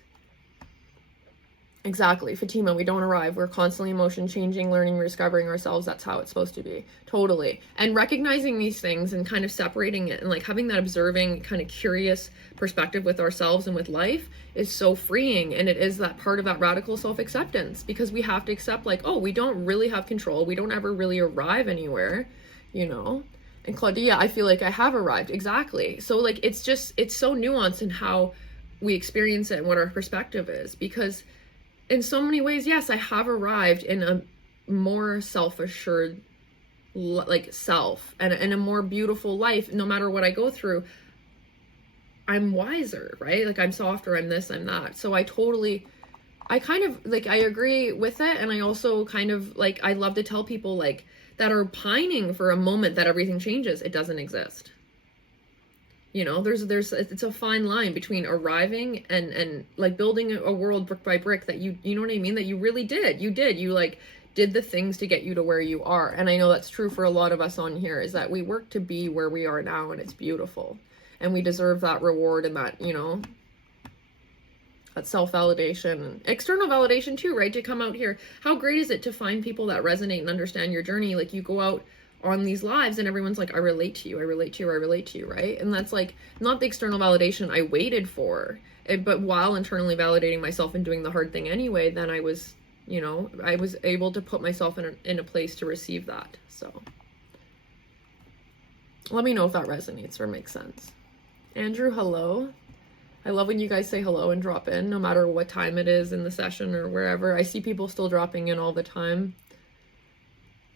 Exactly. Fatima, we don't arrive. We're constantly emotion changing, learning, rediscovering ourselves. That's how it's supposed to be. Totally. And recognizing these things and kind of separating it and like having that observing, kind of curious perspective with ourselves and with life is so freeing. And it is that part of that radical self-acceptance, because we have to accept, like, oh, we don't really have control. We don't ever really arrive anywhere, you know? And Claudia, I feel like I have arrived. Exactly. So like, it's so nuanced in how we experience it and what our perspective is, because in so many ways, yes, I have arrived in a more self-assured, like, self and a more beautiful life. No matter what I go through, I'm wiser, right? Like, I'm softer, I'm this, I'm that. So I kind of, like, I agree with it. And I also kind of, like, I love to tell people, like, that are pining for a moment that everything changes. It doesn't exist. You know, it's a fine line between arriving and like building a world brick by brick that you know what I mean? That you really did. You like did the things to get you to where you are. And I know that's true for a lot of us on here, is that we work to be where we are now, and it's beautiful. And we deserve that reward and that, you know, that self-validation, external validation too, right? To come out here. How great is it to find people that resonate and understand your journey? Like, you go out on these lives and everyone's like, I relate to you, I relate to you, I relate to you, right? And that's like not the external validation I waited for, but while internally validating myself and doing the hard thing anyway, then I was, you know, I was able to put myself in a place to receive that. So let me know if that resonates or makes sense. Andrew, hello. I love when you guys say hello and drop in, no matter what time it is in the session or wherever. I see people still dropping in all the time.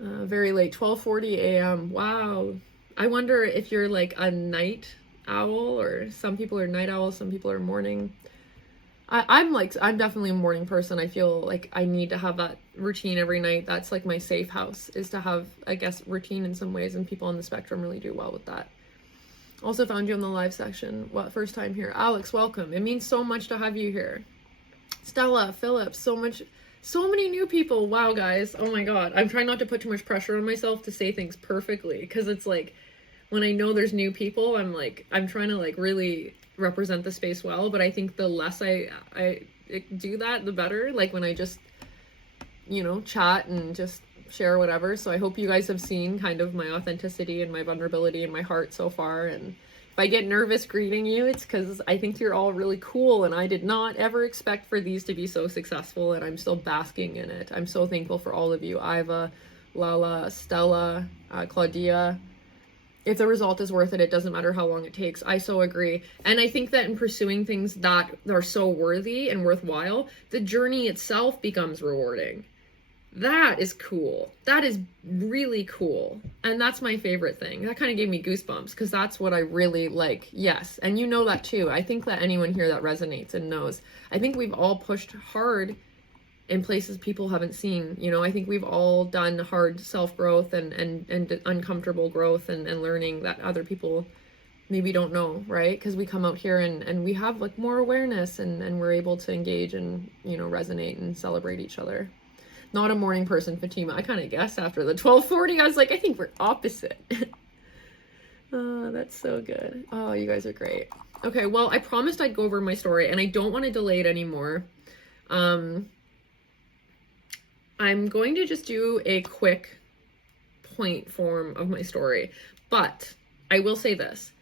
Very late, 12:40 a.m. Wow. I wonder if you're like a night owl, or some people are night owls, some people are morning. I'm definitely a morning person. I feel like I need to have that routine every night. That's like my safe house, is to have, I guess, routine in some ways, and people on the spectrum really do well with that. Also found you on the live section. First time here. Alex, welcome. It means so much to have you here. Stella, Philip, so many new people. Wow, guys. Oh my God. I'm trying not to put too much pressure on myself to say things perfectly, because it's like, when I know there's new people, I'm trying to like really represent the space well, but I think the less I do that, the better. Like when I just, chat and just share whatever. So I hope you guys have seen kind of my authenticity and my vulnerability and my heart so far. And if I get nervous greeting you, it's because I think you're all really cool, and I did not ever expect for these to be so successful, and I'm still basking in it. I'm so thankful for all of you, Iva, Lala, Stella, Claudia. If the result is worth it, it doesn't matter how long it takes. I so agree. And I think that in pursuing things that are so worthy and worthwhile, the journey itself becomes rewarding. That is cool. That is really cool. And that's my favorite thing. That kind of gave me goosebumps, because that's what I really like. Yes. And you know that too. I think that anyone here that resonates and knows, I think we've all pushed hard in places people haven't seen. I think we've all done hard self-growth and uncomfortable growth and learning that other people maybe don't know, right? Because we come out here and we have like more awareness, and we're able to engage and, resonate and celebrate each other. Not a morning person, Fatima. I kind of guessed after the 12:40. I was like, I think we're opposite. Oh, that's so good. Oh, you guys are great. Okay, well, I promised I'd go over my story, and I don't want to delay it anymore. I'm going to just do a quick point form of my story, but I will say this.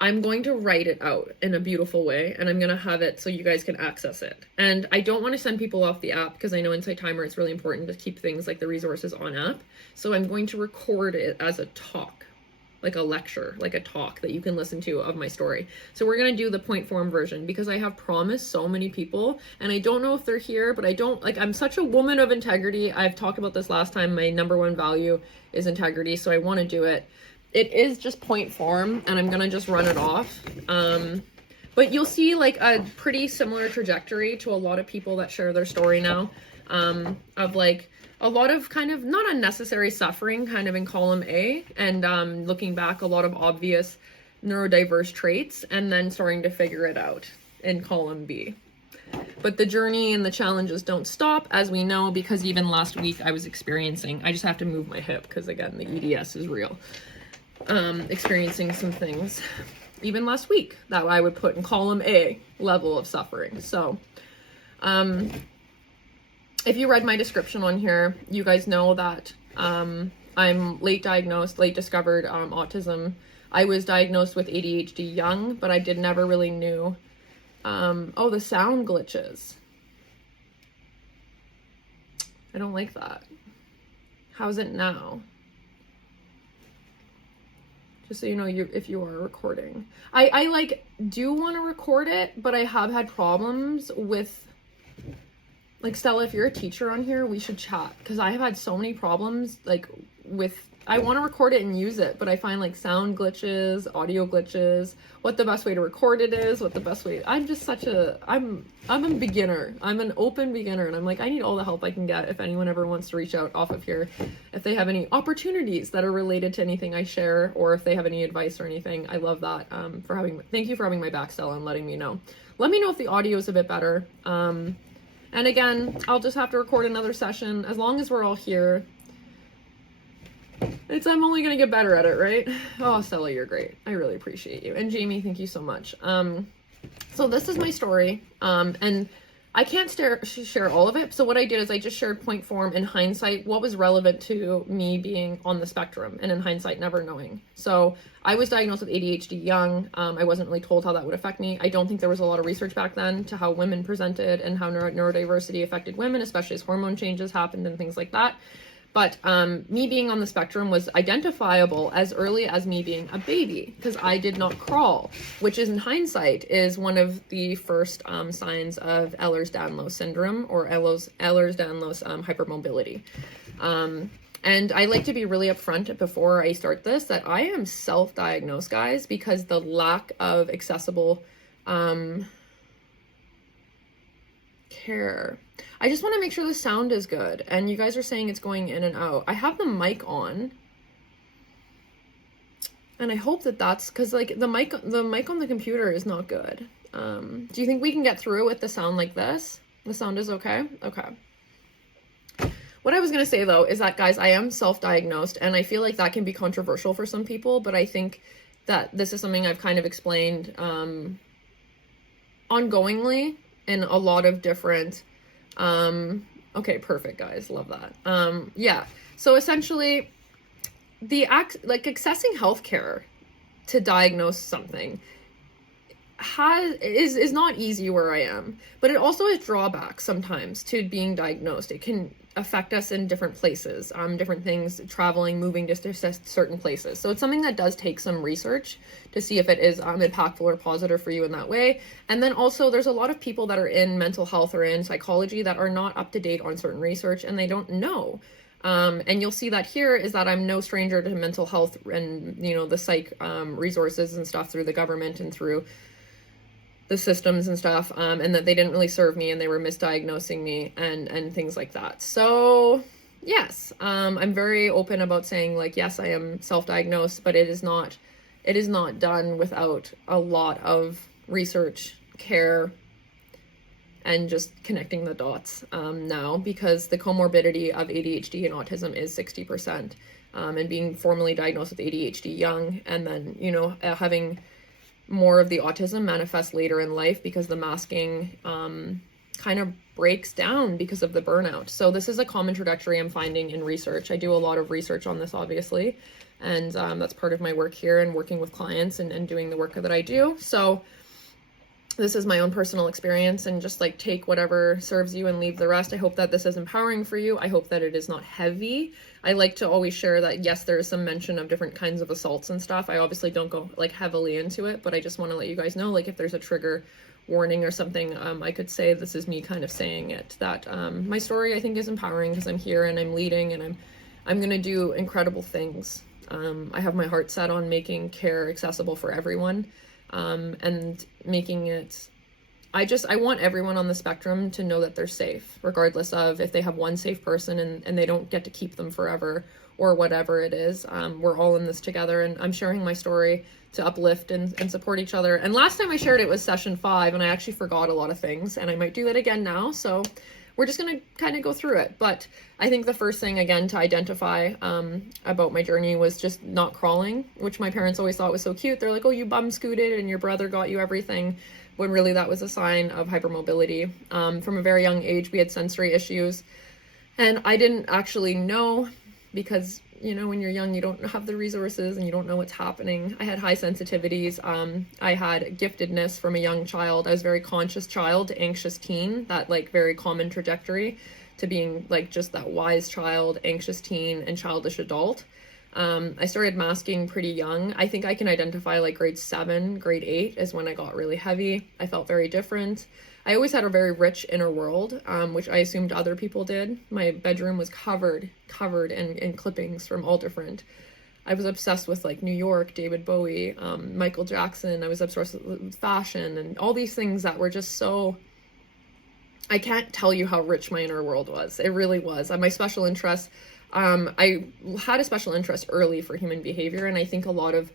I'm going to write it out in a beautiful way, and I'm going to have it so you guys can access it. And I don't want to send people off the app, because I know Insight Timer, it's really important to keep things like the resources on app. So I'm going to record it as a talk, like a lecture, like a talk that you can listen to of my story. So we're going to do the point form version, because I have promised so many people, and I don't know if they're here, but I'm such a woman of integrity. I've talked about this last time. My number one value is integrity. So I want to do it. It is just point form, and I'm going to just run it off. But you'll see like a pretty similar trajectory to a lot of people that share their story now, of like a lot of kind of not unnecessary suffering kind of in column A, and looking back, a lot of obvious neurodiverse traits, and then starting to figure it out in column B. But the journey and the challenges don't stop, as we know, because even last week I was experiencing, I just have to move my hip because again, the EDS is real. Experiencing some things even last week that I would put in column A, level of suffering. So if you read my description on here, you guys know that I'm late diagnosed, late discovered autism. I was diagnosed with ADHD young, but I never really knew. Oh, the sound glitches. I don't like that. How's it now? Just so you know, if you are recording. I like do want to record it, but I have had problems with, like, Stella, if you're a teacher on here, we should chat, because I have had so many problems like with, I want to record it and use it, but I find like sound glitches, audio glitches, what the best way to record it is, what the best way, I'm just such a, I'm a beginner. I'm an open beginner, and I'm like, I need all the help I can get. If anyone ever wants to reach out off of here, if they have any opportunities that are related to anything I share, or if they have any advice or anything, I love that. Thank you for having my back, Stella, and letting me know. Let me know if the audio is a bit better. And again, I'll just have to record another session as long as we're all here. I'm only gonna get better at it, right? Oh, Stella, you're great. I really appreciate you. And Jamie, thank you so much. So this is my story, and I can't share all of it. So what I did is I just shared point form in hindsight, what was relevant to me being on the spectrum, and in hindsight, never knowing. So I was diagnosed with ADHD young. I wasn't really told how that would affect me. I don't think there was a lot of research back then to how women presented and how neurodiversity affected women, especially as hormone changes happened and things like that. But me being on the spectrum was identifiable as early as me being a baby, because I did not crawl, which is, in hindsight, is one of the first signs of Ehlers-Danlos syndrome, or Ehlers-Danlos hypermobility. And I like to be really upfront before I start this that I am self-diagnosed, guys, because the lack of accessible care. I just want to make sure the sound is good, and you guys are saying it's going in and out. I have the mic on, and I hope that that's because, like, the mic on the computer is not good. Do you think we can get through with the sound like this? The sound is okay? Okay. What I was going to say though is that, guys, I am self-diagnosed, and I feel like that can be controversial for some people, but I think that this is something I've kind of explained ongoingly in a lot of different okay, perfect, guys, love that. Yeah, so essentially accessing healthcare to diagnose something is not easy where I am, but it also has drawbacks sometimes to being diagnosed. It can affect us in different places, different things, traveling, moving to certain places. So it's something that does take some research to see if it is impactful or positive for you in that way. And then also there's a lot of people that are in mental health or in psychology that are not up to date on certain research, and they don't know. And you'll see that here is that I'm no stranger to mental health and, you know, the psych resources and stuff through the government and through the systems and stuff, and that they didn't really serve me and they were misdiagnosing me and things like that. So yes, I'm very open about saying, like, yes, I am self-diagnosed, but it is not done without a lot of research, care, and just connecting the dots now, because the comorbidity of ADHD and autism is 60%, and being formally diagnosed with ADHD young, and then, you know, having more of the autism manifests later in life because the masking kind of breaks down because of the burnout. So this is a common trajectory I'm finding in research. I do a lot of research on this, obviously, and that's part of my work here and working with clients and doing the work that I do. So this is my own personal experience, and just like take whatever serves you and leave the rest. I hope that this is empowering for you. I hope that it is not heavy. I like to always share that, yes, there is some mention of different kinds of assaults and stuff. I obviously don't go like heavily into it, but I just want to let you guys know, like, if there's a trigger warning or something, I could say this is me kind of saying it, that my story I think is empowering because I'm here and I'm leading and I'm going to do incredible things. I have my heart set on making care accessible for everyone. And making it, I want everyone on the spectrum to know that they're safe, regardless of if they have one safe person and they don't get to keep them forever or whatever it is. We're all in this together, and I'm sharing my story to uplift and support each other. And last time I shared it was session 5, and I actually forgot a lot of things, and I might do that again now. So we're just going to kind of go through it. But I think the first thing, again, to identify about my journey was just not crawling, which my parents always thought was so cute. They're like, oh, you bum scooted and your brother got you everything, when really that was a sign of hypermobility. From a very young age, we had sensory issues. And I didn't actually know because, you know, when you're young, you don't have the resources and you don't know what's happening. I had high sensitivities. I had giftedness from a young child. I was a very conscious child, anxious teen, that like very common trajectory to being like just that wise child, anxious teen, and childish adult. I started masking pretty young. I think I can identify like grade 7, grade 8 is when I got really heavy. I felt very different. I always had a very rich inner world, which I assumed other people did. My bedroom was covered in clippings from all different. I was obsessed with like New York, David Bowie, Michael Jackson. I was obsessed with fashion and all these things that were just so, I can't tell you how rich my inner world was. It really was. My special interests, I had a special interest early for human behavior, and I think a lot of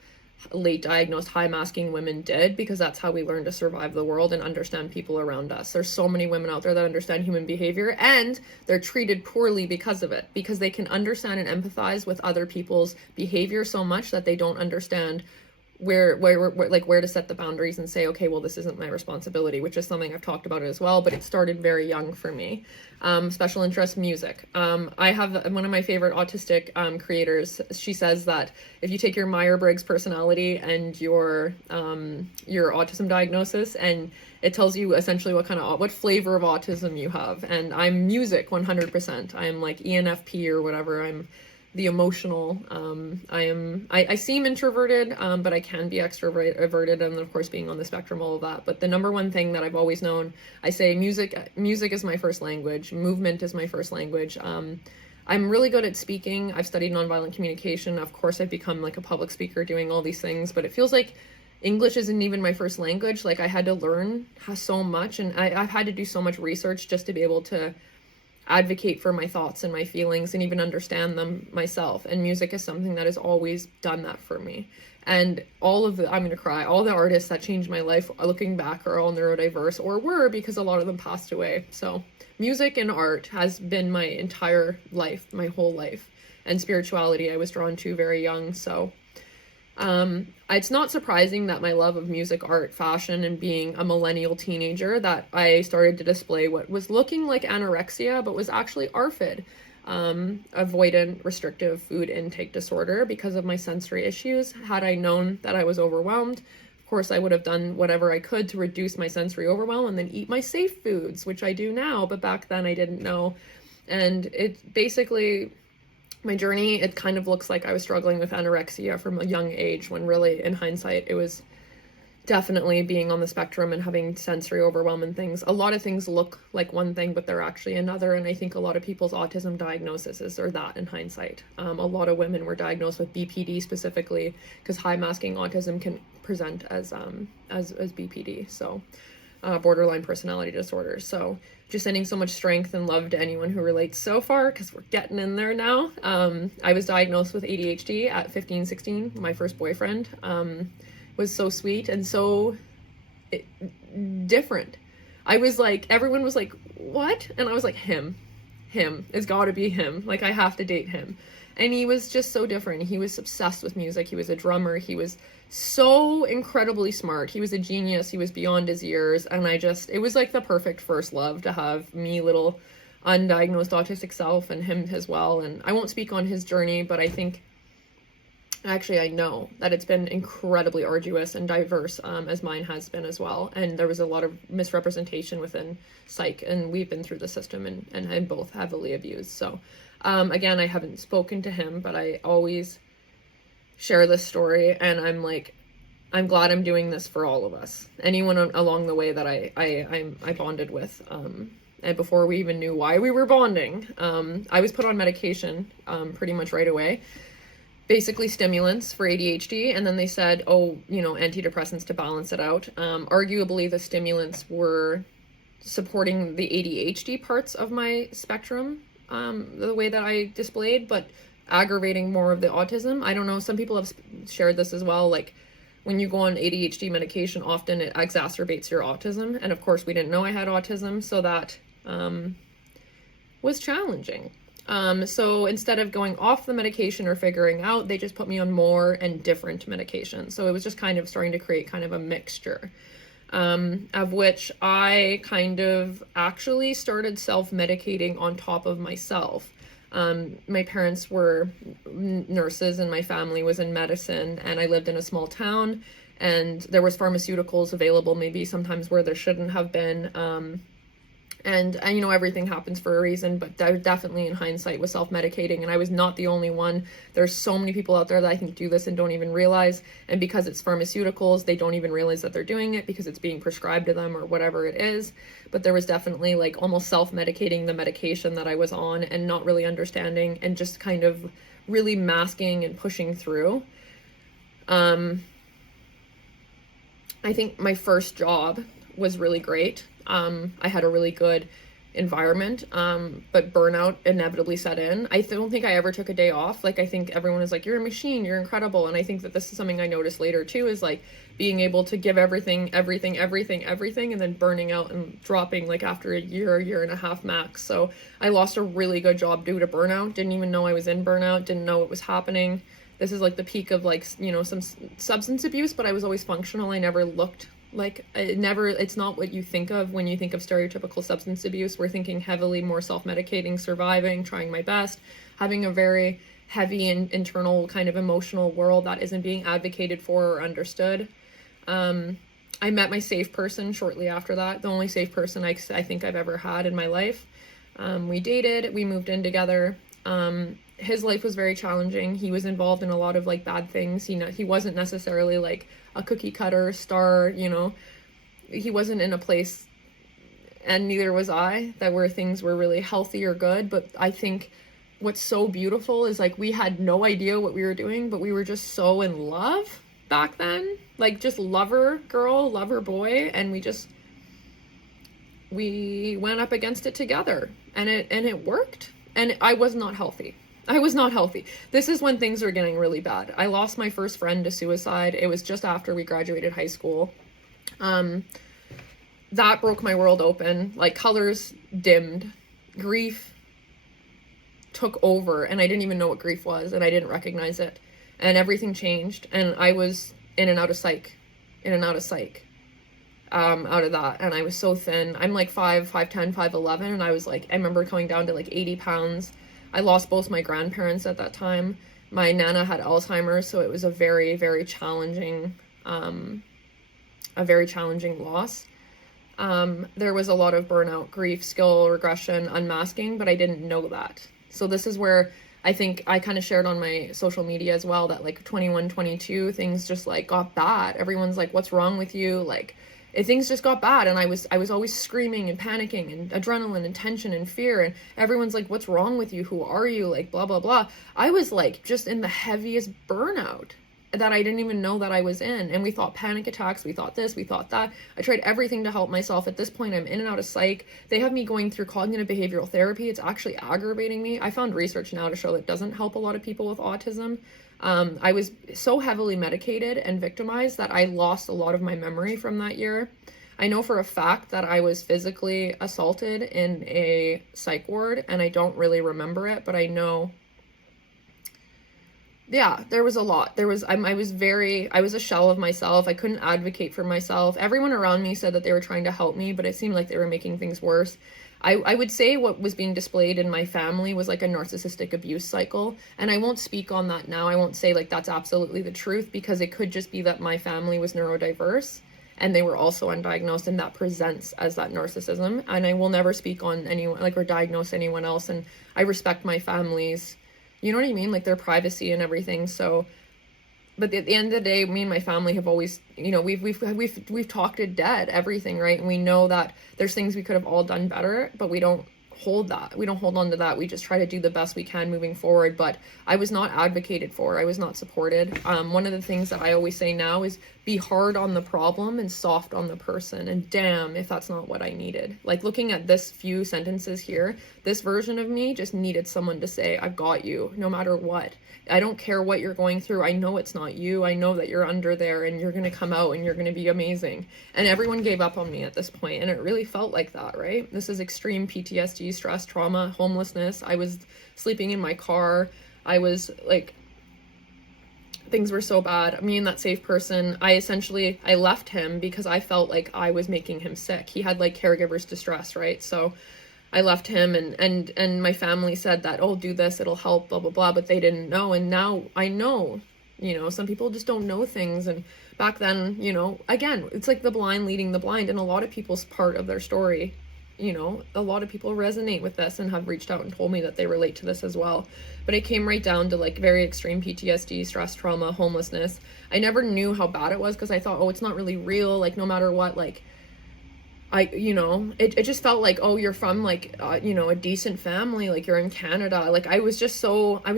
late diagnosed high masking women did, because that's how we learn to survive the world and understand people around us. There's so many women out there that understand human behavior, and they're treated poorly because of it, because they can understand and empathize with other people's behavior so much that they don't understand where to set the boundaries and say, okay, well, this isn't my responsibility, which is something I've talked about as well, but it started very young for me. Special interest, music. I have one of my favorite autistic creators. She says that if you take your Myers-Briggs personality and your autism diagnosis, and it tells you essentially what flavor of autism you have. And I'm music 100%. I'm like ENFP or whatever. I'm the emotional. I seem introverted, but I can be extroverted, and of course being on the spectrum, all of that. But the number one thing that I've always known, I say music is my first language. Movement is my first language. I'm really good at speaking. I've studied nonviolent communication. Of course, I've become like a public speaker doing all these things, but it feels like English isn't even my first language. Like I had to learn so much, and I've had to do so much research just to be able to advocate for my thoughts and my feelings and even understand them myself. And music is something that has always done that for me. And all of the, I'm going to cry, all the artists that changed my life looking back are all neurodiverse, or were, because a lot of them passed away. So music and art has been my entire life, my whole life. And spirituality I was drawn to very young. So it's not surprising that my love of music, art, fashion, and being a millennial teenager, that I started to display what was looking like anorexia, but was actually ARFID, avoidant restrictive food intake disorder, because of my sensory issues. Had I known that I was overwhelmed, of course I would have done whatever I could to reduce my sensory overwhelm and then eat my safe foods, which I do now, but back then I didn't know. And it basically, my journey, it kind of looks like I was struggling with anorexia from a young age, when really, in hindsight, it was definitely being on the spectrum and having sensory overwhelm and things. A lot of things look like one thing, but they're actually another. And I think a lot of people's autism diagnoses are that in hindsight. A lot of women were diagnosed with BPD specifically, because high masking autism can present as BPD. So borderline personality disorder. So just sending so much strength and love to anyone who relates so far, because we're getting in there now. I was diagnosed with ADHD at 15, 16. My first boyfriend was so sweet and so different. I was like, everyone was like, what? And I was like, him. It's gotta be him. Like, I have to date him. And he was just so different. He was obsessed with music. He was a drummer. He was so incredibly smart. He was a genius. He was beyond his years. And it was like the perfect first love to have me, little undiagnosed autistic self, and him as well. And I won't speak on his journey, but I think, actually, I know that it's been incredibly arduous and diverse, as mine has been as well. And there was a lot of misrepresentation within psych, and we've been through the system and both heavily abused. So, again, I haven't spoken to him, but I always share this story, and I'm like, I'm glad I'm doing this for all of us. Anyone along the way that I bonded with, and before we even knew why we were bonding, I was put on medication, pretty much right away. Basically stimulants for ADHD, and then they said, antidepressants to balance it out. Arguably, the stimulants were supporting the ADHD parts of my spectrum, the way that I displayed, but aggravating more of the autism. I don't know, some people have shared this as well, like, when you go on ADHD medication, often it exacerbates your autism, and of course we didn't know I had autism, so that was challenging. So instead of going off the medication or figuring out, they just put me on more and different medication. So it was just kind of starting to create kind of a mixture, of which I kind of actually started self-medicating on top of myself. My parents were nurses and my family was in medicine, and I lived in a small town, and there was pharmaceuticals available maybe sometimes where there shouldn't have been. And everything happens for a reason, but I definitely in hindsight was self-medicating, and I was not the only one. There's so many people out there that I think do this and don't even realize, and because it's pharmaceuticals, they don't even realize that they're doing it because it's being prescribed to them or whatever it is. But there was definitely like almost self-medicating the medication that I was on, and not really understanding, and just kind of really masking and pushing through. I think my first job was really great. I had a really good environment, but burnout inevitably set in. I don't think I ever took a day off. Like, I think everyone is like, you're a machine, you're incredible. And I think that this is something I noticed later too, is like being able to give everything, and then burning out and dropping like after a year and a half max. So I lost a really good job due to burnout. Didn't even know I was in burnout, didn't know it was happening. This is like the peak of like, some substance abuse, but I was always functional. I never looked like, it's not what you think of when you think of stereotypical substance abuse. We're thinking heavily more self-medicating, surviving, trying my best, having a very heavy and internal kind of emotional world that isn't being advocated for or understood. I met my safe person shortly after that, the only safe person I think I've ever had in my life. We dated, we moved in together. His life was very challenging. He was involved in a lot of like bad things. He wasn't necessarily like a cookie cutter star, he wasn't in a place, and neither was I, that where things were really healthy or good. But I think what's so beautiful is like we had no idea what we were doing, but we were just so in love back then, like just lover girl, lover boy, and we went up against it together, and it worked. And I was not healthy. I was not healthy. This is when things are getting really bad. I lost my first friend to suicide. It was just after we graduated high school. That broke my world open. Like, colors dimmed. Grief took over, and I didn't even know what grief was, and I didn't recognize it. And everything changed, and I was in and out of psych. Out of that, and I was so thin. I'm like 5'10", 5'11", and I was like, I remember coming down to like 80 pounds. I lost both my grandparents at that time. My nana had Alzheimer's, so it was a very, very challenging, loss. There was a lot of burnout, grief, skill regression, unmasking, but I didn't know that. So this is where I think I kind of shared on my social media as well that like 21, 22, things just like got bad. Everyone's like, what's wrong with you? Like, things just got bad, and I was always screaming and panicking and adrenaline and tension and fear, and everyone's like, what's wrong with you? Who are you? Like, blah, blah, blah. I was like just in the heaviest burnout that I didn't even know that I was in. And we thought panic attacks, we thought this, we thought that. I tried everything to help myself. At this point, I'm in and out of psych. They have me going through cognitive behavioral therapy. It's actually aggravating me. I found research now to show that doesn't help a lot of people with autism. I was so heavily medicated and victimized that I lost a lot of my memory from that year. I know for a fact that I was physically assaulted in a psych ward, and I don't really remember it, but I know, yeah, there was a lot. I was a shell of myself. I couldn't advocate for myself. Everyone around me said that they were trying to help me, but it seemed like they were making things worse. I would say what was being displayed in my family was like a narcissistic abuse cycle. And I won't speak on that now. I won't say like that's absolutely the truth, because it could just be that my family was neurodiverse and they were also undiagnosed, and that presents as that narcissism. And I will never speak on anyone, like, or diagnose anyone else. And I respect my family's, you know what I mean? Like, their privacy and everything. So, but at the end of the day, me and my family have always, you know, we've talked it dead, everything, right? And we know that there's things we could have all done better, but we don't hold that. We don't hold on to that. We just try to do the best we can moving forward. But I was not advocated for. I was not supported. One of the things that I always say now is be hard on the problem and soft on the person. And damn, if that's not what I needed. Like, looking at this few sentences here, this version of me just needed someone to say, I've got you, no matter what. I don't care what you're going through. I know it's not you. I know that you're under there, and you're going to come out and you're going to be amazing. And everyone gave up on me at this point, and it really felt like that, right? This is extreme PTSD, stress, trauma, homelessness. I was sleeping in my car. I was like, things were so bad. Me and that safe person, I left him because I felt like I was making him sick. He had like caregiver's distress, right? So I left him, and my family said that, oh, do this, it'll help, blah, blah, blah, but they didn't know. And now I know, you know, some people just don't know things. And back then, you know, again, it's like the blind leading the blind, and a lot of people's part of their story, you know, a lot of people resonate with this and have reached out and told me that they relate to this as well. But it came right down to like very extreme PTSD, stress, trauma, homelessness. I never knew how bad it was, because I thought, oh, it's not really real. Like, no matter what, like, you know, it just felt like, oh, you're from like, you know, a decent family, like you're in Canada. Like, I was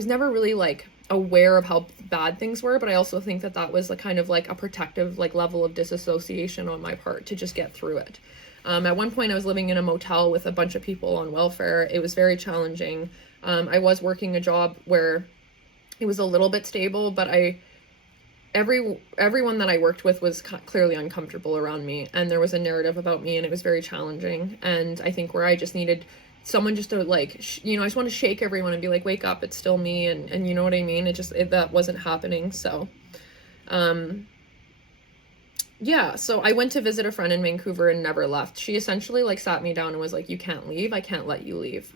never really like aware of how bad things were, but I also think that that was a kind of like a protective like level of disassociation on my part to just get through it. At one point I was living in a motel with a bunch of people on welfare. It was very challenging. I was working a job where it was a little bit stable, but everyone that I worked with was clearly uncomfortable around me, and there was a narrative about me, and it was very challenging. And I think where I just needed someone just to like, you know, I just want to shake everyone and be like, wake up, it's still me. And you know what I mean? That wasn't happening. So, yeah, so I went to visit a friend in Vancouver and never left. She essentially like sat me down and was like, you can't leave. I can't let you leave.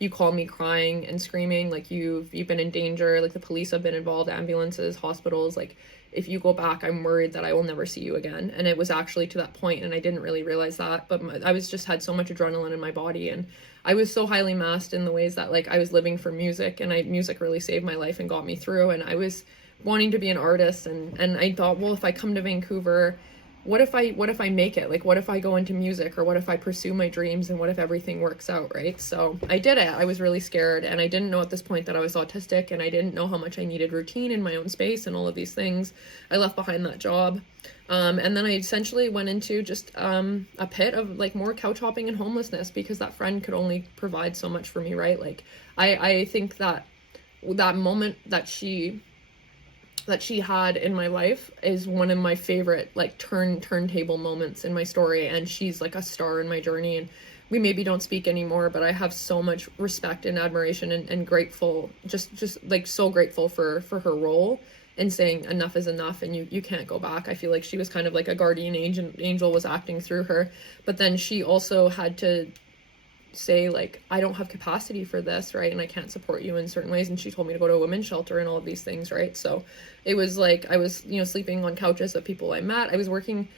You call me crying and screaming, like you've been in danger, like the police have been involved, ambulances, hospitals, like if you go back, I'm worried that I will never see you again. And it was actually to that point, and I didn't really realize that, but I was just had so much adrenaline in my body, and I was so highly masked in the ways that like I was living for music, and music really saved my life and got me through. And I was wanting to be an artist, and I thought, well, if I come to Vancouver, what if I make it? Like, what if I go into music, or what if I pursue my dreams, and what if everything works out, right? So I did it. I was really scared, and I didn't know at this point that I was autistic, and I didn't know how much I needed routine in my own space and all of these things. I left behind that job. And then I essentially went into just a pit of like more couch hopping and homelessness, because that friend could only provide so much for me, right? Like I think that that moment that she had in my life is one of my favorite, like, turntable moments in my story, and she's like a star in my journey. And we maybe don't speak anymore, but I have so much respect and admiration and grateful, just like so grateful for her role in saying enough is enough and you can't go back. I feel like she was kind of like a guardian angel was acting through her, but then she also had to say, like, I don't have capacity for this, right, and I can't support you in certain ways, and she told me to go to a women's shelter and all of these things, right? So it was like I was, you know, sleeping on couches of people I met. I was working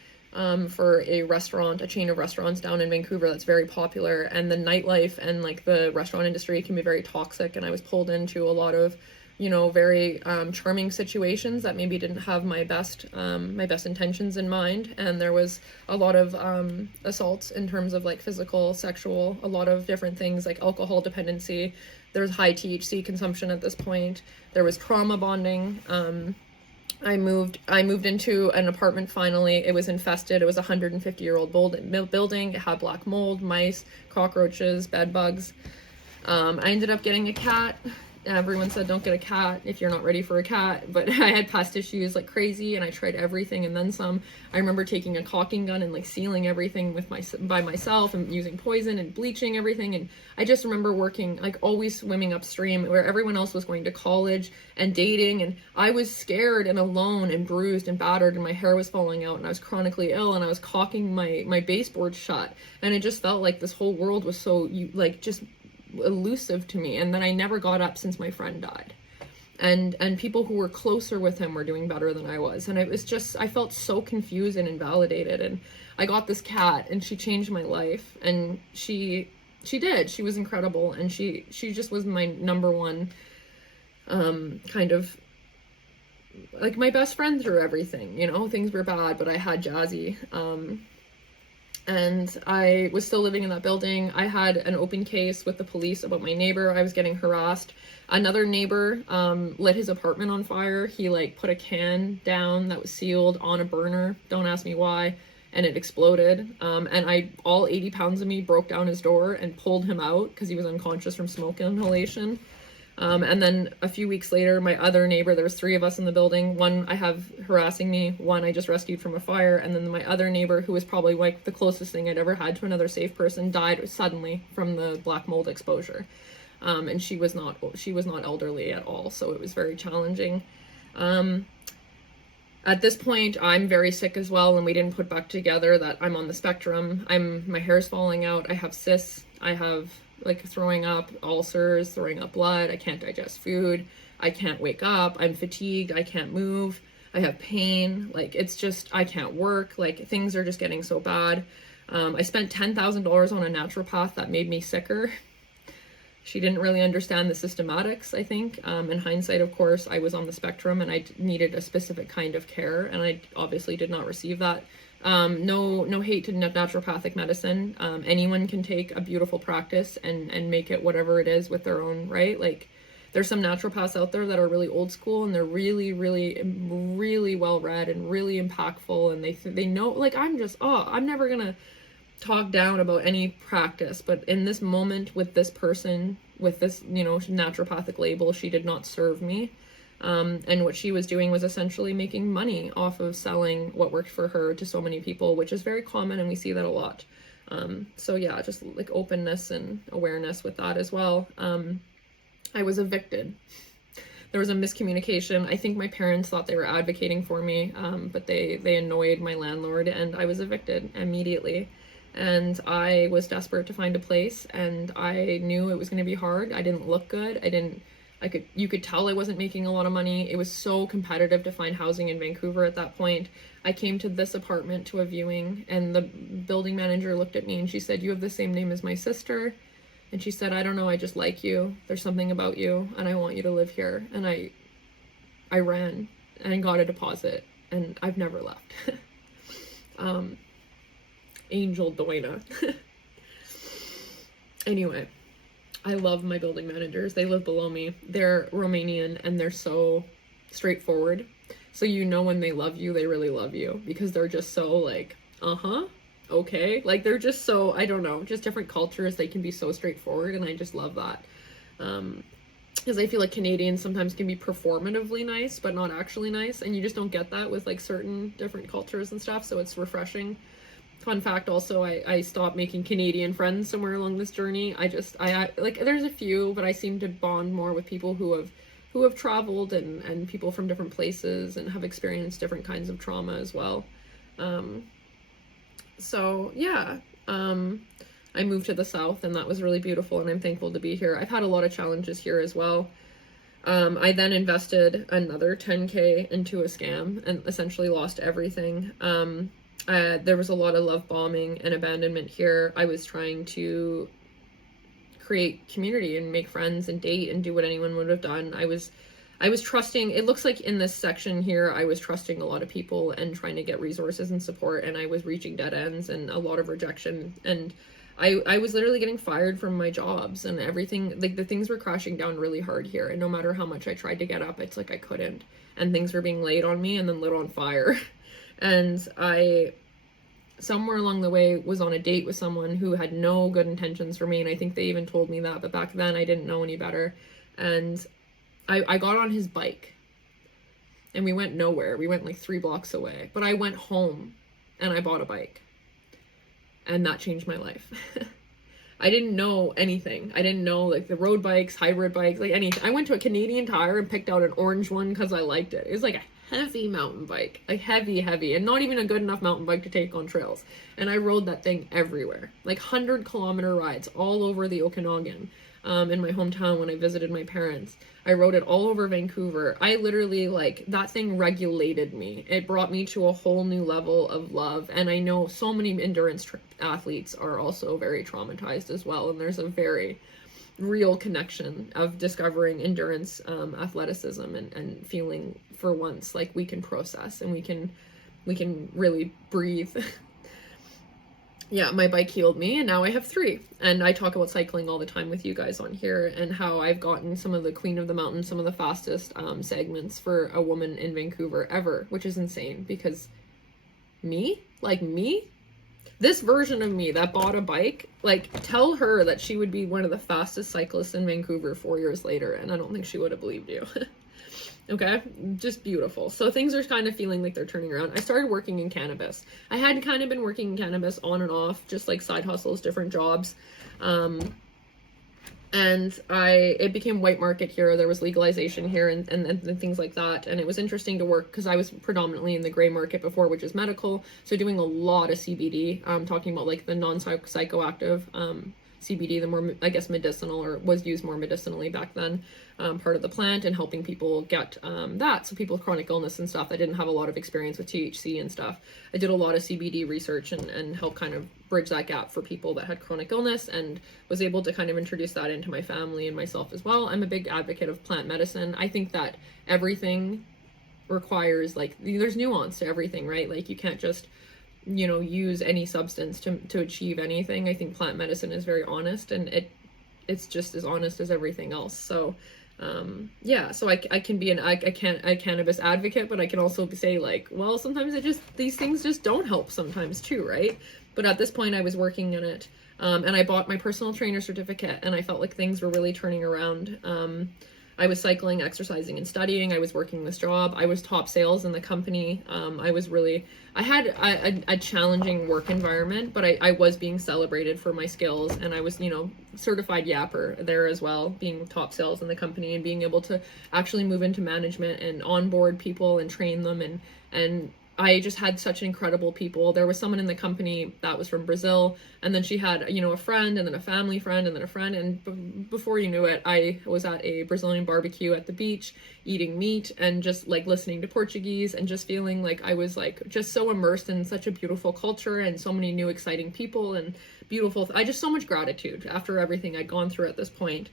for a restaurant, a chain of restaurants down in Vancouver that's very popular, and the nightlife and like the restaurant industry can be very toxic, and I was pulled into a lot of, you know, very charming situations that maybe didn't have my best intentions in mind, and there was a lot of assaults in terms of like physical, sexual, a lot of different things, like alcohol dependency. There's high THC consumption at this point. There was trauma bonding. I moved into an apartment finally. It was infested. It was a 150-year-old building. It had black mold, mice, cockroaches, bed bugs. I ended up getting a cat. Everyone said don't get a cat if you're not ready for a cat, but I had pest issues like crazy, and I tried everything and then some. I remember taking a caulking gun and like sealing everything by myself and using poison and bleaching everything. And I just remember working, like, always swimming upstream where everyone else was going to college and dating, and I was scared and alone and bruised and battered, and my hair was falling out, and I was chronically ill, and I was caulking my baseboard shut, and it just felt like this whole world was so just elusive to me. And then I never got up since my friend died, and people who were closer with him were doing better than I was, and it was just, I felt so confused and invalidated. And I got this cat, and she changed my life, and she was incredible, and she just was my number one kind of like my best friend through everything. You know, things were bad, but I had Jazzy. And I was still living in that building. I had an open case with the police about my neighbor. I was getting harassed. Another neighbor lit his apartment on fire. He like put a can down that was sealed on a burner. Don't ask me why. And it exploded. And all 80 pounds of me broke down his door and pulled him out because he was unconscious from smoke inhalation. And then a few weeks later, my other neighbor, there was 3 of us in the building. One I have harassing me, one I just rescued from a fire, and then my other neighbor, who was probably like the closest thing I'd ever had to another safe person, died suddenly from the black mold exposure. And she was not elderly at all, so it was very challenging. At this point, I'm very sick as well, and we didn't put back together that I'm on the spectrum. My hair's falling out, I have cysts, I have like throwing up, ulcers, throwing up blood, I can't digest food, I can't wake up, I'm fatigued, I can't move, I have pain, like it's just, I can't work, like things are just getting so bad. I spent $10,000 on a naturopath that made me sicker. She didn't really understand the systematics, I think. In hindsight, of course, I was on the spectrum and I needed a specific kind of care, and I obviously did not receive that. No hate to naturopathic medicine. Anyone can take a beautiful practice and make it whatever it is with their own, right? Like, there's some naturopaths out there that are really old school, and they're really, really, really well read and really impactful, and they know, like, I'm never gonna talk down about any practice, but in this moment with this person, with this, you know, naturopathic label, she did not serve me. And what she was doing was essentially making money off of selling what worked for her to so many people, which is very common, and we see that a lot. So yeah, just like openness and awareness with that as well. I was evicted. There was a miscommunication. I think my parents thought they were advocating for me, but they annoyed my landlord, and I was evicted immediately. And I was desperate to find a place, and I knew it was going to be hard. I didn't look good. You could tell I wasn't making a lot of money. It was so competitive to find housing in Vancouver at that point. I came to this apartment to a viewing, and the building manager looked at me and she said, "You have the same name as my sister." And she said, "I don't know, I just like you. There's something about you, and I want you to live here." And I ran and got a deposit, and I've never left. Angel Doina. Anyway, I love my building managers. They live below me. They're Romanian, and they're so straightforward. So you know when they love you, they really love you, because they're just so like, okay. Like, they're just so, I don't know, just different cultures. They can be so straightforward, and I just love that. because I feel like Canadians sometimes can be performatively nice, but not actually nice, and you just don't get that with like certain different cultures and stuff, so it's refreshing. Fun fact also, I stopped making Canadian friends somewhere along this journey. I like, there's a few, but I seem to bond more with people who have traveled, and people from different places and have experienced different kinds of trauma as well. So yeah, I moved to the South, and that was really beautiful, and I'm thankful to be here. I've had a lot of challenges here as well. I then invested another 10K into a scam and essentially lost everything. There was a lot of love bombing and abandonment here. I was trying to create community and make friends and date and do what anyone would have done. I was trusting, it looks like in this section here, I was trusting a lot of people and trying to get resources and support, and I was reaching dead ends and a lot of rejection. And I was literally getting fired from my jobs, and everything, like the things were crashing down really hard here. And no matter how much I tried to get up, it's like I couldn't. And things were being laid on me and then lit on fire. And I, somewhere along the way, was on a date with someone who had no good intentions for me, and I think they even told me that, but back then I didn't know any better. And I got on his bike, and we went nowhere. We went like 3 blocks away, but I went home and I bought a bike, and that changed my life. I didn't know anything. I didn't know like the road bikes, hybrid bikes, like anything. I went to a Canadian Tire and picked out an orange one because I liked it. It was like a heavy mountain bike, like heavy, and not even a good enough mountain bike to take on trails. And I rode that thing everywhere, like 100-kilometer rides all over the Okanagan. In my hometown when I visited my parents. I rode it all over Vancouver. I literally, like, that thing regulated me. It brought me to a whole new level of love. And I know so many endurance athletes are also very traumatized as well. And there's a very real connection of discovering endurance athleticism and feeling for once like we can process and we can really breathe. Yeah, my bike healed me, and now I have 3. And I talk about cycling all the time with you guys on here, and how I've gotten some of the Queen of the Mountain, some of the fastest segments for a woman in Vancouver ever, which is insane, because me, this version of me that bought a bike, like, tell her that she would be one of the fastest cyclists in Vancouver 4 years later, and I don't think she would have believed you. Okay, just beautiful. So things are kind of feeling like they're turning around. I started working in cannabis. I had kind of been working in cannabis on and off, just like side hustles, different jobs. And it became white market here. There was legalization here and things like that. And it was interesting to work because I was predominantly in the gray market before, which is medical. So doing a lot of CBD, talking about like the non-psychoactive CBD, the more, I guess, medicinal, or was used more medicinally back then, part of the plant, and helping people get that. So people with chronic illness and stuff that didn't have a lot of experience with THC and stuff. I did a lot of CBD research and help kind of bridge that gap for people that had chronic illness, and was able to kind of introduce that into my family and myself as well. I'm a big advocate of plant medicine. I think that everything requires, like, there's nuance to everything, right? Like, you can't just, you know, use any substance to achieve anything. I think plant medicine is very honest, and it's just as honest as everything else. So yeah, so I can be a cannabis advocate, but I can also say, like, well, sometimes these things just don't help sometimes too, right? But at this point I was working in it, and I bought my personal trainer certificate, and I felt like things were really turning around. I was cycling, exercising, and studying. I was working this job. I was top sales in the company. I had a challenging work environment, but I was being celebrated for my skills, and I was, you know, certified yapper there as well, being top sales in the company, and being able to actually move into management and onboard people and train them, and I just had such incredible people. There was someone in the company that was from Brazil, and then she had, you know, a friend, and then a family friend, and then a friend, and before you knew it, I was at a Brazilian barbecue at the beach, eating meat, and just, like, listening to Portuguese, and just feeling like I was, like, just so immersed in such a beautiful culture, and so many new exciting people, and beautiful, I just so much gratitude after everything I'd gone through at this point.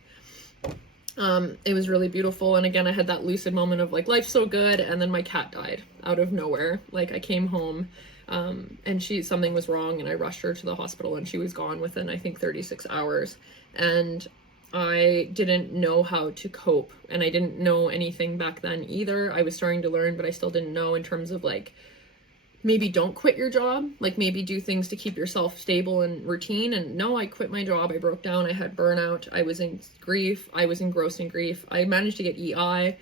It was really beautiful, and again, I had that lucid moment of, like, life's so good, and then my cat died out of nowhere. Like, I came home, and something was wrong, and I rushed her to the hospital, and she was gone within, I think, 36 hours, and I didn't know how to cope, and I didn't know anything back then either. I was starting to learn, but I still didn't know in terms of, like, maybe don't quit your job, like maybe do things to keep yourself stable and routine. And no, I quit my job. I broke down. I had burnout. I was in grief. I was engrossed in grief. I managed to get EI.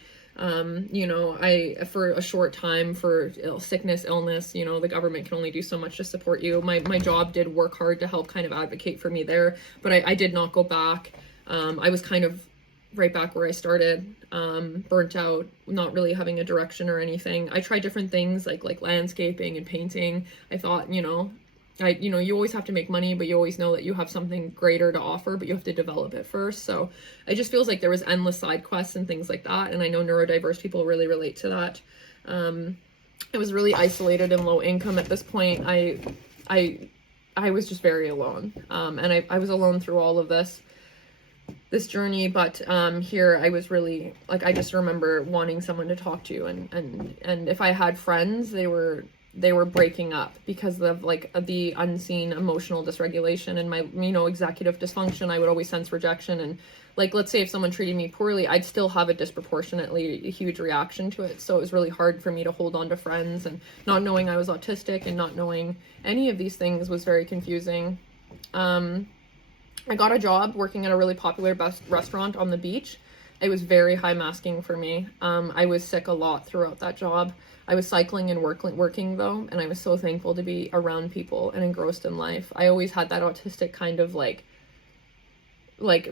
You know, for a short time, for sickness, illness, you know, the government can only do so much to support you. My job did work hard to help kind of advocate for me there, but I did not go back. I was kind of right back where I started, burnt out, not really having a direction or anything. I tried different things like landscaping and painting. I thought, you know, you always have to make money, but you always know that you have something greater to offer, but you have to develop it first. So it just feels like there was endless side quests and things like that. And I know neurodiverse people really relate to that. I was really isolated and low income at this point. I was just very alone. And I was alone through all of this journey, but here I was really like, I just remember wanting someone to talk to, and if I had friends, they were breaking up because of like the unseen emotional dysregulation and my, you know, executive dysfunction. I would always sense rejection, and like, let's say if someone treated me poorly, I'd still have a disproportionately huge reaction to it. So it was really hard for me to hold on to friends, and not knowing I was autistic and not knowing any of these things was very confusing. I got a job working at a really popular restaurant on the beach. It was very high masking for me. I was sick a lot throughout that job. I was cycling and working though, and I was so thankful to be around people and engrossed in life. I always had that autistic kind of like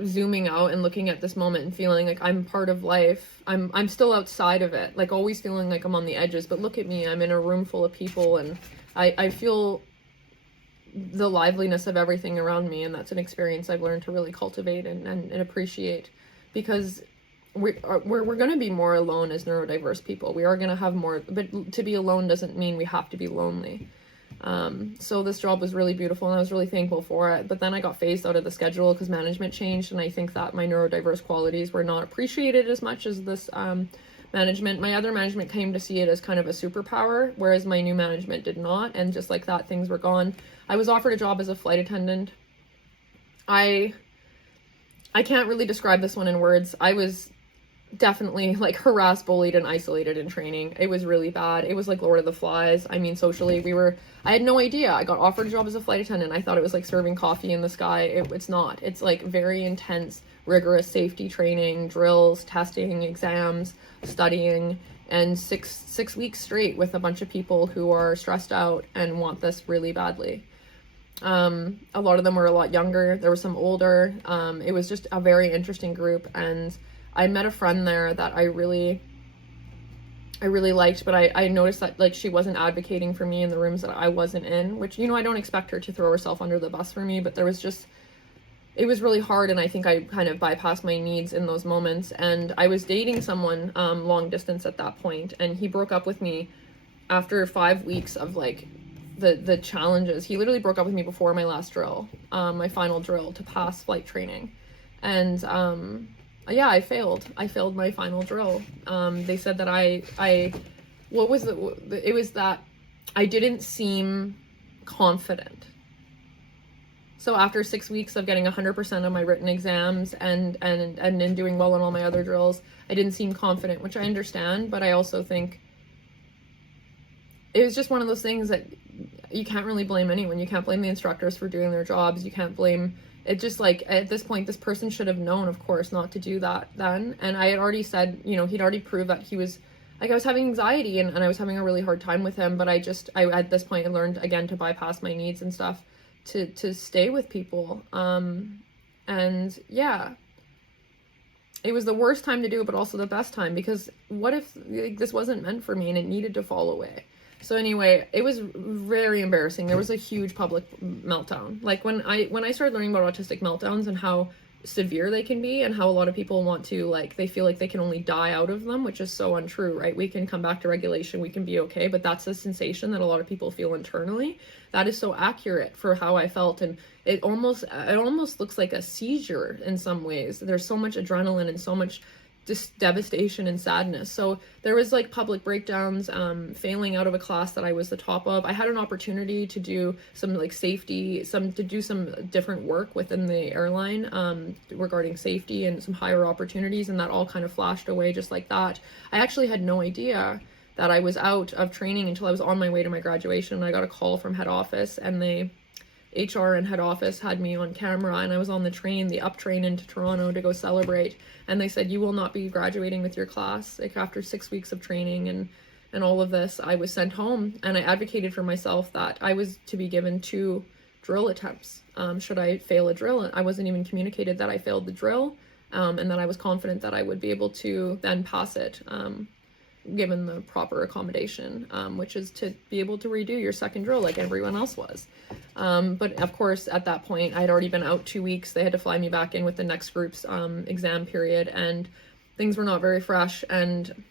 zooming out and looking at this moment and feeling like I'm part of life. I'm still outside of it, like always feeling like I'm on the edges, but look at me, I'm in a room full of people, and I feel the liveliness of everything around me. And that's an experience I've learned to really cultivate and appreciate, because we're going to be more alone as neurodiverse people. We are going to have more, but to be alone doesn't mean we have to be lonely. So this job was really beautiful, and I was really thankful for it. But then I got phased out of the schedule because management changed, and I think that my neurodiverse qualities were not appreciated as much as this management. My other management came to see it as kind of a superpower, whereas my new management did not. And just like that, things were gone. I was offered a job as a flight attendant. I can't really describe this one in words. I was definitely like harassed, bullied, and isolated in training. It was really bad. It was like Lord of the Flies. I mean, socially, I had no idea. I got offered a job as a flight attendant. I thought it was like serving coffee in the sky. It's not. It's like very intense, rigorous safety training, drills, testing, exams, studying, and six weeks straight with a bunch of people who are stressed out and want this really badly. A lot of them were a lot younger. There were some older. It was just a very interesting group, and I met a friend there that I really liked, but I noticed that like she wasn't advocating for me in the rooms that I wasn't in, which, you know, I don't expect her to throw herself under the bus for me, but it was really hard, and I think I kind of bypassed my needs in those moments. And I was dating someone long distance at that point, and he broke up with me after 5 weeks of like the challenges. He literally broke up with me before my last drill, my final drill to pass flight training. And yeah, I failed my final drill. They said that it was that I didn't seem confident. So after 6 weeks of getting 100% of my written exams and then doing well on all my other drills, I didn't seem confident, which I understand, but I also think it was just one of those things that you can't really blame anyone. You can't blame the instructors for doing their jobs. You can't blame it. Just like at this point, this person should have known, of course, not to do that then. And I had already said, you know, he'd already proved that he was like, I was having anxiety and I was having a really hard time with him. But I at this point, I learned again to bypass my needs and stuff to stay with people. And yeah, it was the worst time to do it, but also the best time, because what if like, this wasn't meant for me and it needed to fall away? So anyway, it was very embarrassing. There was a huge public meltdown. Like when I started learning about autistic meltdowns and how severe they can be, and how a lot of people want to, like, they feel like they can only die out of them, which is so untrue, right? We can come back to regulation, we can be okay, but that's the sensation that a lot of people feel internally. That is so accurate for how I felt, and it almost looks like a seizure in some ways. There's so much adrenaline and so much just devastation and sadness. So there was like public breakdowns, failing out of a class that I was the top of. I had an opportunity to do some like safety, to do some different work within the airline regarding safety and some higher opportunities, and that all kind of flashed away just like that. I actually had no idea that I was out of training until I was on my way to my graduation. And I got a call from head office, and HR and head office had me on camera, and I was on the train, the up train into Toronto to go celebrate. And they said, you will not be graduating with your class. Like, after 6 weeks of training and all of this, I was sent home, and I advocated for myself that I was to be given 2 drill attempts. Should I fail a drill? I wasn't even communicated that I failed the drill, and that I was confident that I would be able to then pass it, given the proper accommodation, which is to be able to redo your second drill like everyone else was. But of course, at that point, I'd already been out 2 weeks. They had to fly me back in with the next group's exam period, and things were not very fresh. And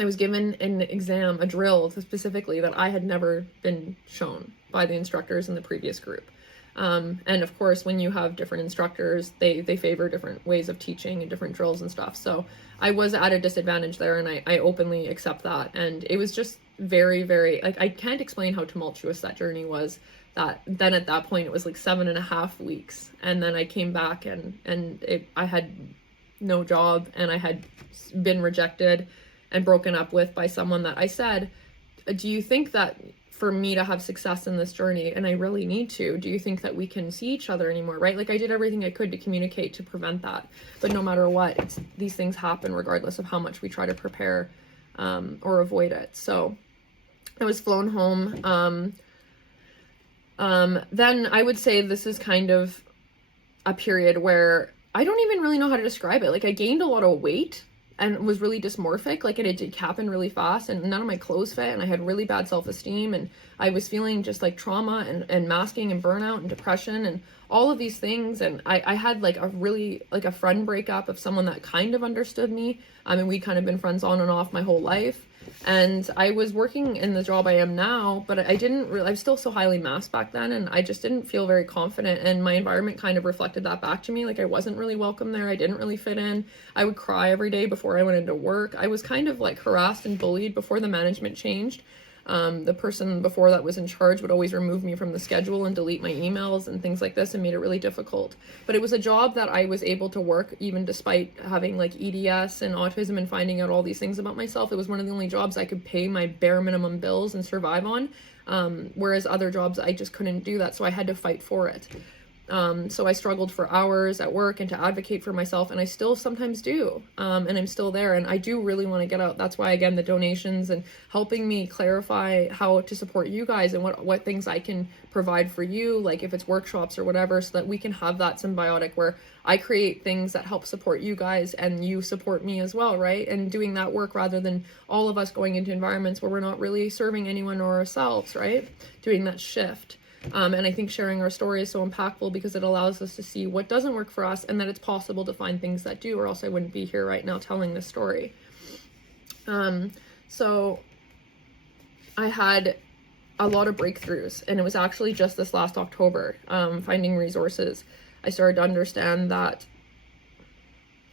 I was given an exam, a drill specifically, that I had never been shown by the instructors in the previous group. And of course, when you have different instructors, they favor different ways of teaching and different drills and stuff. So I was at a disadvantage there, and I openly accept that. And it was just very, very, like, I can't explain how tumultuous that journey was. That then at that point, it was like 7.5 weeks. And then I came back, and I had no job, and I had been rejected and broken up with by someone that I said, do you think that for me to have success in this journey, and I really need to, do you think that we can see each other anymore, right? Like, I did everything I could to communicate to prevent that. But no matter what, these things happen regardless of how much we try to prepare or avoid it. So I was flown home. Then I would say this is kind of a period where I don't even really know how to describe it. Like, I gained a lot of weight and was really dysmorphic, like, it did happen really fast, and none of my clothes fit, and I had really bad self-esteem, and I was feeling just like trauma and masking and burnout and depression and all of these things. And I had like a friend breakup of someone that kind of understood me. I mean, we kind of been friends on and off my whole life. And I was working in the job I am now, but I was still so highly masked back then, and I just didn't feel very confident, and my environment kind of reflected that back to me. Like, I wasn't really welcome there. I didn't really fit in. I would cry every day before I went into work. I was kind of like harassed and bullied before the management changed. The person before that was in charge would always remove me from the schedule and delete my emails and things like this, and made it really difficult. But it was a job that I was able to work even despite having like EDS and autism and finding out all these things about myself. It was one of the only jobs I could pay my bare minimum bills and survive on, whereas other jobs I just couldn't do that, so I had to fight for it. So I struggled for hours at work and to advocate for myself, and I still sometimes do, and I'm still there, and I do really want to get out. That's why, again, the donations and helping me clarify how to support you guys and what things I can provide for you, like if it's workshops or whatever, so that we can have that symbiotic where I create things that help support you guys and you support me as well, right? And doing that work rather than all of us going into environments where we're not really serving anyone or ourselves, right? Doing that shift. And I think sharing our story is so impactful because it allows us to see what doesn't work for us, and that it's possible to find things that do, or else I wouldn't be here right now telling this story. So I had a lot of breakthroughs, and it was actually just this last October, finding resources. I started to understand that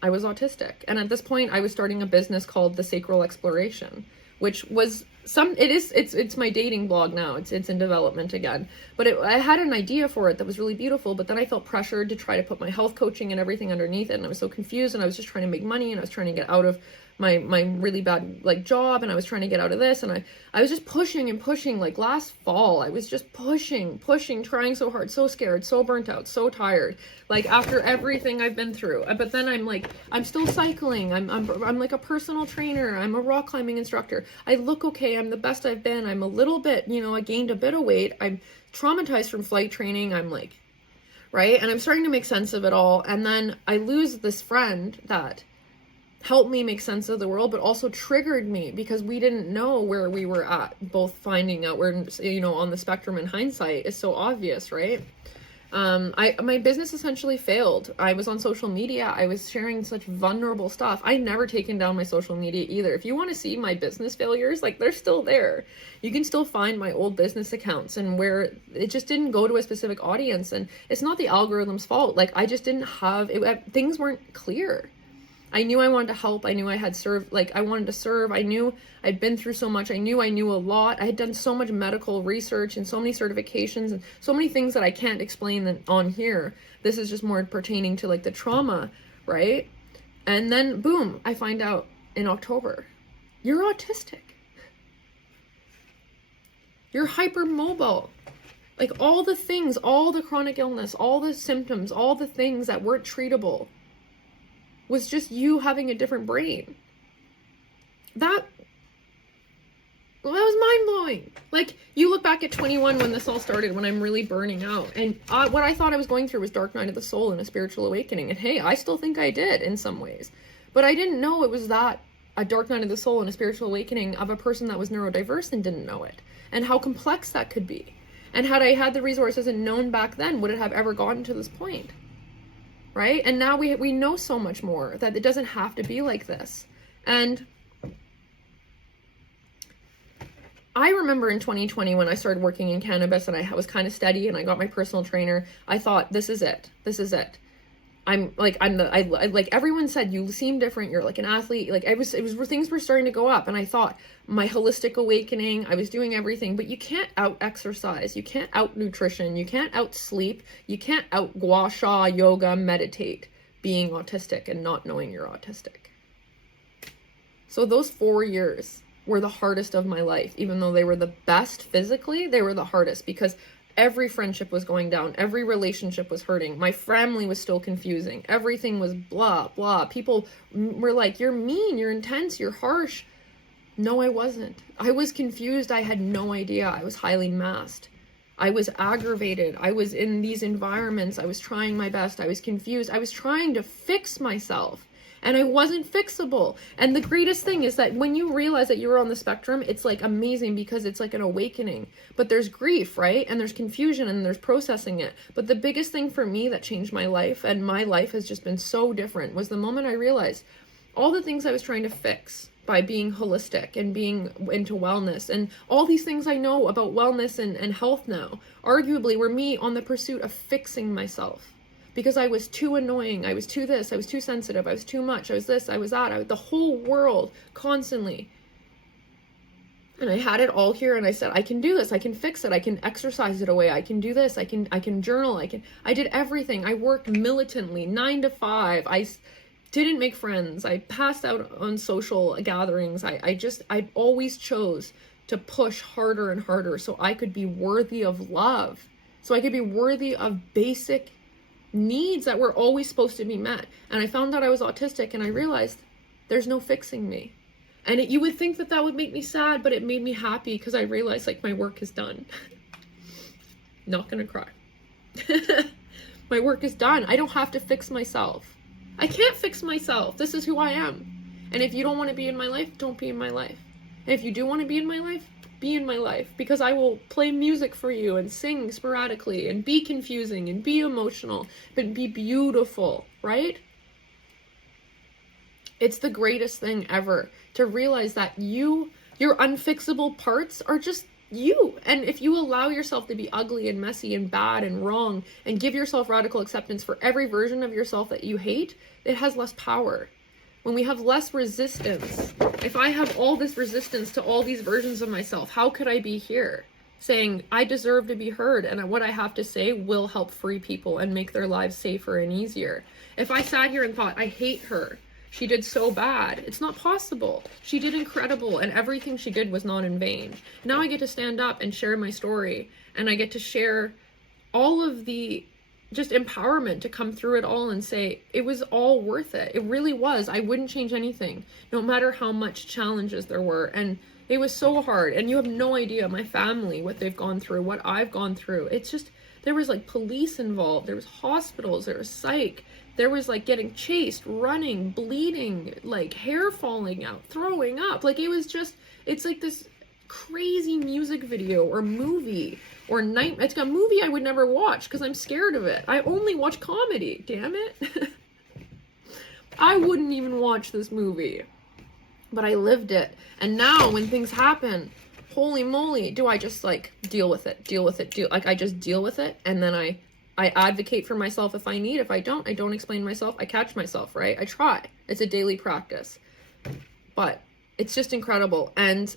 I was autistic. And at this point, I was starting a business called The Sacral Exploration, which was it's my dating blog now. It's in development again. But I had an idea for it that was really beautiful, but then I felt pressured to try to put my health coaching and everything underneath it, and I was so confused, and I was just trying to make money, and I was trying to get out of my really bad like job, and I was trying to get out of this, and I was just pushing and pushing. Like last fall, I was just pushing, trying so hard, so scared, so burnt out, so tired, like after everything I've been through. But then I'm still cycling, I'm like a personal trainer, I'm a rock climbing instructor, I look okay, I'm the best I've been, I'm a little bit, I gained a bit of weight, I'm traumatized from flight training, I'm like, right? And I'm starting to make sense of it all, and then I lose this friend that helped me make sense of the world, but also triggered me because we didn't know where we were at, both finding out where, on the spectrum in hindsight is so obvious, right? My business essentially failed. I was on social media. I was sharing such vulnerable stuff. I never taken down my social media either. If you want to see my business failures, like they're still there. You can still find my old business accounts and where it just didn't go to a specific audience. And it's not the algorithm's fault. Like I just didn't have it. Things weren't clear. I knew I wanted to help. I knew I had served, I wanted to serve. I knew I'd been through so much. I knew a lot. I had done so much medical research and so many certifications and so many things that I can't explain on here. This is just more pertaining to the trauma, right? And then boom, I find out in October, you're autistic. You're hypermobile. Like all the things, all the chronic illness, all the symptoms, all the things that weren't treatable was just you having a different brain. That was mind-blowing. Like, you look back at 21 when this all started, when I'm really burning out. And what I thought I was going through was dark night of the soul and a spiritual awakening. And hey, I still think I did in some ways. But I didn't know it was that, a dark night of the soul and a spiritual awakening of a person that was neurodiverse and didn't know it. And how complex that could be. And had I had the resources and known back then, would it have ever gotten to this point? Right? And now we know so much more that it doesn't have to be like this. And I remember in 2020 when I started working in cannabis and I was kind of steady and I got my personal trainer, I thought, this is it. This is it. Like everyone said, you seem different. You're like an athlete. Like things were starting to go up. And I thought my holistic awakening, I was doing everything, but you can't out exercise. You can't out nutrition. You can't out sleep. You can't out gua sha, yoga, meditate, being autistic and not knowing you're autistic. So those 4 years were the hardest of my life. Even though they were the best physically, they were the hardest because every friendship was going down. Every relationship was hurting. My family was still confusing. Everything was blah, blah. People were like, you're mean, you're intense, you're harsh. No, I wasn't. I was confused. I had no idea. I was highly masked. I was aggravated. I was in these environments. I was trying my best. I was confused. I was trying to fix myself. And I wasn't fixable. And the greatest thing is that when you realize that you're on the spectrum, it's like amazing because it's like an awakening. But there's grief, right? And there's confusion and there's processing it. But the biggest thing for me that changed my life, and my life has just been so different, was the moment I realized all the things I was trying to fix by being holistic and being into wellness and all these things I know about wellness and health now, arguably were me on the pursuit of fixing myself. Because I was too annoying, I was too this, I was too sensitive, I was too much, I was this, I was that, the whole world, constantly. And I had it all here and I said, I can do this, I can fix it, I can exercise it away, I can do this, I can journal, I did everything. I worked militantly, 9 to 5, I didn't make friends, I passed out on social gatherings, I always chose to push harder and harder so I could be worthy of love, so I could be worthy of basic needs that were always supposed to be met. And I found out I was autistic and I realized there's no fixing me. And you would think that would make me sad, but it made me happy because I realized like my work is done. Not gonna cry. My work is done. I don't have to fix myself. I can't fix myself. This is who I am. And if you don't want to be in my life, don't be in my life. And if you do want to be in my life, be in my life, because I will play music for you and sing sporadically and be confusing and be emotional, but be beautiful, right? It's the greatest thing ever to realize that your unfixable parts are just you. And if you allow yourself to be ugly and messy and bad and wrong and give yourself radical acceptance for every version of yourself that you hate, it has less power. When we have less resistance, if I have all this resistance to all these versions of myself, how could I be here saying I deserve to be heard and what I have to say will help free people and make their lives safer and easier? If I sat here and thought, I hate her, she did so bad, it's not possible. She did incredible and everything she did was not in vain. Now I get to stand up and share my story and I get to share all of the just empowerment to come through it all and say it was all worth it. It really was. I wouldn't change anything, no matter how much challenges there were. And it was so hard. And you have no idea, my family, what they've gone through, what I've gone through. It's just, there was like police involved, there was hospitals, there was psych, there was like getting chased, running, bleeding, like hair falling out, throwing up. Like it was just, it's like this crazy music video or movie or night. It's a movie I would never watch because I'm scared of it. I only watch comedy, damn it. I wouldn't even watch this movie, but I lived it. And now when things happen, holy moly, do I just like deal with it, like I just deal with it. And then I advocate for myself if I need. If I don't explain myself. I catch myself, right? I try. It's a daily practice, but it's just incredible. And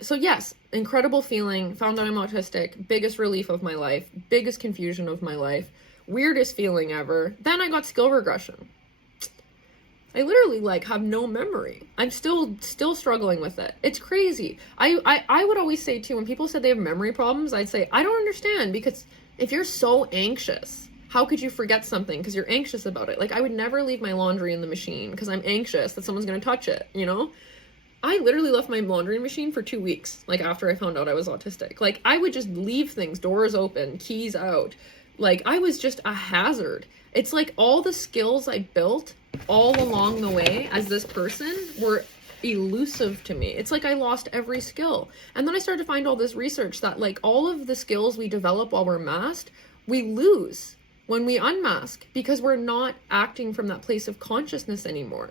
so yes, incredible feeling, found out I'm autistic, biggest relief of my life, biggest confusion of my life, weirdest feeling ever. Then I got skill regression. I literally like have no memory. I'm still struggling with it. It's crazy. I would always say too, when people said they have memory problems, I'd say, I don't understand, because if you're so anxious, how could you forget something because you're anxious about it? Like, I would never leave my laundry in the machine because I'm anxious that someone's going to touch it, you know? I literally left my laundry machine for 2 weeks, like, after I found out I was autistic. Like, I would just leave things, doors open, keys out. Like, I was just a hazard. It's like all the skills I built all along the way as this person were elusive to me. It's like I lost every skill. And then I started to find all this research that, like, all of the skills we develop while we're masked, we lose when we unmask because we're not acting from that place of consciousness anymore.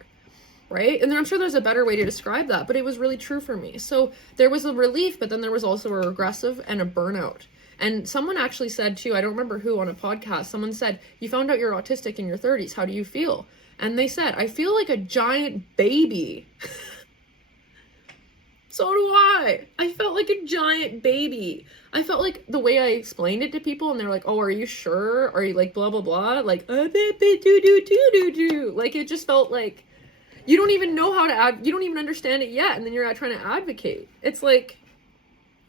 Right? And then I'm sure there's a better way to describe that, but it was really true for me. So there was a relief, but then there was also a regressive and a burnout. And someone actually said too, I don't remember who on a podcast, someone said, you found out you're autistic in your 30s. How do you feel? And they said, I feel like a giant baby. So do I. I felt like a giant baby. I felt like the way I explained it to people, and they're like, oh, are you sure? Are you like blah, blah, blah? Like, like, it just felt like, you don't even know how to you don't even understand it yet, and then you're trying to advocate. It's like,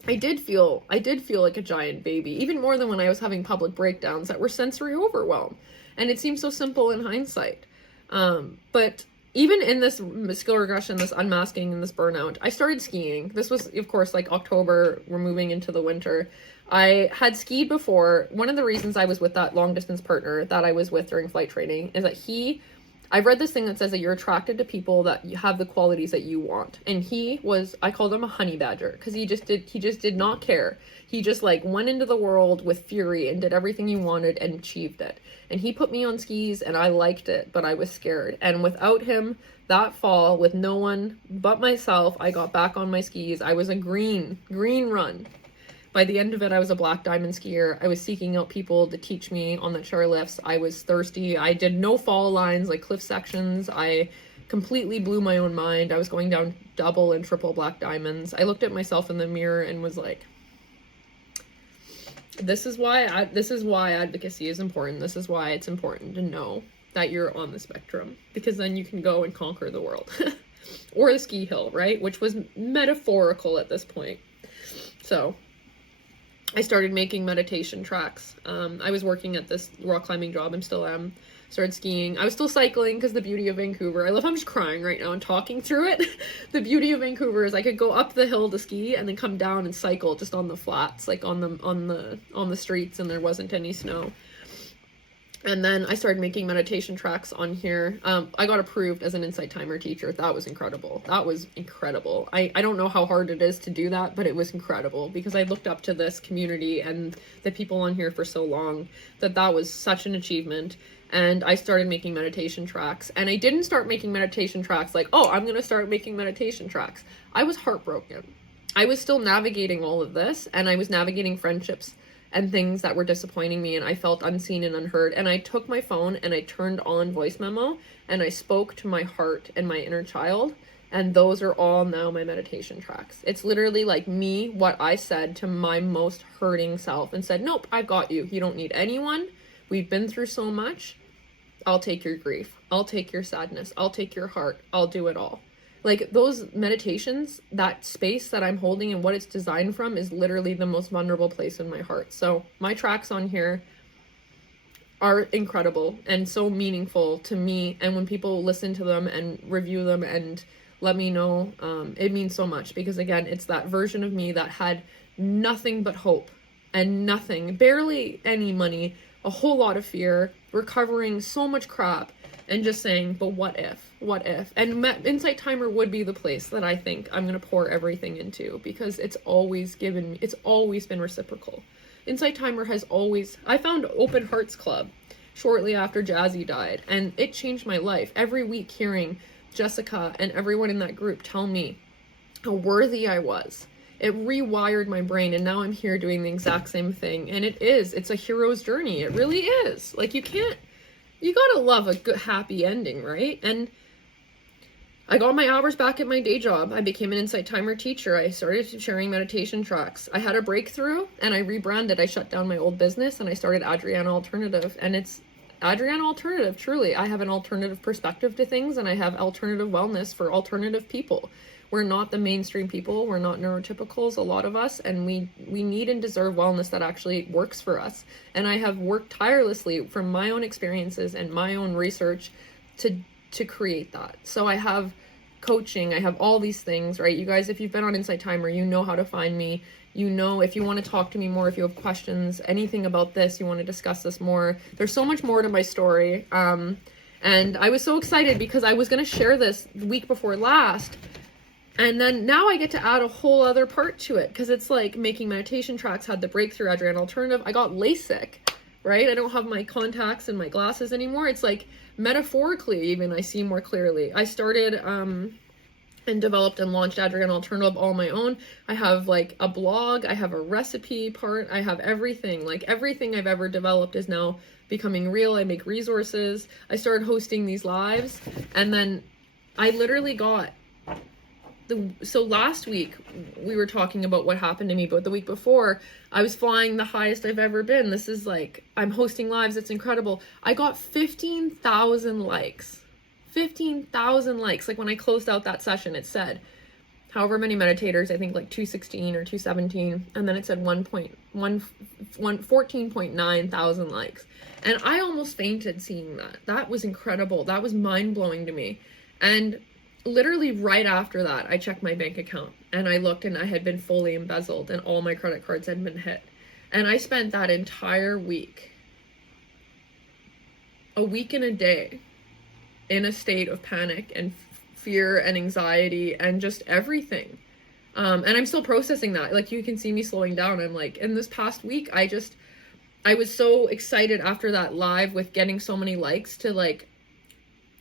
I did feel like a giant baby, even more than when I was having public breakdowns that were sensory overwhelm. And it seems so simple in hindsight. But even in this skill regression, this unmasking, and this burnout, I started skiing. This was, of course, like October, we're moving into the winter. I had skied before. One of the reasons I was with that long distance partner that I was with during flight training is that I've read this thing that says that you're attracted to people that you have the qualities that you want. And I called him a honey badger, because he just did not care. He just like went into the world with fury and did everything he wanted and achieved it. And he put me on skis and I liked it, but I was scared. And without him, that fall, with no one but myself, I got back on my skis. I was a green run. By the end of it, I was a black diamond skier. I was seeking out people to teach me on the chairlifts. I was thirsty. I did no fall lines, like cliff sections. I completely blew my own mind. I was going down double and triple black diamonds. I looked at myself in the mirror and was like, this is why advocacy is important. This is why it's important to know that you're on the spectrum, because then you can go and conquer the world. Or the ski hill, right? Which was metaphorical at this point. So I started making meditation tracks. I was working at this rock climbing job. I still am. Started skiing. I was still cycling, because the beauty of Vancouver, I love how I'm just crying right now and talking through it. The beauty of Vancouver is I could go up the hill to ski and then come down and cycle just on the flats, like on the streets, and there wasn't any snow. And then I started making meditation tracks on here. I got approved as an Insight Timer teacher. That was incredible. I don't know how hard it is to do that, but it was incredible, because I looked up to this community and the people on here for so long that was such an achievement. And I started making meditation tracks. And I didn't start making meditation tracks like, oh, I'm going to start making meditation tracks. I was heartbroken. I was still navigating all of this, and I was navigating friendships and things that were disappointing me, and I felt unseen and unheard. And I took my phone and I turned on voice memo and I spoke to my heart and my inner child, and those are all now my meditation tracks. It's literally like me, what I said to my most hurting self, and said, nope, I've got you. You don't need anyone. We've been through so much. I'll take your grief. I'll take your sadness. I'll take your heart. I'll do it all. Like, those meditations, that space that I'm holding and what it's designed from is literally the most vulnerable place in my heart. So my tracks on here are incredible and so meaningful to me. And when people listen to them and review them and let me know, it means so much, because again, it's that version of me that had nothing but hope and nothing, barely any money, a whole lot of fear, recovering so much crap, and just saying, but what if? And Insight Timer would be the place that I think I'm going to pour everything into, because it's always been reciprocal. Insight Timer I found Open Hearts Club shortly after Jazzy died, and it changed my life. Every week hearing Jessica and everyone in that group tell me how worthy I was, it rewired my brain, and now I'm here doing the exact same thing. And it's a hero's journey. It really is. Like, you gotta love a good, happy ending, right? And I got my hours back at my day job. I became an Insight Timer teacher. I started sharing meditation tracks. I had a breakthrough and I rebranded. I shut down my old business and I started Adriana Alternative. And Adriana Alternative, truly. I have an alternative perspective to things, and I have alternative wellness for alternative people. We're not the mainstream people. We're not neurotypicals, a lot of us, and we need and deserve wellness that actually works for us. And I have worked tirelessly from my own experiences and my own research to create that. So I have coaching, I have all these things, right? You guys, if you've been on Insight Timer, you know how to find me. You know, if you want to talk to me more, if you have questions, anything about this, you want to discuss this more. There's so much more to my story. And I was so excited because I was going to share this the week before last. And then now I get to add a whole other part to it, because it's like making meditation tracks, had the breakthrough Adriana Alternative. I got LASIK, right? I don't have my contacts and my glasses anymore. It's like metaphorically even I see more clearly. I started and developed and launched Adriana Alternative all my own. I have like a blog, I have a recipe part, I have everything. Like everything I've ever developed is now becoming real. I make resources. I started hosting these lives, and then I literally got so last week we were talking about what happened to me, but the week before I was flying the highest I've ever been. This is like, I'm hosting lives. It's incredible. I got 15,000 likes. 15,000 likes. Like when I closed out that session, it said however many meditators, I think like 216 or 217. And then it said 14.9 thousand likes. And I almost fainted seeing that. That was incredible. That was mind blowing to me. And literally right after that, I checked my bank account and I looked, and I had been fully embezzled and all my credit cards had been hit. And I spent that entire week, a week and a day, in a state of panic and fear and anxiety and just everything. And I'm still processing that. Like, you can see me slowing down. I'm like, in this past week, I was so excited after that live with getting so many likes to like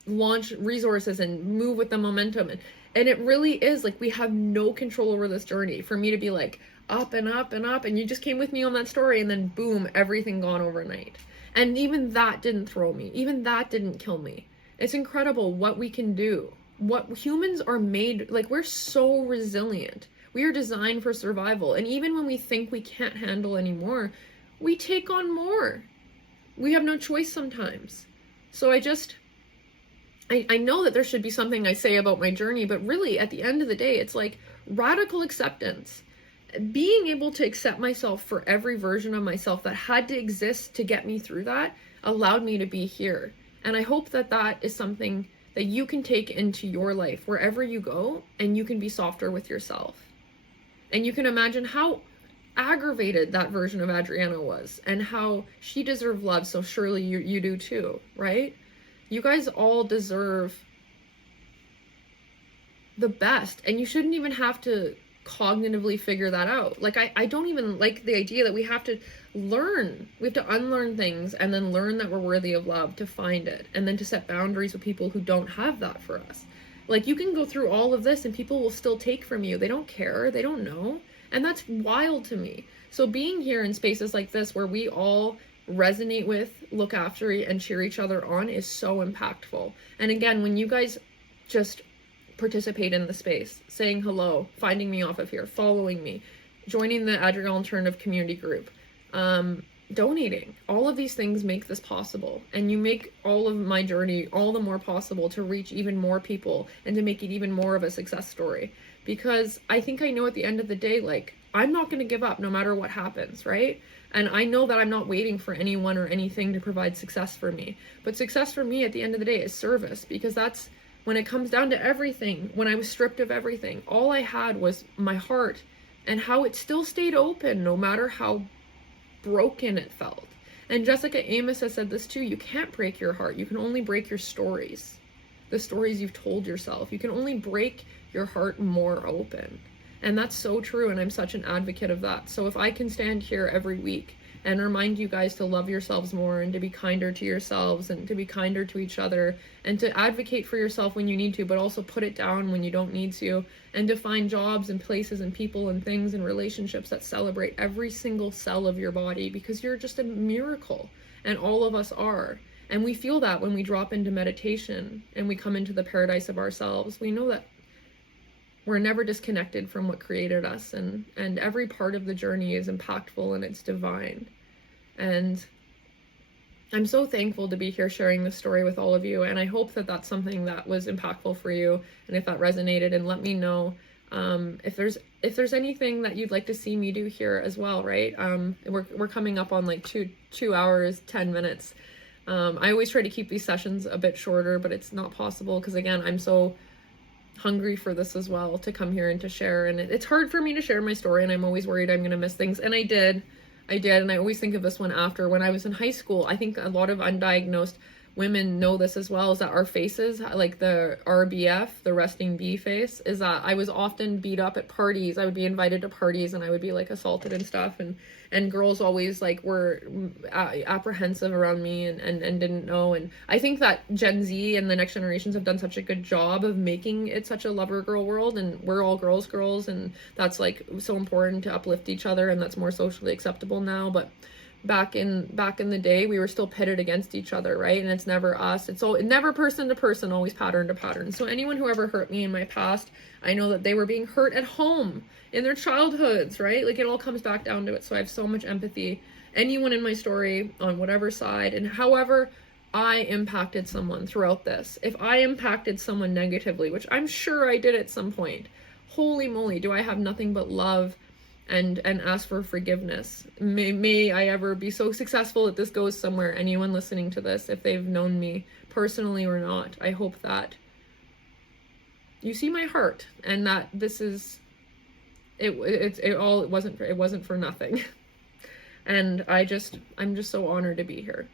launch resources and move with the momentum. And it really is like, we have no control over this journey. For me to be like up and up and up, and you just came with me on that story, and then boom, everything gone overnight. And even that didn't throw me. Even that didn't kill me. It's incredible what we can do. What humans are made, like, we're so resilient. We are designed for survival. And even when we think we can't handle anymore, we take on more. We have no choice sometimes. So I know that there should be something I say about my journey, but really at the end of the day, it's like radical acceptance. Being able to accept myself for every version of myself that had to exist to get me through that allowed me to be here. And I hope that that is something that you can take into your life wherever you go, and you can be softer with yourself. And you can imagine how aggravated that version of Adriana was and how she deserved love. So surely you do too, right? You guys all deserve the best, and you shouldn't even have to cognitively figure that out. Like, I don't even like the idea that we have to learn. We have to unlearn things and then learn that we're worthy of love to find it, and then to set boundaries with people who don't have that for us. Like, you can go through all of this and people will still take from you. They don't care. They don't know. And that's wild to me. So being here in spaces like this where we all resonate with, look after, and cheer each other on is so impactful. And again, when you guys just participate in the space, saying hello, finding me off of here, following me, joining the Adriana Alternative community group, donating, all of these things make this possible. And you make all of my journey all the more possible to reach even more people and to make it even more of a success story. Because I think I know at the end of the day, like, I'm not going to give up no matter what happens, right? And I know that I'm not waiting for anyone or anything to provide success for me. But success for me at the end of the day is service, because that's when it comes down to everything. When I was stripped of everything, all I had was my heart, and how it still stayed open no matter how broken it felt. And Jessica Amos has said this too: you can't break your heart. You can only break your stories, the stories you've told yourself. You can only break your heart more open. And that's so true, and I'm such an advocate of that. So if I can stand here every week and remind you guys to love yourselves more, and to be kinder to yourselves, and to be kinder to each other, and to advocate for yourself when you need to, but also put it down when you don't need to, and to find jobs and places and people and things and relationships that celebrate every single cell of your body, because you're just a miracle, and all of us are. And we feel that when we drop into meditation and we come into the paradise of ourselves. We know that we're never disconnected from what created us, and every part of the journey is impactful and it's divine. And I'm so thankful to be here sharing this story with all of you, and I hope that that's something that was impactful for you, and if that resonated, and let me know if there's anything that you'd like to see me do here as well, right? We're coming up on like two hours 10 minutes. I always try to keep these sessions a bit shorter, but it's not possible because, again, I'm so hungry for this as well, to come here and to share, and it's hard for me to share my story, and I'm always worried I'm gonna miss things, and I did, and I always think of this one after. When I was in high school, I think a lot of undiagnosed women know this as well, is that our faces, like the RBF, the resting bee face, is that I was often beat up at parties. I would be invited to parties and I would be like assaulted and stuff, and girls always like were apprehensive around me and didn't know. And I think that Gen Z and the next generations have done such a good job of making it such a lover girl world, and we're all girls, and that's like so important to uplift each other, and that's more socially acceptable now. But back in the day, we were still pitted against each other, right? And it's never us, it's never person to person, always pattern to pattern. So anyone who ever hurt me in my past, I know that they were being hurt at home in their childhoods, right? Like, it all comes back down to it. So I have so much empathy. Anyone in my story, on whatever side, and however I impacted someone throughout this, if I impacted someone negatively, which I'm sure I did at some point, holy moly, do I have nothing but love and ask for forgiveness. May I ever be so successful that this goes somewhere. Anyone listening to this, if they've known me personally or not, I hope that you see my heart, and that this is it wasn't for nothing. And I'm just so honored to be here.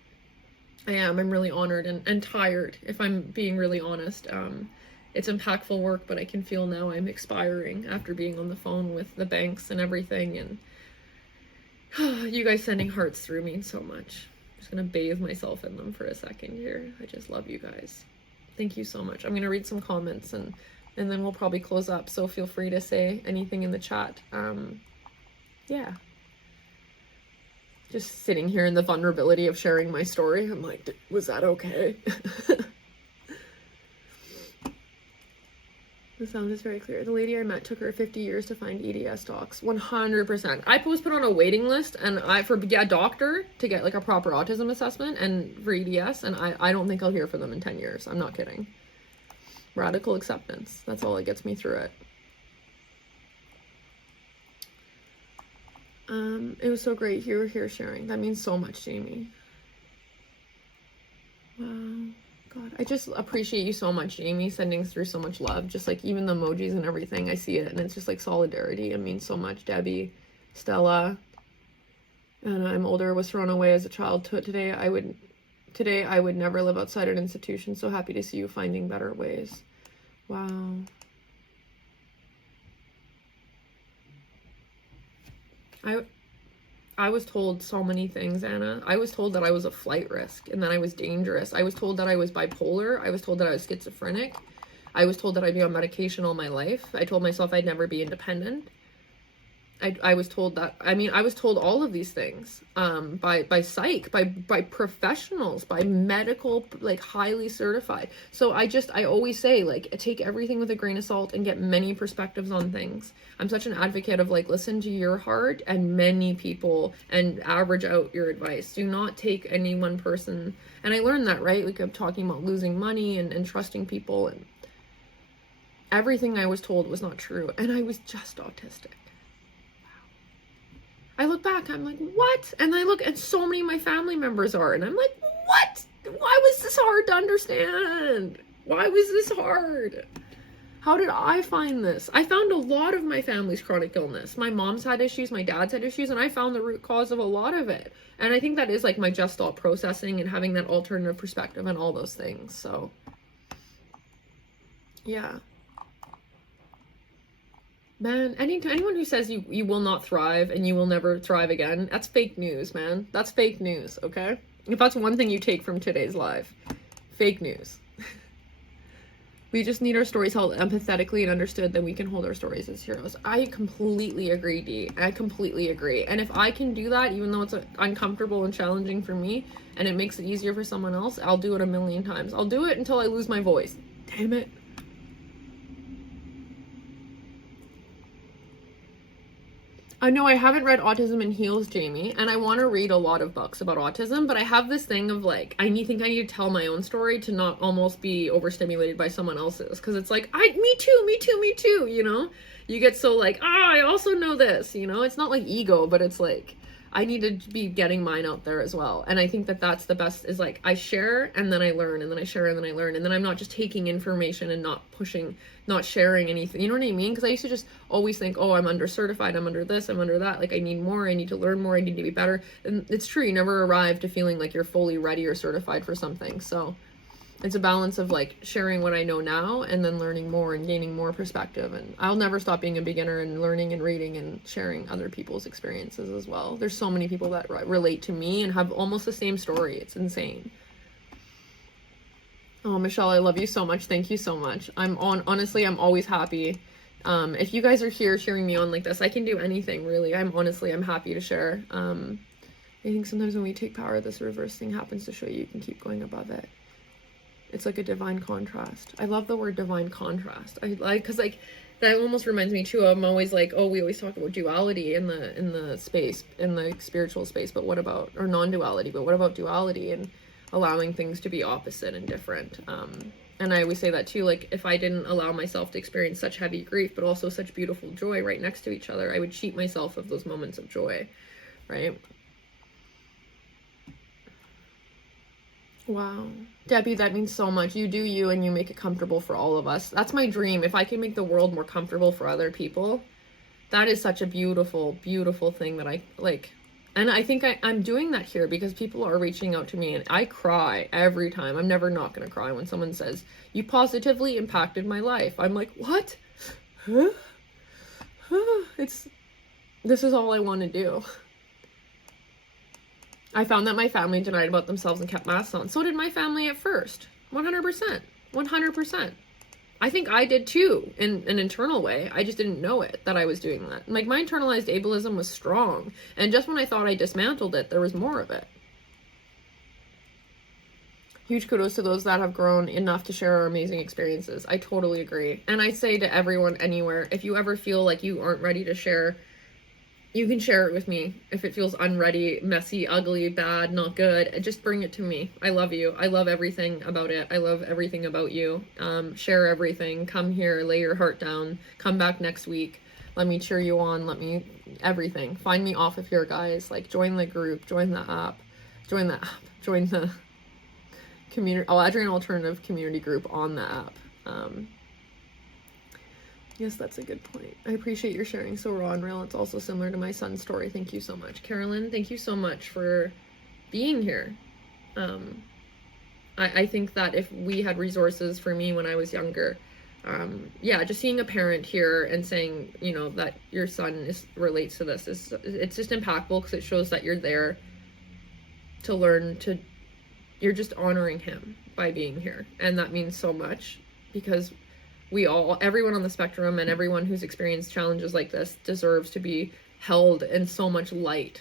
I'm really honored and tired, if I'm being really honest. It's impactful work, but I can feel now I'm expiring after being on the phone with the banks and everything. And you guys sending hearts through means so much. I'm just gonna bathe myself in them for a second here. I just love you guys. Thank you so much. I'm gonna read some comments and then we'll probably close up. So feel free to say anything in the chat. Yeah. Just sitting here in the vulnerability of sharing my story. I'm like, was that okay? The sound is very clear. The lady I met took her 50 years to find EDS docs. 100%. I was put on a waiting list and for a doctor to get like a proper autism assessment and for EDS, and I don't think I'll hear from them in 10 years. I'm not kidding. Radical acceptance. That's all that gets me through it. It was so great you were here sharing. That means so much, Jamie. Wow. God, I just appreciate you so much, Jamie, sending through so much love. Just like even the emojis and everything, I see it, and it's just like solidarity. It means so much. Debbie, Stella, and I'm older, was thrown away as a child. Today I would never live outside an institution. So happy to see you finding better ways. Wow. I was told so many things, Anna. I was told that I was a flight risk and that I was dangerous. I was told that I was bipolar. I was told that I was schizophrenic. I was told that I'd be on medication all my life. I told myself I'd never be independent. I was told that, I mean, I was told all of these things by psych, by professionals, by medical, like highly certified. So I always say, like, take everything with a grain of salt and get many perspectives on things. I'm such an advocate of like, listen to your heart and many people and average out your advice. Do not take any one person. And I learned that, right? Like, I'm talking about losing money and trusting people, and everything I was told was not true. And I was just autistic. I look back, I'm like, what? And I look, and so many of my family members are, and I'm like, what? Why was this hard to understand? Why was this hard? How did I find this? I found a lot of my family's chronic illness. My mom's had issues, my dad's had issues, and I found the root cause of a lot of it. And I think that is like my Gestalt processing and having that alternative perspective and all those things. So, yeah. Man, anyone who says you will not thrive and you will never thrive again, that's fake news, man. That's fake news, okay? If that's one thing you take from today's live, fake news. We just need our stories held empathetically and understood, then we can hold our stories as heroes. I completely agree, Dee. I completely agree. And if I can do that, even though it's uncomfortable and challenging for me, and it makes it easier for someone else, I'll do it a million times. I'll do it until I lose my voice. Damn it. I know I haven't read Autism in Heels, Jamie, and I want to read a lot of books about autism, but I have this thing of like, I need to tell my own story to not almost be overstimulated by someone else's, because it's like, me too, you know? You get so like, I also know this, you know? It's not like ego, but it's like, I need to be getting mine out there as well. And I think that that's the best, is like, I share and then I learn, and then I share and then I learn, and then I'm not just taking information and not sharing anything, you know what I mean? Because I used to just always think, oh, I'm under certified, I'm under this, I'm under that, like I need more, I need to learn more, I need to be better. And it's true, you never arrive to feeling like you're fully ready or certified for something. So it's a balance of like sharing what I know now and then learning more and gaining more perspective. And I'll never stop being a beginner and learning and reading and sharing other people's experiences as well. There's so many people that relate to me and have almost the same story. It's insane. Oh, Michelle, I love you so much. Thank you so much. Honestly, I'm always happy. If you guys are here cheering me on like this, I can do anything really. I'm happy to share. I think sometimes when we take power, this reverse thing happens to show you can keep going above it. It's like a divine contrast. I love the word divine contrast. I like, cause like that almost reminds me too. I'm always like, oh, we always talk about duality in the space, in the spiritual space, but what about, or non-duality, but what about duality and allowing things to be opposite and different? And I always say that too, like if I didn't allow myself to experience such heavy grief, but also such beautiful joy right next to each other, I would cheat myself of those moments of joy, right? Wow. Debbie, that means so much. You do you and you make it comfortable for all of us. That's my dream. If I can make the world more comfortable for other people, that is such a beautiful, beautiful thing that I like. And I think I'm doing that here because people are reaching out to me and I cry every time. I'm never not going to cry when someone says, you positively impacted my life. I'm like, what? Huh? This is all I want to do. I found that my family denied about themselves and kept masks on. So did my family at first. 100%. 100%. I think I did too, in an internal way. I just didn't know it, that I was doing that. Like, my internalized ableism was strong. And just when I thought I dismantled it, there was more of it. Huge kudos to those that have grown enough to share our amazing experiences. I totally agree. And I say to everyone anywhere, if you ever feel like you aren't ready to share, you can share it with me. If it feels unready, messy, ugly, bad, not good, just bring it to me. I love you. I love everything about it. I love everything about you. Share everything. Come here, lay your heart down. Come back next week. Let me cheer you on. Everything. Find me off of here, guys. Like, join the group, join the app, join the community, Adriana Alternative Community Group on the app. Yes, that's a good point. I appreciate your sharing so raw and real. It's also similar to my son's story. Thank you so much. Carolyn, thank you so much for being here. I think that if we had resources for me when I was younger, just seeing a parent here and saying, you know, that your son relates to this, it's just impactful because it shows that you're there to learn you're just honoring him by being here. And that means so much because everyone on the spectrum and everyone who's experienced challenges like this deserves to be held in so much light.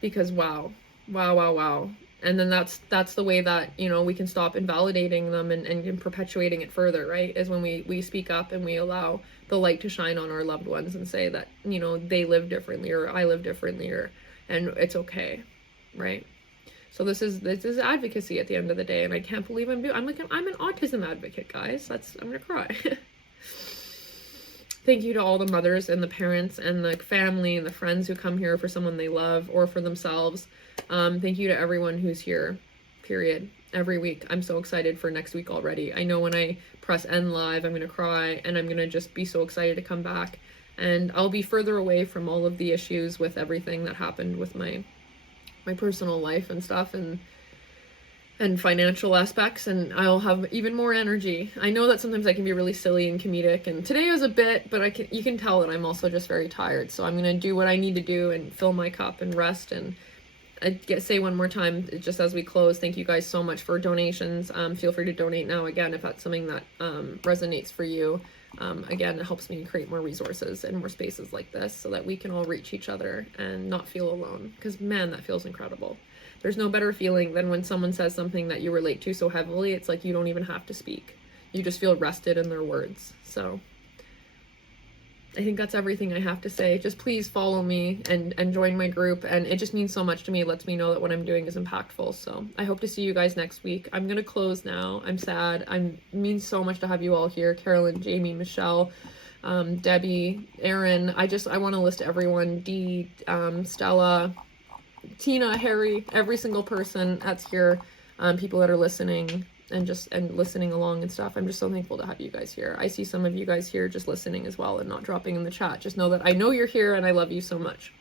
Because wow. And then that's the way that, you know, we can stop invalidating them and perpetuating it further, right? Is when we speak up and we allow the light to shine on our loved ones and say that, you know, they live differently or I live differently and it's okay, right? So this is advocacy at the end of the day, and I can't believe I'm an autism advocate, guys. I'm gonna cry. Thank you to all the mothers and the parents and the family and the friends who come here for someone they love or for themselves. Thank you to everyone who's here, period, every week. I'm so excited for next week already. I know when I press end live, I'm gonna cry, and I'm gonna just be so excited to come back. And I'll be further away from all of the issues with everything that happened with my personal life and stuff and financial aspects, and I'll have even more energy. I know that sometimes I can be really silly and comedic, and today was a bit, but you can tell that I'm also just very tired. So I'm going to do what I need to do and fill my cup and rest. And say one more time, just as we close, thank you guys so much for donations. Feel free to donate now again if that's something that resonates for you. Again, it helps me create more resources and more spaces like this so that we can all reach each other and not feel alone, because man, that feels incredible. There's no better feeling than when someone says something that you relate to so heavily, it's like you don't even have to speak. You just feel rested in their words. So I think that's everything I have to say. Just please follow me and join my group. And it just means so much to me. It lets me know that what I'm doing is impactful. So I hope to see you guys next week. I'm going to close now. I'm sad. It means so much to have you all here. Carolyn, Jamie, Michelle, Debbie, Aaron. I want to list everyone. Dee, Stella, Tina, Harry, every single person that's here. People that are listening and listening along and stuff. I'm just so thankful to have you guys here. I see some of you guys here just listening as well and not dropping in the chat. Just know that I know you're here and I love you so much.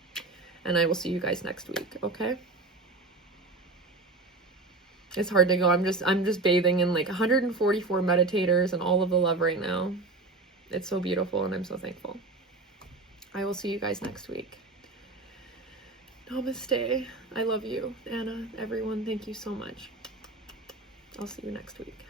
And I will see you guys next week, okay? It's hard to go. I'm just bathing in like 144 meditators and all of the love right now. It's so beautiful and I'm so thankful. I will see you guys next week. Namaste. I love you, Anna, everyone. Thank you so much. I'll see you next week.